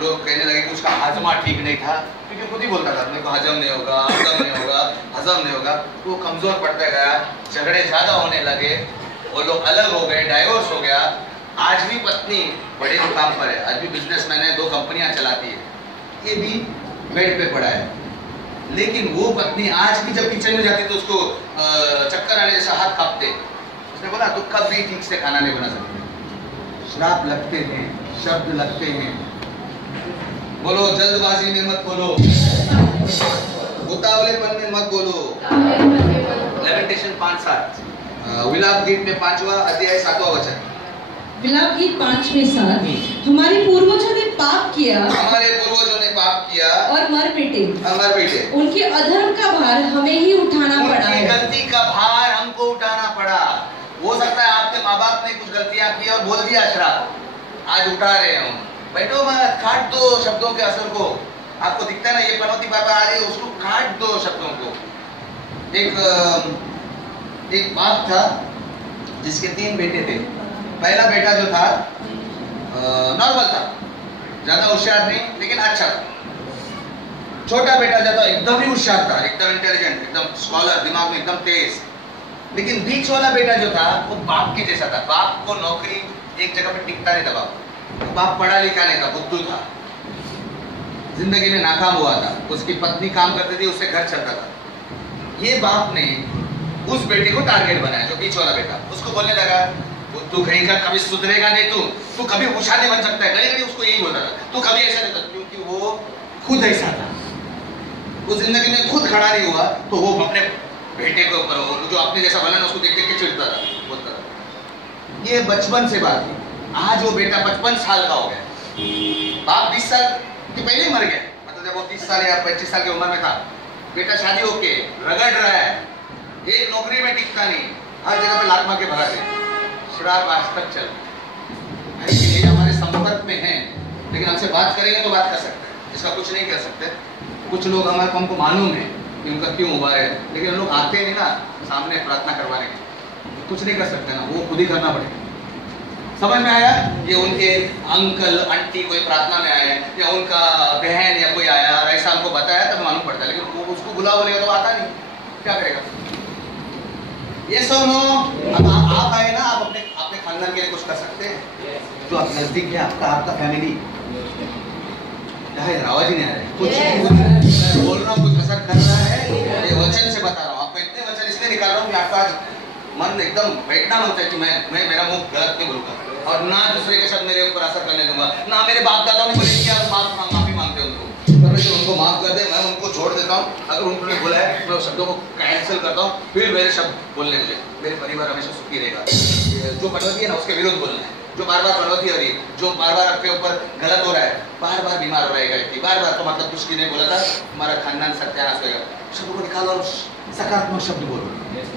लोग कहने लगे कि उसका हाजमा ठीक नहीं था, क्योंकि खुद ही बोलता था अपने को हजम नहीं होगा, हजम नहीं होगा, हजम नहीं होगा। तो वो कमजोर पड़ता गया, झगड़े ज्यादा होने लगे, वो लोग अलग हो गए, डाइवोर्स हो गया। आज भी पत्नी बड़े मुकाम पर है, आज भी बिजनेसमैन है, 2 कंपनियां चलाती है, ये भी बेड पे पड़ा है। लेकिन वो पत्नी आज भी जब किचन में जाती तो उसको चक्कर आने जैसा हाथ कांपते। उसने बोला तू कभी ठीक से खाना नहीं बना सकती। श्राप लगते हैं, शब्द लगते हैं। बोलो, जल्दबाजी में मत बोलो, उतावलेपन में मत बोलो। लेमेंटेशन 5:7, विलाप गीत में 5वां अध्याय 7वां वचन। विलाप गीत 5 में 7, हमारे पूर्वजों ने पाप किया, हमारे पूर्वजों ने पाप किया और मर मिटे, उनके अधर्म का भार हमें ही उठाना पड़ा है। गलती का भार हमको उठाना पड़ा। हो सकता है आपके माँ बाप ने कुछ गलतियां की और बोल दिया श्राप, आज उठा रहे हम। बैठो मत, काट दो शब्दों के असर को। आपको दिखता है ना ये पनौती बाबा आ रही है, उसको काट दो शब्दों को। एक बाप था जिसके 3 बेटे थे। पहला बेटा जो था नॉर्मल था, ज्यादा होशियार नहीं लेकिन अच्छा था। छोटा बेटा जो था एकदम ही होशियार था, एकदम इंटेलिजेंट, एकदम स्कॉलर, दिमाग में एकदम तेज। लेकिन बीच वाला बेटा जो था वो बाप के जैसा था। बाप को नौकरी एक जगह पे टिकता नहीं था। बाप पढ़ा लिखा नहीं था, बुद्धू था, जिंदगी में नाकाम हुआ था। उसकी पत्नी काम करती थी, उससे घर चलता था। ये बाप ने उस बेटे को टारगेट बनाया, जो बीच वाला बेटा। उसको बोलने लगा तू कहीं का कभी सुधरेगा नहीं, तू कभी होशियार नहीं बन सकता है। घड़ी घड़ी उसको यही बोलता था, तू कभी ऐसा नहीं कर, क्योंकि वो खुद ऐसा था। वो जिंदगी में खुद खड़ा नहीं हुआ तो वो अपने बेटे के ऊपर, जो अपने जैसा बना ना, उसको देख देख के चिढ़ता था, बोलता था। ये बचपन से बात थी। आज वो बेटा 55 साल का हो गया। बाप 20 साल के पहले ही मर गया, मतलब जब वो 30 साल या 25 साल की उम्र में था। बेटा शादी होके रगड़ रहा है, एक नौकरी में टिकता नहीं, हर जगह पे लात मार के भगा दे। श्राप आज तक चल रहा है। ये हमारे संपर्क में है, लेकिन हमसे बात करेंगे तो बात कर सकते हैं, इसका कुछ नहीं कर सकते। कुछ लोग हमको मालूम है कि उनका क्यों हुआ है, लेकिन लोग आते नहीं ना सामने प्रार्थना करवाने के, कुछ नहीं कर सकते ना, वो खुद ही करना पड़ेगा। समझ में आया? ये उनके अंकल आंटी कोई प्रार्थना में आए या उनका बहन या कोई आया और ऐसा हमको बताया तब मालूम पड़ता है, लेकिन वो उसको बुला बोलेगा तो आता नहीं, क्या करेगा? ये सुनो, अब आप आए ना, आप अपने खानदान के लिए कुछ कर सकते हैं? जो आप नजदीक है आपका फैमिली, आवाज ही नहीं आ रहा है, कुछ बोल रहा हूँ, कुछ असर कर रहा है, ये वचन से बता रहा हूँ आपको। इतने वचन इसलिए निकाल रहा हूँ कि आपका मन एकदम बैठना होता है कि मैं मेरा मुंह गलत नहीं बोलूंगा और ना दूसरे के शब्द मेरे ऊपर असर करने दूंगा, ना मेरे बाप दादाओं ने बोले किया माफी मांगते उनको, परमेश्वर उनको माफ कर दे, मैं उनको छोड़ देता हूँ। अगर उन्होंने बोला है मैं उस शब्दों को कैंसिल करता हूँ, फिर मेरे शब्द बोलने मुझे, मेरे परिवार हमेशा सुखी रहेगा। जो बनवती है ना उसके विरुद्ध बोलना है, जो बार बार बनवती हो रही है, जो बार बार आपके ऊपर गलत हो रहा है, बार बार बीमार हो रहेगा व्यक्ति, बार बार, तो मतलब कुछ नहीं बोला था तुम्हारा खानदान सत्यानाश होगा, शब्दों को निकालो और सकारात्मक शब्द बोलो।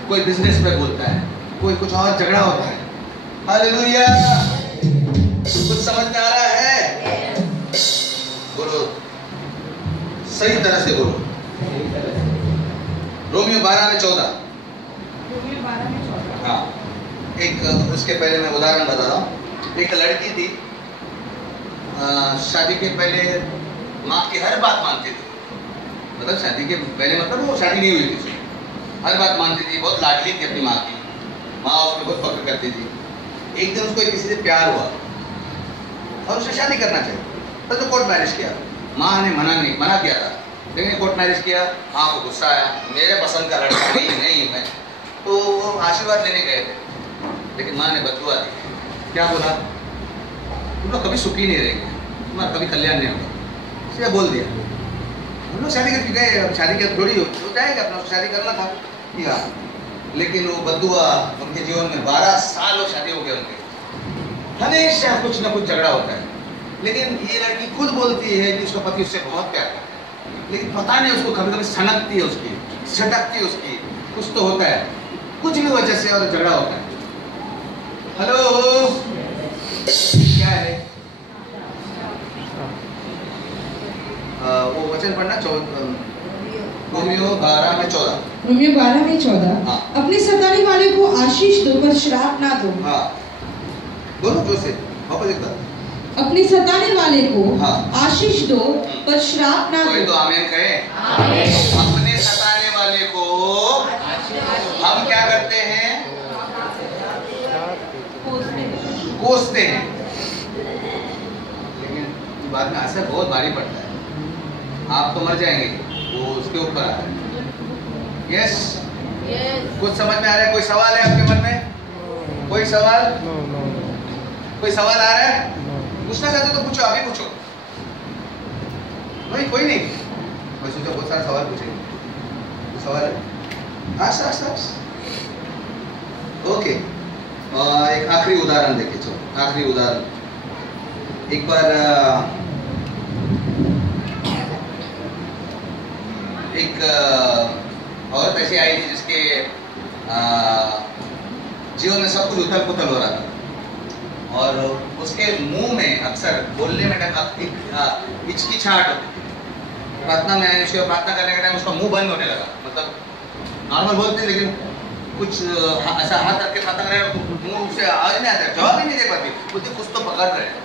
कोई बिजनेस पे बोलता है, कोई कुछ और झगड़ा होता है, हालेलुया, कुछ समझ में आ रहा है? बोलो सही तरह से बोलो। रोमियो 12:14। हाँ, एक उसके पहले मैं उदाहरण बता रहा हूँ। एक लड़की थी, शादी के पहले माँ की हर बात मानती थी, मतलब शादी के पहले मतलब वो शादी नहीं हुई थी, हर बात मानती थी, बहुत लाडली थी अपनी माँ की, माँ उसको बहुत फक्र करती थी। एक दिन उसको किसी से प्यार हुआ और उसे शादी करना चाहिए, तो कोर्ट मैरिज किया। माँ ने मना किया था, लेकिन कोर्ट मैरिज किया। माँ को गुस्सा आया, मेरे पसंद का लड़का नहीं मैं, तो वो आशीर्वाद लेने गए थे, लेकिन माँ ने बदुआ दी। क्या बोला? तुम लोग कभी सुखी नहीं रहेंगे, तुम्हारा कभी कल्याण नहीं होगा, इसलिए बोल दिया। हम लोग शादी करके गए, अब शादी के थोड़ी हो जाएगा, अपना शादी करना था किया, लेकिन वो बदुआ उनके जीवन में 12 साल वो शादी हो गए उनके, हमेशा कुछ ना कुछ झगड़ा होता है। लेकिन ये लड़की खुद बोलती है कि उसका पति उससे बहुत प्यार करता है, लेकिन पता नहीं उसको कभी कभी सनकती है, उसकी झटकती है, उसकी कुछ तो होता है, कुछ भी वजह से और झगड़ा होता है। हेलो, क्या है? वो वचन पढ़ना, रोमियो 12:14। रोमियो 12:14। हाँ। अपने सताने वाले को आशीष दो पर श्राप ना दो। हाँ, बोलो जोर से, वापस एक बार। अपने सताने वाले को हाँ। आशीष दो पर श्राप ना दो। कोई तो आमीन कहे। अपने सताने वाले को हम क्या करते हैं? कोसते हैं, लेकिन बाद में असर बहुत भारी पड़ता है। आप तो मर जाएंगे, वो उसके ऊपर आ रहा है। यस, कुछ समझ में आ रहा है? कोई सवाल है आपके मन में? कोई सवाल? कोई सवाल आ रहा है? पूछना चाहते तो पूछो, अभी पूछो। नहीं, कोई नहीं, मैं सोचा बहुत सारा सवाल पूछेंगे। सवाल है? आस ओके। एक आखिरी उदाहरण देखे, चलो आखिरी उदाहरण। एक बार एक औरत ऐसी आई थी जिसके जीवन में सब कुछ उथल पुथल हो रहा था और उसके मुंह में अक्सर बोलने में हिचकिचाहट होती थी। प्रार्थना में आने से प्रार्थना करने के टाइम उसका मुंह बंद होने लगा, मतलब नॉर्मल बोलते लेकिन कुछ ऐसा हाथ रख के प्रार्थना करें मुंह से आवाज नहीं आता, जवाब ही नहीं दे पाती, बोलते कुछ तो पकड़ रहे हैं।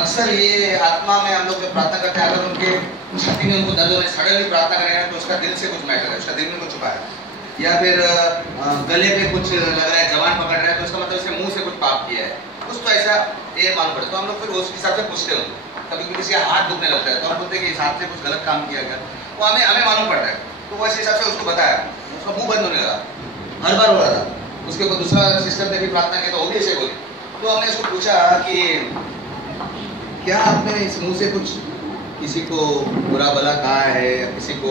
अक्सर ये आत्मा में हम लोग जब प्रार्थना करते हैं, अगर उनके छाती में उनको दर्द हो रहा है, सडनली प्रार्थना करेंगे तो उसका दिल से कुछ मैटर है, उसका दिल में कुछ छुपा है, या फिर गले पे कुछ लग रहा है, जवान पकड़ रहा है, तो उसका मतलब उसने मुंह से कुछ पाप किया है, कुछ तो ऐसा ये मालूम पड़े। तो हम लोग फिर उस हिसाब से पूछते हैं। कभी किसी का हाथ दुखने लगता है तो हम बोलते हैं कि इस हाथ से कुछ गलत काम किया गया, वो हमें मालूम पड़ता है। तो वैसे हिसाब से उसको बताया, उसका मुंह बंद होने लगा, हर बार हो रहा था। उसके ऊपर दूसरा सिस्टर ने भी प्रार्थना की तो वो भी ऐसे बोली। तो हमने उसको पूछा कि क्या आपने इस मुंह से कुछ किसी को बुरा भला कहा है या किसी को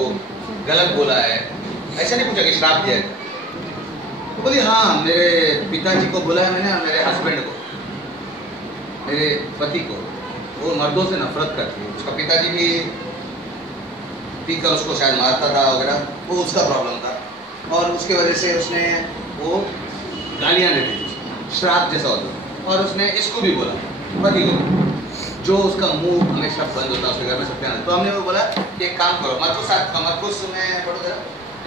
गलत बोला है? ऐसा नहीं पूछा कि श्राप दिया है। तो बोली हाँ, मेरे पिताजी को बोला है मैंने, मेरे हस्बैंड को, मेरे पति को। वो मर्दों से नफरत करती है, उसका पिताजी भी पीकर उसको शायद मारता था वगैरह, वो उसका प्रॉब्लम था और उसके वजह से उसने वो गालियाँ देती थी, श्राप जैसा होता। और उसने इसको भी बोला, पति को, जो उसका मुंह हमेशा बंद होता है उसके घर में सत्यानाश। तो हमने वो बोला कि एक काम करो, मरकुस में पढ़ो जरा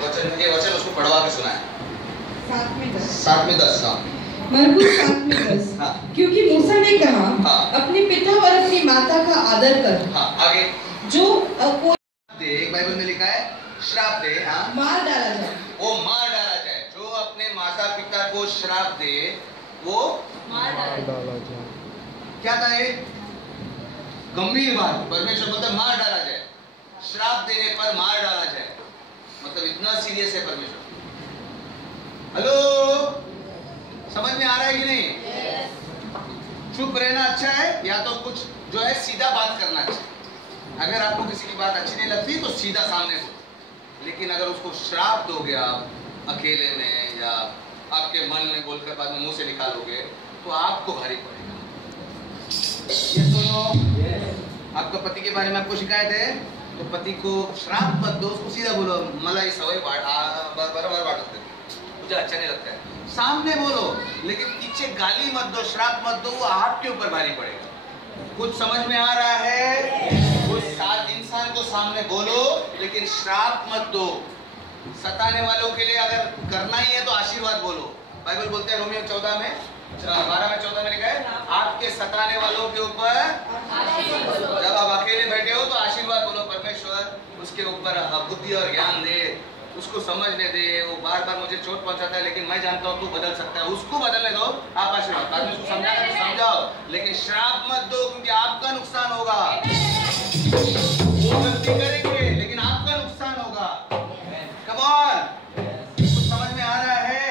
वचन, ये वचन उसको पढ़वा के सुनाए 7 में 10। मरकुस 7:10। क्योंकि मूसा ने कहा अपने पिता और अपनी माता का आदर कर। आगे जो कोई एक बाइबल में लिखा है श्राप दे, मार डाला जाए, वो मार डाला जाए। जो अपने माता पिता को श्राप दे वो मार डाला जाए। क्या था ये गंभीर बात। परमेश्वर मतलब मार डाला जाए, श्राप देने पर मार डाला जाए, मतलब इतना सीरियस है परमेश्वर। हेलो, समझ में आ रहा है कि नहीं? चुप रहना अच्छा है या तो कुछ जो है सीधा बात करना अच्छा है। अगर आपको किसी की बात अच्छी नहीं लगती तो सीधा सामने बोलो, लेकिन अगर उसको श्राप दोगे आप अकेले में या आपके मन में बोलकर बाद में मुंह से निकालोगे तो आपको भारी पड़ेगा। ये सुनो, आपका पति के बारे में आपको शिकायत है तो पति को श्राप मत दो, उसको सीधा बोलो मला ये सवय बराबर बांटते मुझे अच्छा नहीं लगता है, सामने बोलो। लेकिन पीछे गाली मत दो, श्राप मत दो, वो आपके ऊपर भारी पड़ेगा। कुछ समझ में आ रहा है? उस इंसान को सामने बोलो लेकिन श्राप मत दो। सताने वालों के लिए अगर करना ही है तो आशीर्वाद बोलो। बाइबल बोलते हैं रोमियो 12 में 14 में लिखा है आपके सताने वालों के ऊपर जब आप अकेले बैठे हो तो आशीर्वाद बोलो। परमेश्वर उसके ऊपर बुद्धि और ज्ञान दे, उसको समझने दे। वो बार बार मुझे चोट पहुंचाता है लेकिन मैं जानता हूँ तू बदल सकता है, उसको बदलने दो। आप आशीर्वाद बाद में उसको समझाना तो समझाओ, लेकिन श्राप मत दो क्योंकि आपका नुकसान होगा। वो गलती करेंगे लेकिन आपका नुकसान होगा। कम ऑन, कुछ समझ में आ रहा है?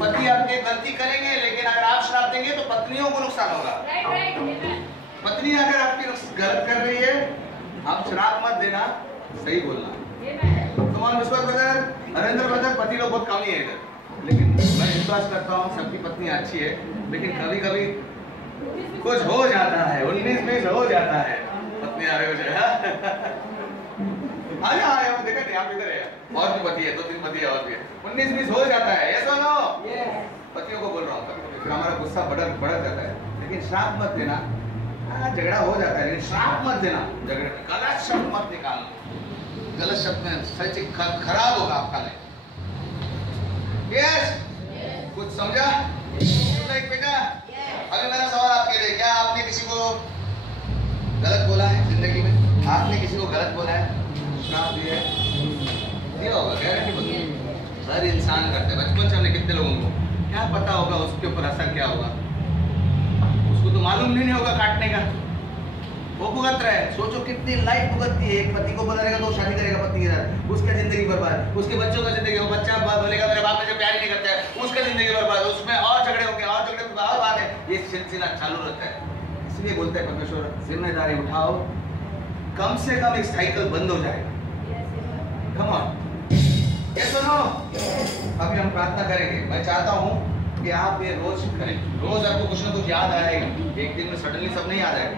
पति आपके गलती करेंगे लेकिन अगर आप श्राप देंगे तो पत्नियों को नुकसान होगा। पत्नी अगर आपकी गलत कर रही है आप श्राप मत देना, सही बोलना। तुम्हारा विश्वास ब्रदर, नरेंद्र ब्रदर, पति लोग बहुत कम ही है इधर, लेकिन मैं विश्वास करता हूँ सबकी पत्नी अच्छी है, लेकिन कभी कभी कुछ हो जाता है, 19-20 हो जाता है। पत्नी आ रही हो जाए देखा नहीं आप इधर है, और भी पति है, 2-3 पति है और भी है, 19-20 हो जाता है। ये सुनो, पतियों को बोल रहा हूँ, फिर हमारा गुस्सा बढ़ जाता है। लेकिन श्राप मत देना। झगड़ा हो जाता है लेकिन श्राप मत देना। झगड़े में गलत शब्द मत निकालना, गलत शब्द में सच खराब होगा आपका लाइफ। यस, कुछ समझा? बेटा अभी मेरा सवाल आपके लिए, क्या आपने किसी को गलत बोला है जिंदगी में? आपने किसी को गलत बोला है, श्राप दिया है? दिया होगा, गारंटी बोलूं हर इंसान करते हैं। बचपन से हमने कितने लोगों को क्या पता होगा उसके ऊपर असर क्या होगा, उसको तो मालूम नहीं होगा काटने का, वो भुगत रहा है। सोचो कितनी लाइफ भुगतती है। एक पति को बोला रहेगा तो शादी करेगा पत्नी के साथ, उसका जिंदगी बर्बाद, उसके बच्चों का जिंदगी, वो बच्चा बोलेगा मेरे बाप मुझे प्यार ही नहीं करता है, उसका जिंदगी बर्बाद, उसमें और झगड़े होंगे और झगड़े और बात है, ये सिलसिला चालू रहता है। इसलिए बोलते हैं परमेश्वर जिम्मेदारी उठाओ, कम से कम एक साइकिल बंद हो जाएगा। कम ऑन, ये सुनो, अभी हम प्रार्थना करेंगे। मैं चाहता हूँ कि आप ये रोज करें, रोज आपको कुछ ना कुछ याद आएगा। एक दिन में सडनली सब नहीं याद आएगा।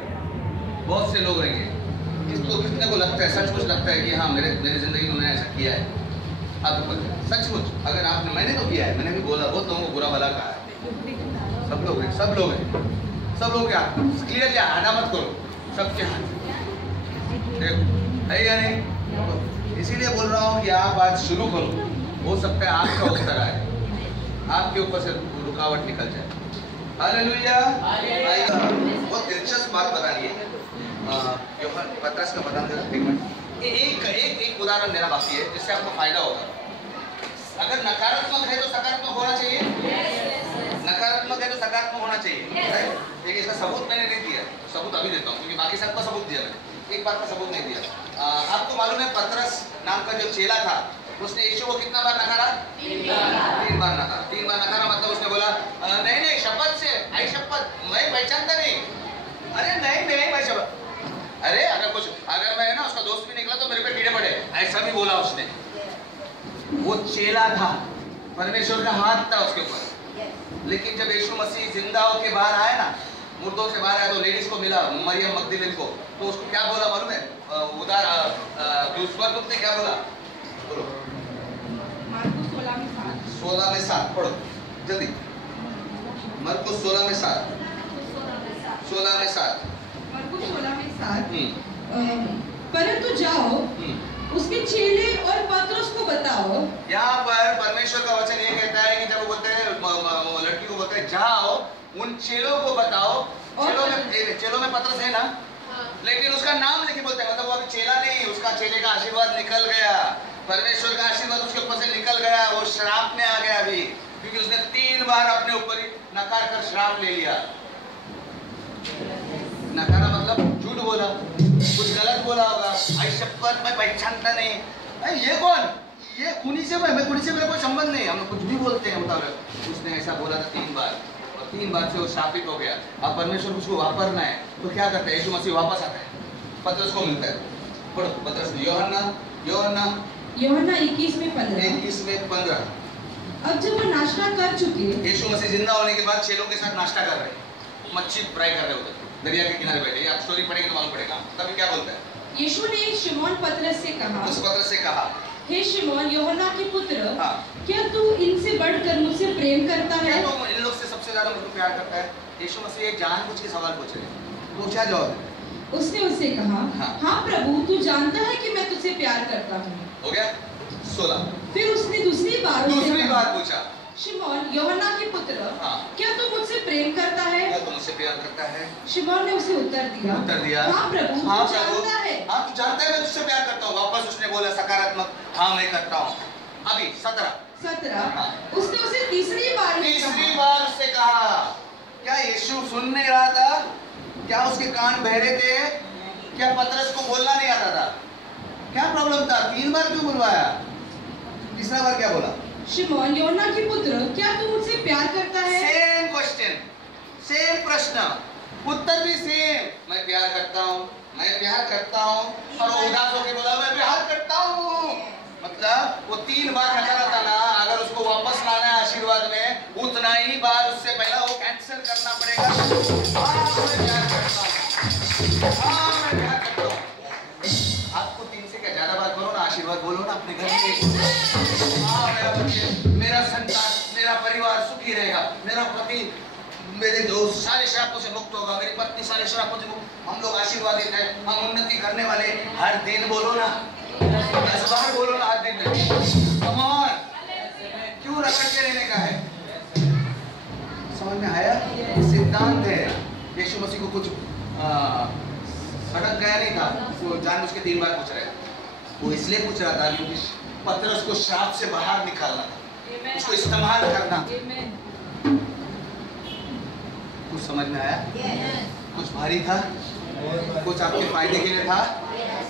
बहुत से लोग रहेंगे जिसको कितने को लगता है, सचमुच लगता है कि हाँ मेरे जिंदगी में मैंने ऐसा किया है। आपको पता है सचमुच, अगर आपने, मैंने तो किया है, मैंने भी बोला, बहुत लोगों को बुरा भला कहा है। सब लोग हैं, सब लोग हैं, सब लोग क्या क्लियरली आना मत करो, सबके हाथ है या नहीं? इसीलिए बोल रहा हूँ कि आप आज शुरू करो, हो सकता है आपका उत्तर आए, आपके ऊपर से रुकावट निकल जाए। हालेलुया। बहुत दिलचस्प बात बतानी है, पतरस का बताना एक मिनट। एक उदाहरण देना बाकी है जिससे आपको फायदा होगा। अगर नकारात्मक है तो सकारात्मक होना चाहिए, नकारात्मक है तो सकारात्मक होना चाहिए। देखिए इसका सबूत मैंने नहीं दिया, सबूत अभी देता हूँ क्योंकि बाकी सबका सबूत दिया मैंने, एक बात का सबूत नहीं दिया। आपको मालूम है पतरस नाम का जो चेला था उसने यीशु को कितना बार नकारा? 3 बार नकारा। 3 बार नकारा मतलब उसने बोला नहीं शपथ से, आई शपथ मैं पहचानता नहीं, अरे नहीं मैं शपथ, अरे अगर मैं ना उसका दोस्त भी निकला तो मेरे पे कीड़े पड़े, ऐसा भी बोला उसने। वो चेला था, परमेश्वर का हाथ था उसके ऊपर। लेकिन जब यीशु मसीह जिंदा होके बाहर आया ना, मुर्दों से बाहर आया तो लेडीज को मिला, मरियम मगदलीन को, तो उसको क्या बोला मालूम है? स्वर्गदूत ने क्या बोला? बोलो। मरकुस 16:7 पढ़ो जल्दी। मरकुस 16:7। मरकुस 16:7। परंतु जाओ उसके चेले और पतरस को बताओ। यहाँ पर परमेश्वर का वचन ये कहता है कि जब वो बोलते हैं, लड़की को बोलते हैं जाओ उन चेलों को बताओ, चेलों में पतरस है ना, लेकिन उसका नाम लेके बोलते हैं, मतलब वो अभी चेला नहीं, उसका चेले का आशीर्वाद निकल गया, परमेश्वर का आशीर्वाद उसके ऊपर से निकल गया, वो श्राप में आ गया अभी, क्योंकि उसने 3 बार अपने ऊपर ही नकार कर श्राप ले लिया। नकारा मतलब झूठ बोला, कुछ गलत बोला होगा, आई शपथ मैं पहचानता नहीं, ये कौन, ये कुनी से मैं कुनी से मेरा कोई संबंध नहीं, हम कुछ भी बोलते हैं मुताबिक। उसने ऐसा बोला था 3 बार, और 3 बार से वो शापित हो गया। अब परमेश्वर को उसको वापरना है तो क्या करता है, यीशु मसीह वापस आता है, पतरस को मिलता है। पढ़ो पतरस, यूहन्ना 21:15। अब जब वो नाश्ता कर चुके, यीशु मसीह जिंदा होने के बाद चेलों के साथ नाश्ता कर रहे हैं, मच्छी फ्राई कर रहे होते, दरिया के किनारे बैठे। आप स्टोरी पढ़ेंगे तो मालूम पड़ेगा। तभी क्या बोलता है, यीशु ने शिमोन पतरस से कहा, उस पतरस से कहा, हे शिमोन यूहन्ना के पुत्र, क्या तू इनसे बढ़कर मुझसे प्रेम करता है? क्या तू इन लोग से सबसे ज्यादा मुझको प्यार करता है? यीशु मसीह एक जानबूझ के सवाल पूछ रहे हैं, वो क्या जवाब है? उसने उससे कहा, हाँ प्रभु, तू जानता है कि मैं तुझसे प्यार करता हूँ। हो गया 16। फिर उसने दूसरी बार पूछा, शिमोन यूहन्ना के पुत्र, क्या तू मुझसे प्रेम करता है? क्या तू मुझसे प्यार करता है? शिमोन ने उसे उत्तर दिया, हाँ प्रभु, तू जानता है। हाँ तू जानता है मैं तुझसे प्यार करता हूँ। वापस उसने बोला सकारात्मक, हाँ मैं करता हूँ। अभी 17। उसने उसे तीसरी बार उससे कहा, क्या यीशु सुन नहीं रहा था? क्या उसके कान बहरे थे? क्या पतरस को बोलना नहीं आता था? क्या प्रॉब्लम था? 3 बार क्यों बुलवाया? तीसरा बार क्या बोला? शिमोन यूहन्ना के पुत्र, क्या तू मुझसे प्यार करता है? सेम क्वेश्चन, सेम प्रश्न, उत्तर भी सेम, मैं प्यार करता हूँ, मैं प्यार करता हूँ। और वो उदास होकर बोला मैं प्यार करता हूँ। मतलब वो 3 बार नकारा था ना, अगर उसको वापस लाना है आशीर्वाद में, उतना ही बार उससे पहला वो कैंसिल करना पड़ेगा। हाँ मैं प्यार करता हूँ, हाँ मैं प्यार करता हूँ। आपको 3 से क्या ज्यादा बार करो ना, आशीर्वाद बोलो ना अपने घर में। हाँ मेरा बच्चे, मेरा संतान, मेरा परिवार सुखी रहेगा, मेरा पति, मेरे जो सारे श्रापों से मुक्त होगा, मेरी पत्नी सारे श्रापों से मुक्त, हम लोग आशीर्वादित हैं, हम उन्नति करने वाले। हर दिन बोलो ना, 10 बार बोलो ना हर दिन में। कम ऑन, क्यों रगड़ के रहने का है? समझ में आया? सिद्धांत है। यीशु मसीह को कुछ सड़क गया नहीं था, वो जानबूझ के 3 बार पूछ रहे। वो इसलिए पूछ रहा था क्योंकि पतरस को श्राप से बाहर निकालना था, उसको इस्तेमाल करना। कुछ समझ में आया? कुछ भारी था, कुछ आपके फायदे के लिए था,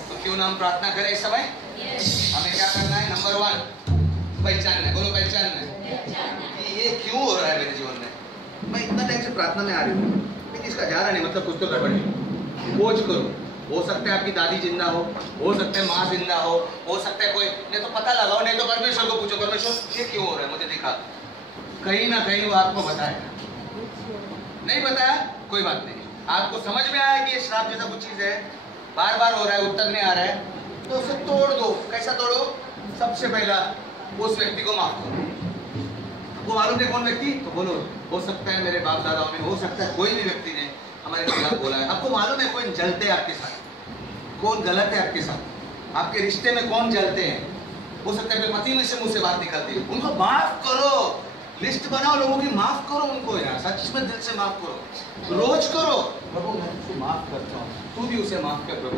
तो क्यों ना हम प्रार्थना करें इस समय? हमें क्या करना है? नंबर 1 पहचानना है। बोलो पहचानना है। ये क्यों हो रहा है मेरे जीवन में? मैं इतना टाइम से प्रार्थना में आ रही हूँ, लेकिन इसका जा रहा नहीं, मतलब कुछ तो गड़बड़ है। खोज करो, हो सकता है आपकी दादी जिंदा हो सकता है माँ जिंदा हो सकता है कोई, नहीं तो पता लगाओ, नहीं तो परमेश्वर को पूछो, परमेश्वर ये क्यों हो रहा है मुझे दिखा। कहीं ना कहीं वो आपको बताएगा। नहीं बताया कोई बात नहीं, आपको समझ में आया कि ये श्राप जैसा कुछ चीज है, बार बार हो रहा है, उत्तर नहीं आ रहा है, तो उसे तोड़ दो। कैसा तोड़ो? सबसे पहला उस व्यक्ति को माफ करो। वो मालूम नहीं कौन व्यक्ति, तो बोलो हो सकता है मेरे बाप दादाओं ने, हो सकता है कोई भी व्यक्ति ने हमारे खिलाफ बोला है। आपको मालूम है कौन जलते हैं आपके साथ, कौन गलत है आपके साथ, आपके रिश्ते में कौन जलते हैं। हो सकता है पति में से मुंह से बात निकलती है, उनको माफ करो। लिस्ट बनाओ लोगों की, माफ करो उनको यार, सच में दिल से माफ करो, रोज करो। प्रभु मैं तुझे माफ करता हूँ, तू भी उसे माफ कर प्रभु,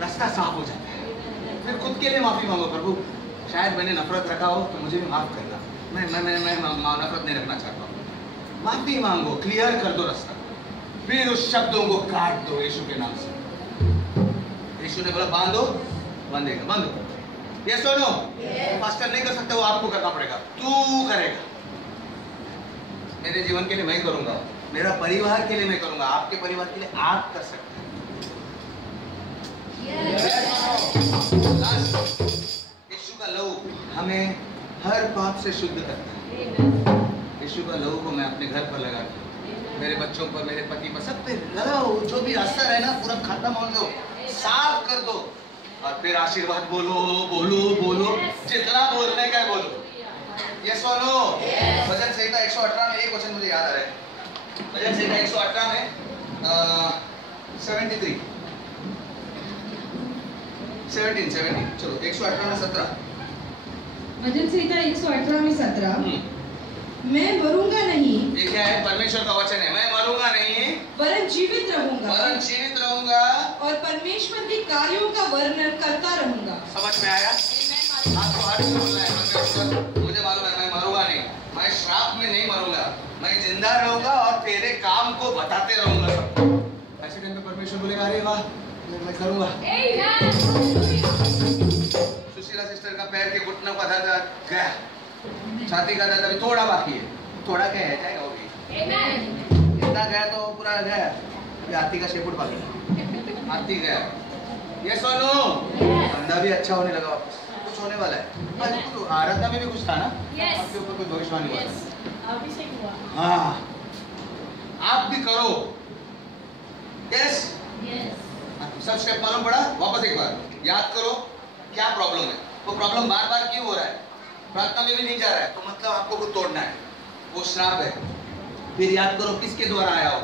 रास्ता साफ हो जाता है। फिर खुद के लिए माफी मांगो, प्रभु शायद मैंने नफरत रखा हो तो मुझे भी माफ करना, मैं नफरत नहीं रखना चाहता हूँ। माफी मांगो, क्लियर कर दो रास्ता, फिर उस शब्दों को काट दो यीशु के नाम से। यीशु ने बोला बांधो, बांधेगा, बांधो। ये सुनो, पास्टर नहीं कर सकते, वो आपको करना पड़ेगा, तू करेगा। मेरे जीवन के लिए मैं करूंगा, मेरा परिवार के लिए मैं करूंगा, आपके परिवार के लिए आप कर सकते हैं। यीशु का लहू हमें हर पाप से शुद्ध करता है। यीशु का लहू को मैं अपने घर पर लगा दूं, मेरे बच्चों पर, मेरे पति पर, सब पे लगाओ। जो भी असर है ना पूरा खत्म हो दो, साफ कर दो, और फिर आशीर्वाद बोलो बोलो बोलो, जितना बोलने का है बोलो। ये सुनो, भजन संहिता 118 में एक वचन मुझे याद आ रहा है। भजन संहिता 118 में 17 चलो 118 में 17। भजन संहिता 118 में 17। मैं मरूंगा नहीं। ये क्या है? परमेश्वर का वचन है, मैं मरूंगा नहीं वरन जीवित रहूंगा। वरन जीवित रहूंगा और परमेश्वर के कार्यों का वर्णन करता रहूंगा। समझ में आया? आपको हर चीज बोलना है, परमेश्वर मुझे मालूम है मैं मरूंगा नहीं, मैं श्राप में नहीं मरूंगा, मैं जिंदा रहूंगा और तेरे काम को बताते रहूंगा सबको। ऐसे टाइम में परमेश्वर बोलेगा अरे वाह मैं करूंगा। सुशीला सिस्टर का पैर के घुटनों का दर्द गया, छाती का दर्द अभी थोड़ा बाकी है, थोड़ा क्या है जाएगा वो भी, इतना गया तो पूरा गया। अभी हाथी का शेपुट बाकी, हाथी गया। ये सुनो धंधा भी अच्छा होने लगा, वापस कुछ होने वाला है। तो आराधना में भी कुछ था ना, आपके ऊपर कोई भविष्यवाणी हुआ। हाँ आप भी करो। यस सब स्टेप मालूम पड़ा? वापस एक बार याद करो क्या प्रॉब्लम है, वो प्रॉब्लम बार बार क्यों हो रहा है, प्रार्थना में भी नहीं जा रहा है, तो मतलब आपको कुछ तोड़ना है, वो श्राप है। फिर याद करो किसके द्वारा आया हो।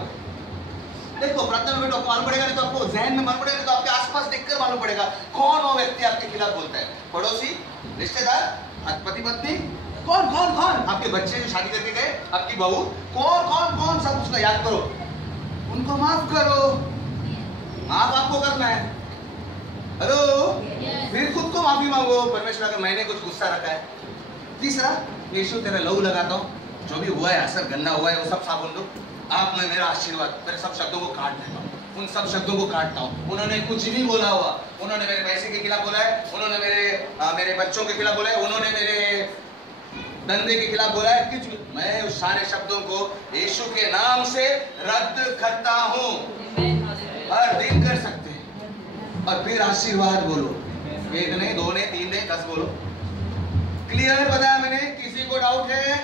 देखो प्रार्थना में बैठो आपको मालूम पड़ेगा, नहीं तो आपको जहन में मालूम पड़ेगा, नहीं तो आपके आसपास देखकर मालूम पड़ेगा कौन वो व्यक्ति आपके खिलाफ बोलता है। पड़ोसी, रिश्तेदार, पति पत्नी, कौन कौन कौन, आपके बच्चे जो शादी करके गए, आपकी बहू, कौन कौन कौन, सब उसका याद करो, उनको माफ करो। माफ आपको करना है। हेलो फिर खुद को माफी मांगो। परमेश्वर अगर मैंने कुछ गुस्सा रखा है। तीसरा, यीशु तेरा लहू लगाता हूँ, जो भी हुआ है असर गंदा हुआ है वो सब साबुन दो, आप में मेरा आशीर्वाद, मेरे सब शब्दों को काट देता हूँ, उन सब शब्दों को काटता हूँ। उन्होंने कुछ नहीं बोला हुआ, उन्होंने मेरे पैसे के खिलाफ बोला है, उन्होंने मेरे बच्चों के खिलाफ बोला है, उन्होंने मेरे धंधे के खिलाफ बोला है, कुछ मैं उस सारे शब्दों को यीशु के नाम से रद्द करता हूँ। हर दिन कर सकते हैं। और फिर आशीर्वाद बोलो, एक नहीं, दो नहीं, तीन नहीं, 10 बोलो। क्लियर बताया मैंने? किसी को डाउट है?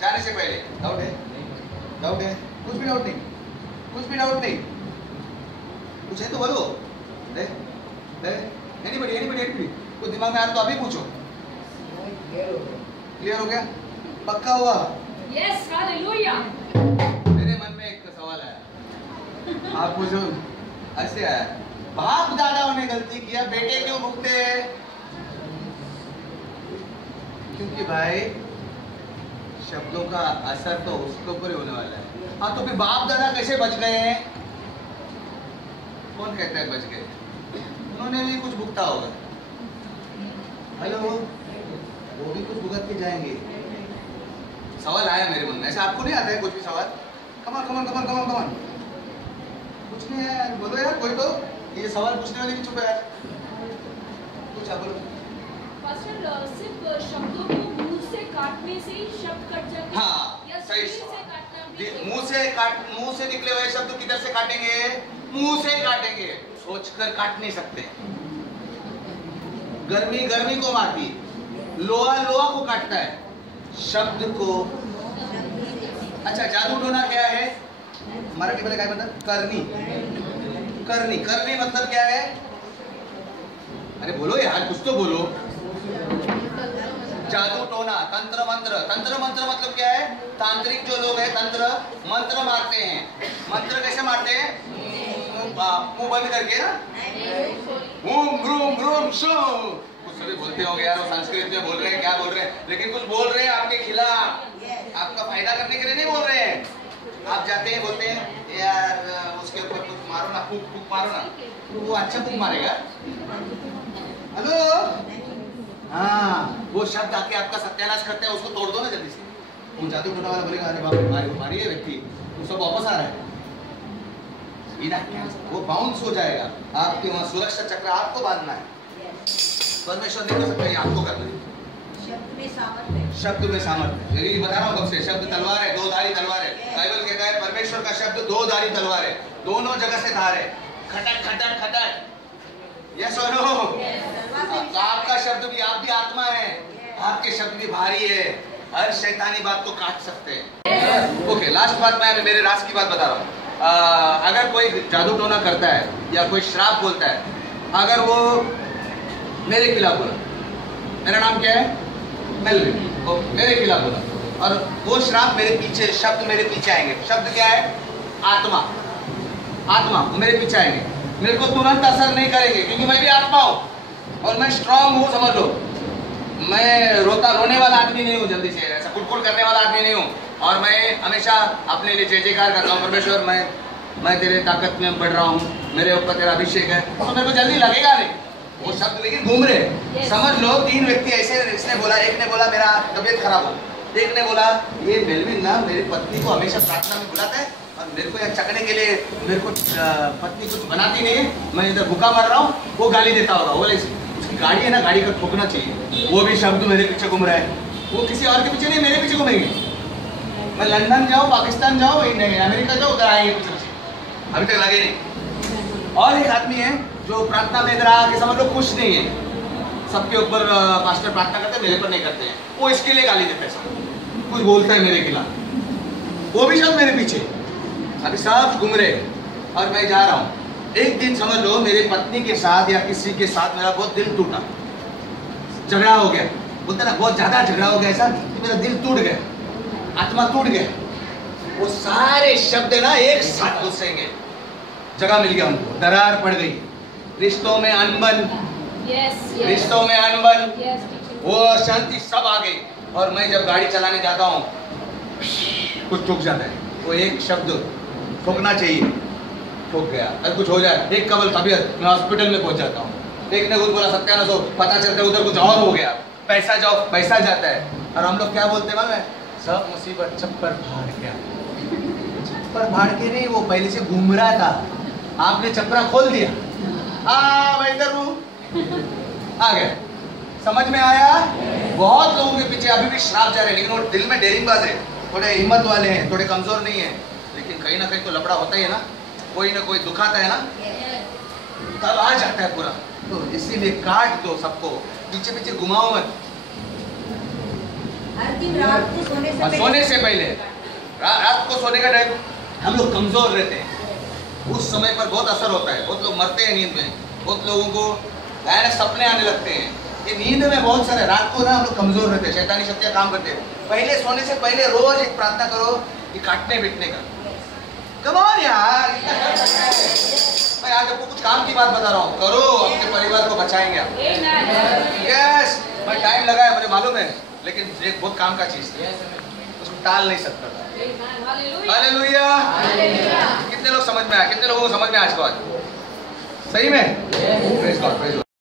जाने से पहले डाउट है? डाउट है? कुछ भी डाउट नहीं, कुछ भी डाउट नहीं, कुछ है तो बोलो। एनीबॉडी कुछ दिमाग में आ रहा तो अभी पूछो। क्लियर हो गया? पक्का हुआ? Yes, hallelujah. मेरे मन में एक सवाल आया, आप पूछो। ऐसे आया, बाप दादाओं ने गलती किया, बेटे क्यों भुगते हैं? क्योंकि भाई शब्दों का असर तो उसके ऊपर ही होने वाला है। हाँ तो फिर बाप दादा कैसे बच गए हैं? कौन कहता है बच गए? उन्होंने भी कुछ भुगता होगा। हेलो, वो भी कुछ भुगत के जाएंगे। सवाल आया मेरे मन में, ऐसा आपको नहीं आता है कुछ भी सवाल? कमान कमान कमान कमान कमान, कुछ नहीं है यार, बोलो यार कोई तो। ये सवाल पूछने वाले भी चुप है यार, कुछ आप बोलो। पास्टर, सिर्फ शब्दों को मुंह से काटने से ही शब्द कट जाते हैं? हाँ, या सही से काटना भी? मुंह से निकले हुए शब्द किधर से काटेंगे? मुंह से काटेंगे, सोचकर काट नहीं सकते। गर्मी गर्मी को मारती, लोहा लोहा को काटता है, शब्द को। अच्छा, जादू टोना क्या है? मराठी मध्ये काय म्हणतात? करनी। करनी, करनी मतलब क्या है? अरे बोलो यार, कुछ तो बोलो। जादू टोना, तंत्र मंत्र। तंत्र मंत्र मतलब क्या है? तांत्रिक जो लोग हैं तंत्र मंत्र मारते हैं। मंत्र कैसे मारते हैं? मुंह बंद करके ना, ओम ब्रूम ब्रूम शो। कुछ सभी बोलते होंगे यार, वो संस्कृत में बोल रहे हैं, क्या बोल रहे हैं, लेकिन कुछ बोल रहे हैं आपके खिलाफ, आपका फायदा करने के लिए नहीं बोल रहे हैं। आप जाते हैं बोलते हैं यार उसके ऊपर कुछ मारो ना, फूक फूक मारो ना, तो वो अच्छा फूक मारेगा। हेलो, हाँ, वो शब्द आके आपका सत्यानाश करते हैं, उसको तोड़ दो ना जल्दी से। वो जादू टोना वाला बोलेगा अरे बाप रे, मारी है व्यक्ति, वो सब वापस आ रहा है, वो बाउंस हो जाएगा। आपके वहाँ सुरक्षा चक्र आपको बांधना है, परमेश्वर नहीं कर सकता, ये आपको करना है। शब्द में सामर्थ्य, यही बता रहा हूँ कब से। शब्द तलवार है, दो धारी तलवार है। बाइबल कहता है परमेश्वर का शब्द दो धारी तलवार है, दोनों जगह से धार है, खटक खटक खटक। यस और नो? आपका शब्द भी, आप भी आत्मा है, आपके शब्द भी भारी है, हर शैतानी बात को काट सकते हैं। ओके, लास्ट बात मैं मेरे राज की बात बता रहा हूँ। अगर कोई जादू टोना करता है या कोई श्राप बोलता है, अगर वो मेरे खिलाफ बोला, मेरा नाम क्या है? मेलविन, मेरे खिलाफ बोला, और वो श्राप मेरे पीछे, शब्द मेरे पीछे आएंगे। शब्द क्या है? आत्मा। आत्मा मेरे पीछे आएंगे, मेरे को तुरंत असर नहीं करेंगे, क्योंकि मैं भी आत्मा हूं और मैं स्ट्रांग हूं, समझ लो। मैं रोने वाला आदमी नहीं हूँ, जल्दी से ऐसा कुड़कुड़ करने वाला आदमी नहीं हूँ। और मैं हमेशा अपने लिए जय जयकार करता हूँ, परमेश्वर मैं तेरे ताकत में बढ़ रहा हूँ, मेरे ऊपर तेरा अभिषेक है, तो मेरे को जल्दी लगेगा नहीं वो शब्द, लेकिन घूम रहे। समझ लो 3 व्यक्ति ऐसे, इसने बोला, एक ने बोला मेरा तबीयत खराब हो, एक ने बोला ये मेलविन ना मेरी पत्नी को हमेशा प्रार्थना में बुलाता है और मेरे को यहाँ चकने के लिए, मेरे को पत्नी कुछ बनाती नहीं है, मैं इधर भूखा मर रहा हूँ, वो गाली देता होगा, बोले उसकी गाड़ी है ना, गाड़ी का ठोकना चाहिए। वो भी शब्द मेरे पीछे घूम रहा है, वो किसी और के पीछे नहीं, मेरे पीछे घूमेंगे। मैं लंदन जाऊँ, पाकिस्तान जाऊँ, अमेरिका जाऊँ, उधर आएंगे कुछ, अभी तक लगे नहीं। और एक आदमी है जो प्रार्थना में इधर आके समझ लो खुश नहीं है, सबके ऊपर पास्टर प्रार्थना करते हैं, मेरे पर नहीं करते हैं, वो इसके लिए गाली देते हैं, कुछ बोलता है मेरे खिलाफ, वो भी सब मेरे पीछे। अभी सब घूम रहे और मैं जा रहा हूँ। एक दिन समझ लो मेरी पत्नी के साथ या किसी के साथ मेरा बहुत दिल टूटा, झगड़ा हो गया, बोलते ना बहुत ज्यादा झगड़ा हो गया ऐसा कि मेरा दिल टूट गया, आत्मा टूट गया। वो सारे शब्द ना एक साथ घुसेंगे, जगह मिल गया हमको, दरार पड़ गई, रिश्तों में अनबन, रिश्तों में अनबन, वो शांति सब आ गई। और मैं जब गाड़ी चलाने जाता हूँ कुछ टूट जाता है, वो एक शब्द ठोकना चाहिए, ठोक गया, अगर कुछ हो जाए, एक कबल तबीयत, मैं हॉस्पिटल में पहुंच जाता हूँ। एक ने कुछ बोला सत्यानाश हो, पता चलता है उधर कुछ और हो गया, पैसा जाओ पैसा जाता है। और हम लोग क्या बोलते हैं, सब मुसीबत छप्पर फाड़ के, छप्पर फाड़ के नहीं, वो पहले से घूम रहा था, आपने छपरा खोल दिया, मैं इधर हूँ, आ गया। समझ में आया? बहुत लोगों के पीछे अभी भी श्राप जा रहे हैं, लेकिन वो दिल में डेरिंगबाज है, थोड़े हिम्मत वाले हैं, थोड़े कमजोर नहीं है, लेकिन कहीं ना कहीं तो लफड़ा होता ही है ना, कोई ना कोई दुखाता है ना, तब आ जाता है पूरा। तो इसीलिए काट दो सबको, पीछे पीछे घुमाओ मत। रात को सोने से पहले रात को सोने का टाइम हम लोग कमजोर रहते हैं, उस समय पर बहुत असर होता है, बहुत लोग मरते हैं नींद में, बहुत लोगों को भयानक सपने आने लगते हैं। ये नींद में बहुत सारे, रात को ना हम लोग कमजोर रहते हैं, शैतानी शक्तियां काम करते हैं। पहले सोने से पहले रोज एक प्रार्थना करो कि काटने पीटने का, कम ऑन यार, मैं आज आपको कुछ काम की बात बता रहा हूँ, करो, अपने परिवार को बचाएंगे आप। यस, मैं टाइम लगा है मुझे मालूम है, लेकिन एक बहुत काम का चीज है, उसको टाल नहीं सकता। हालेलुया। कितने लोग समझ में आया, कितने लोगों को समझ में आज को आज सही में? Praise God, praise God.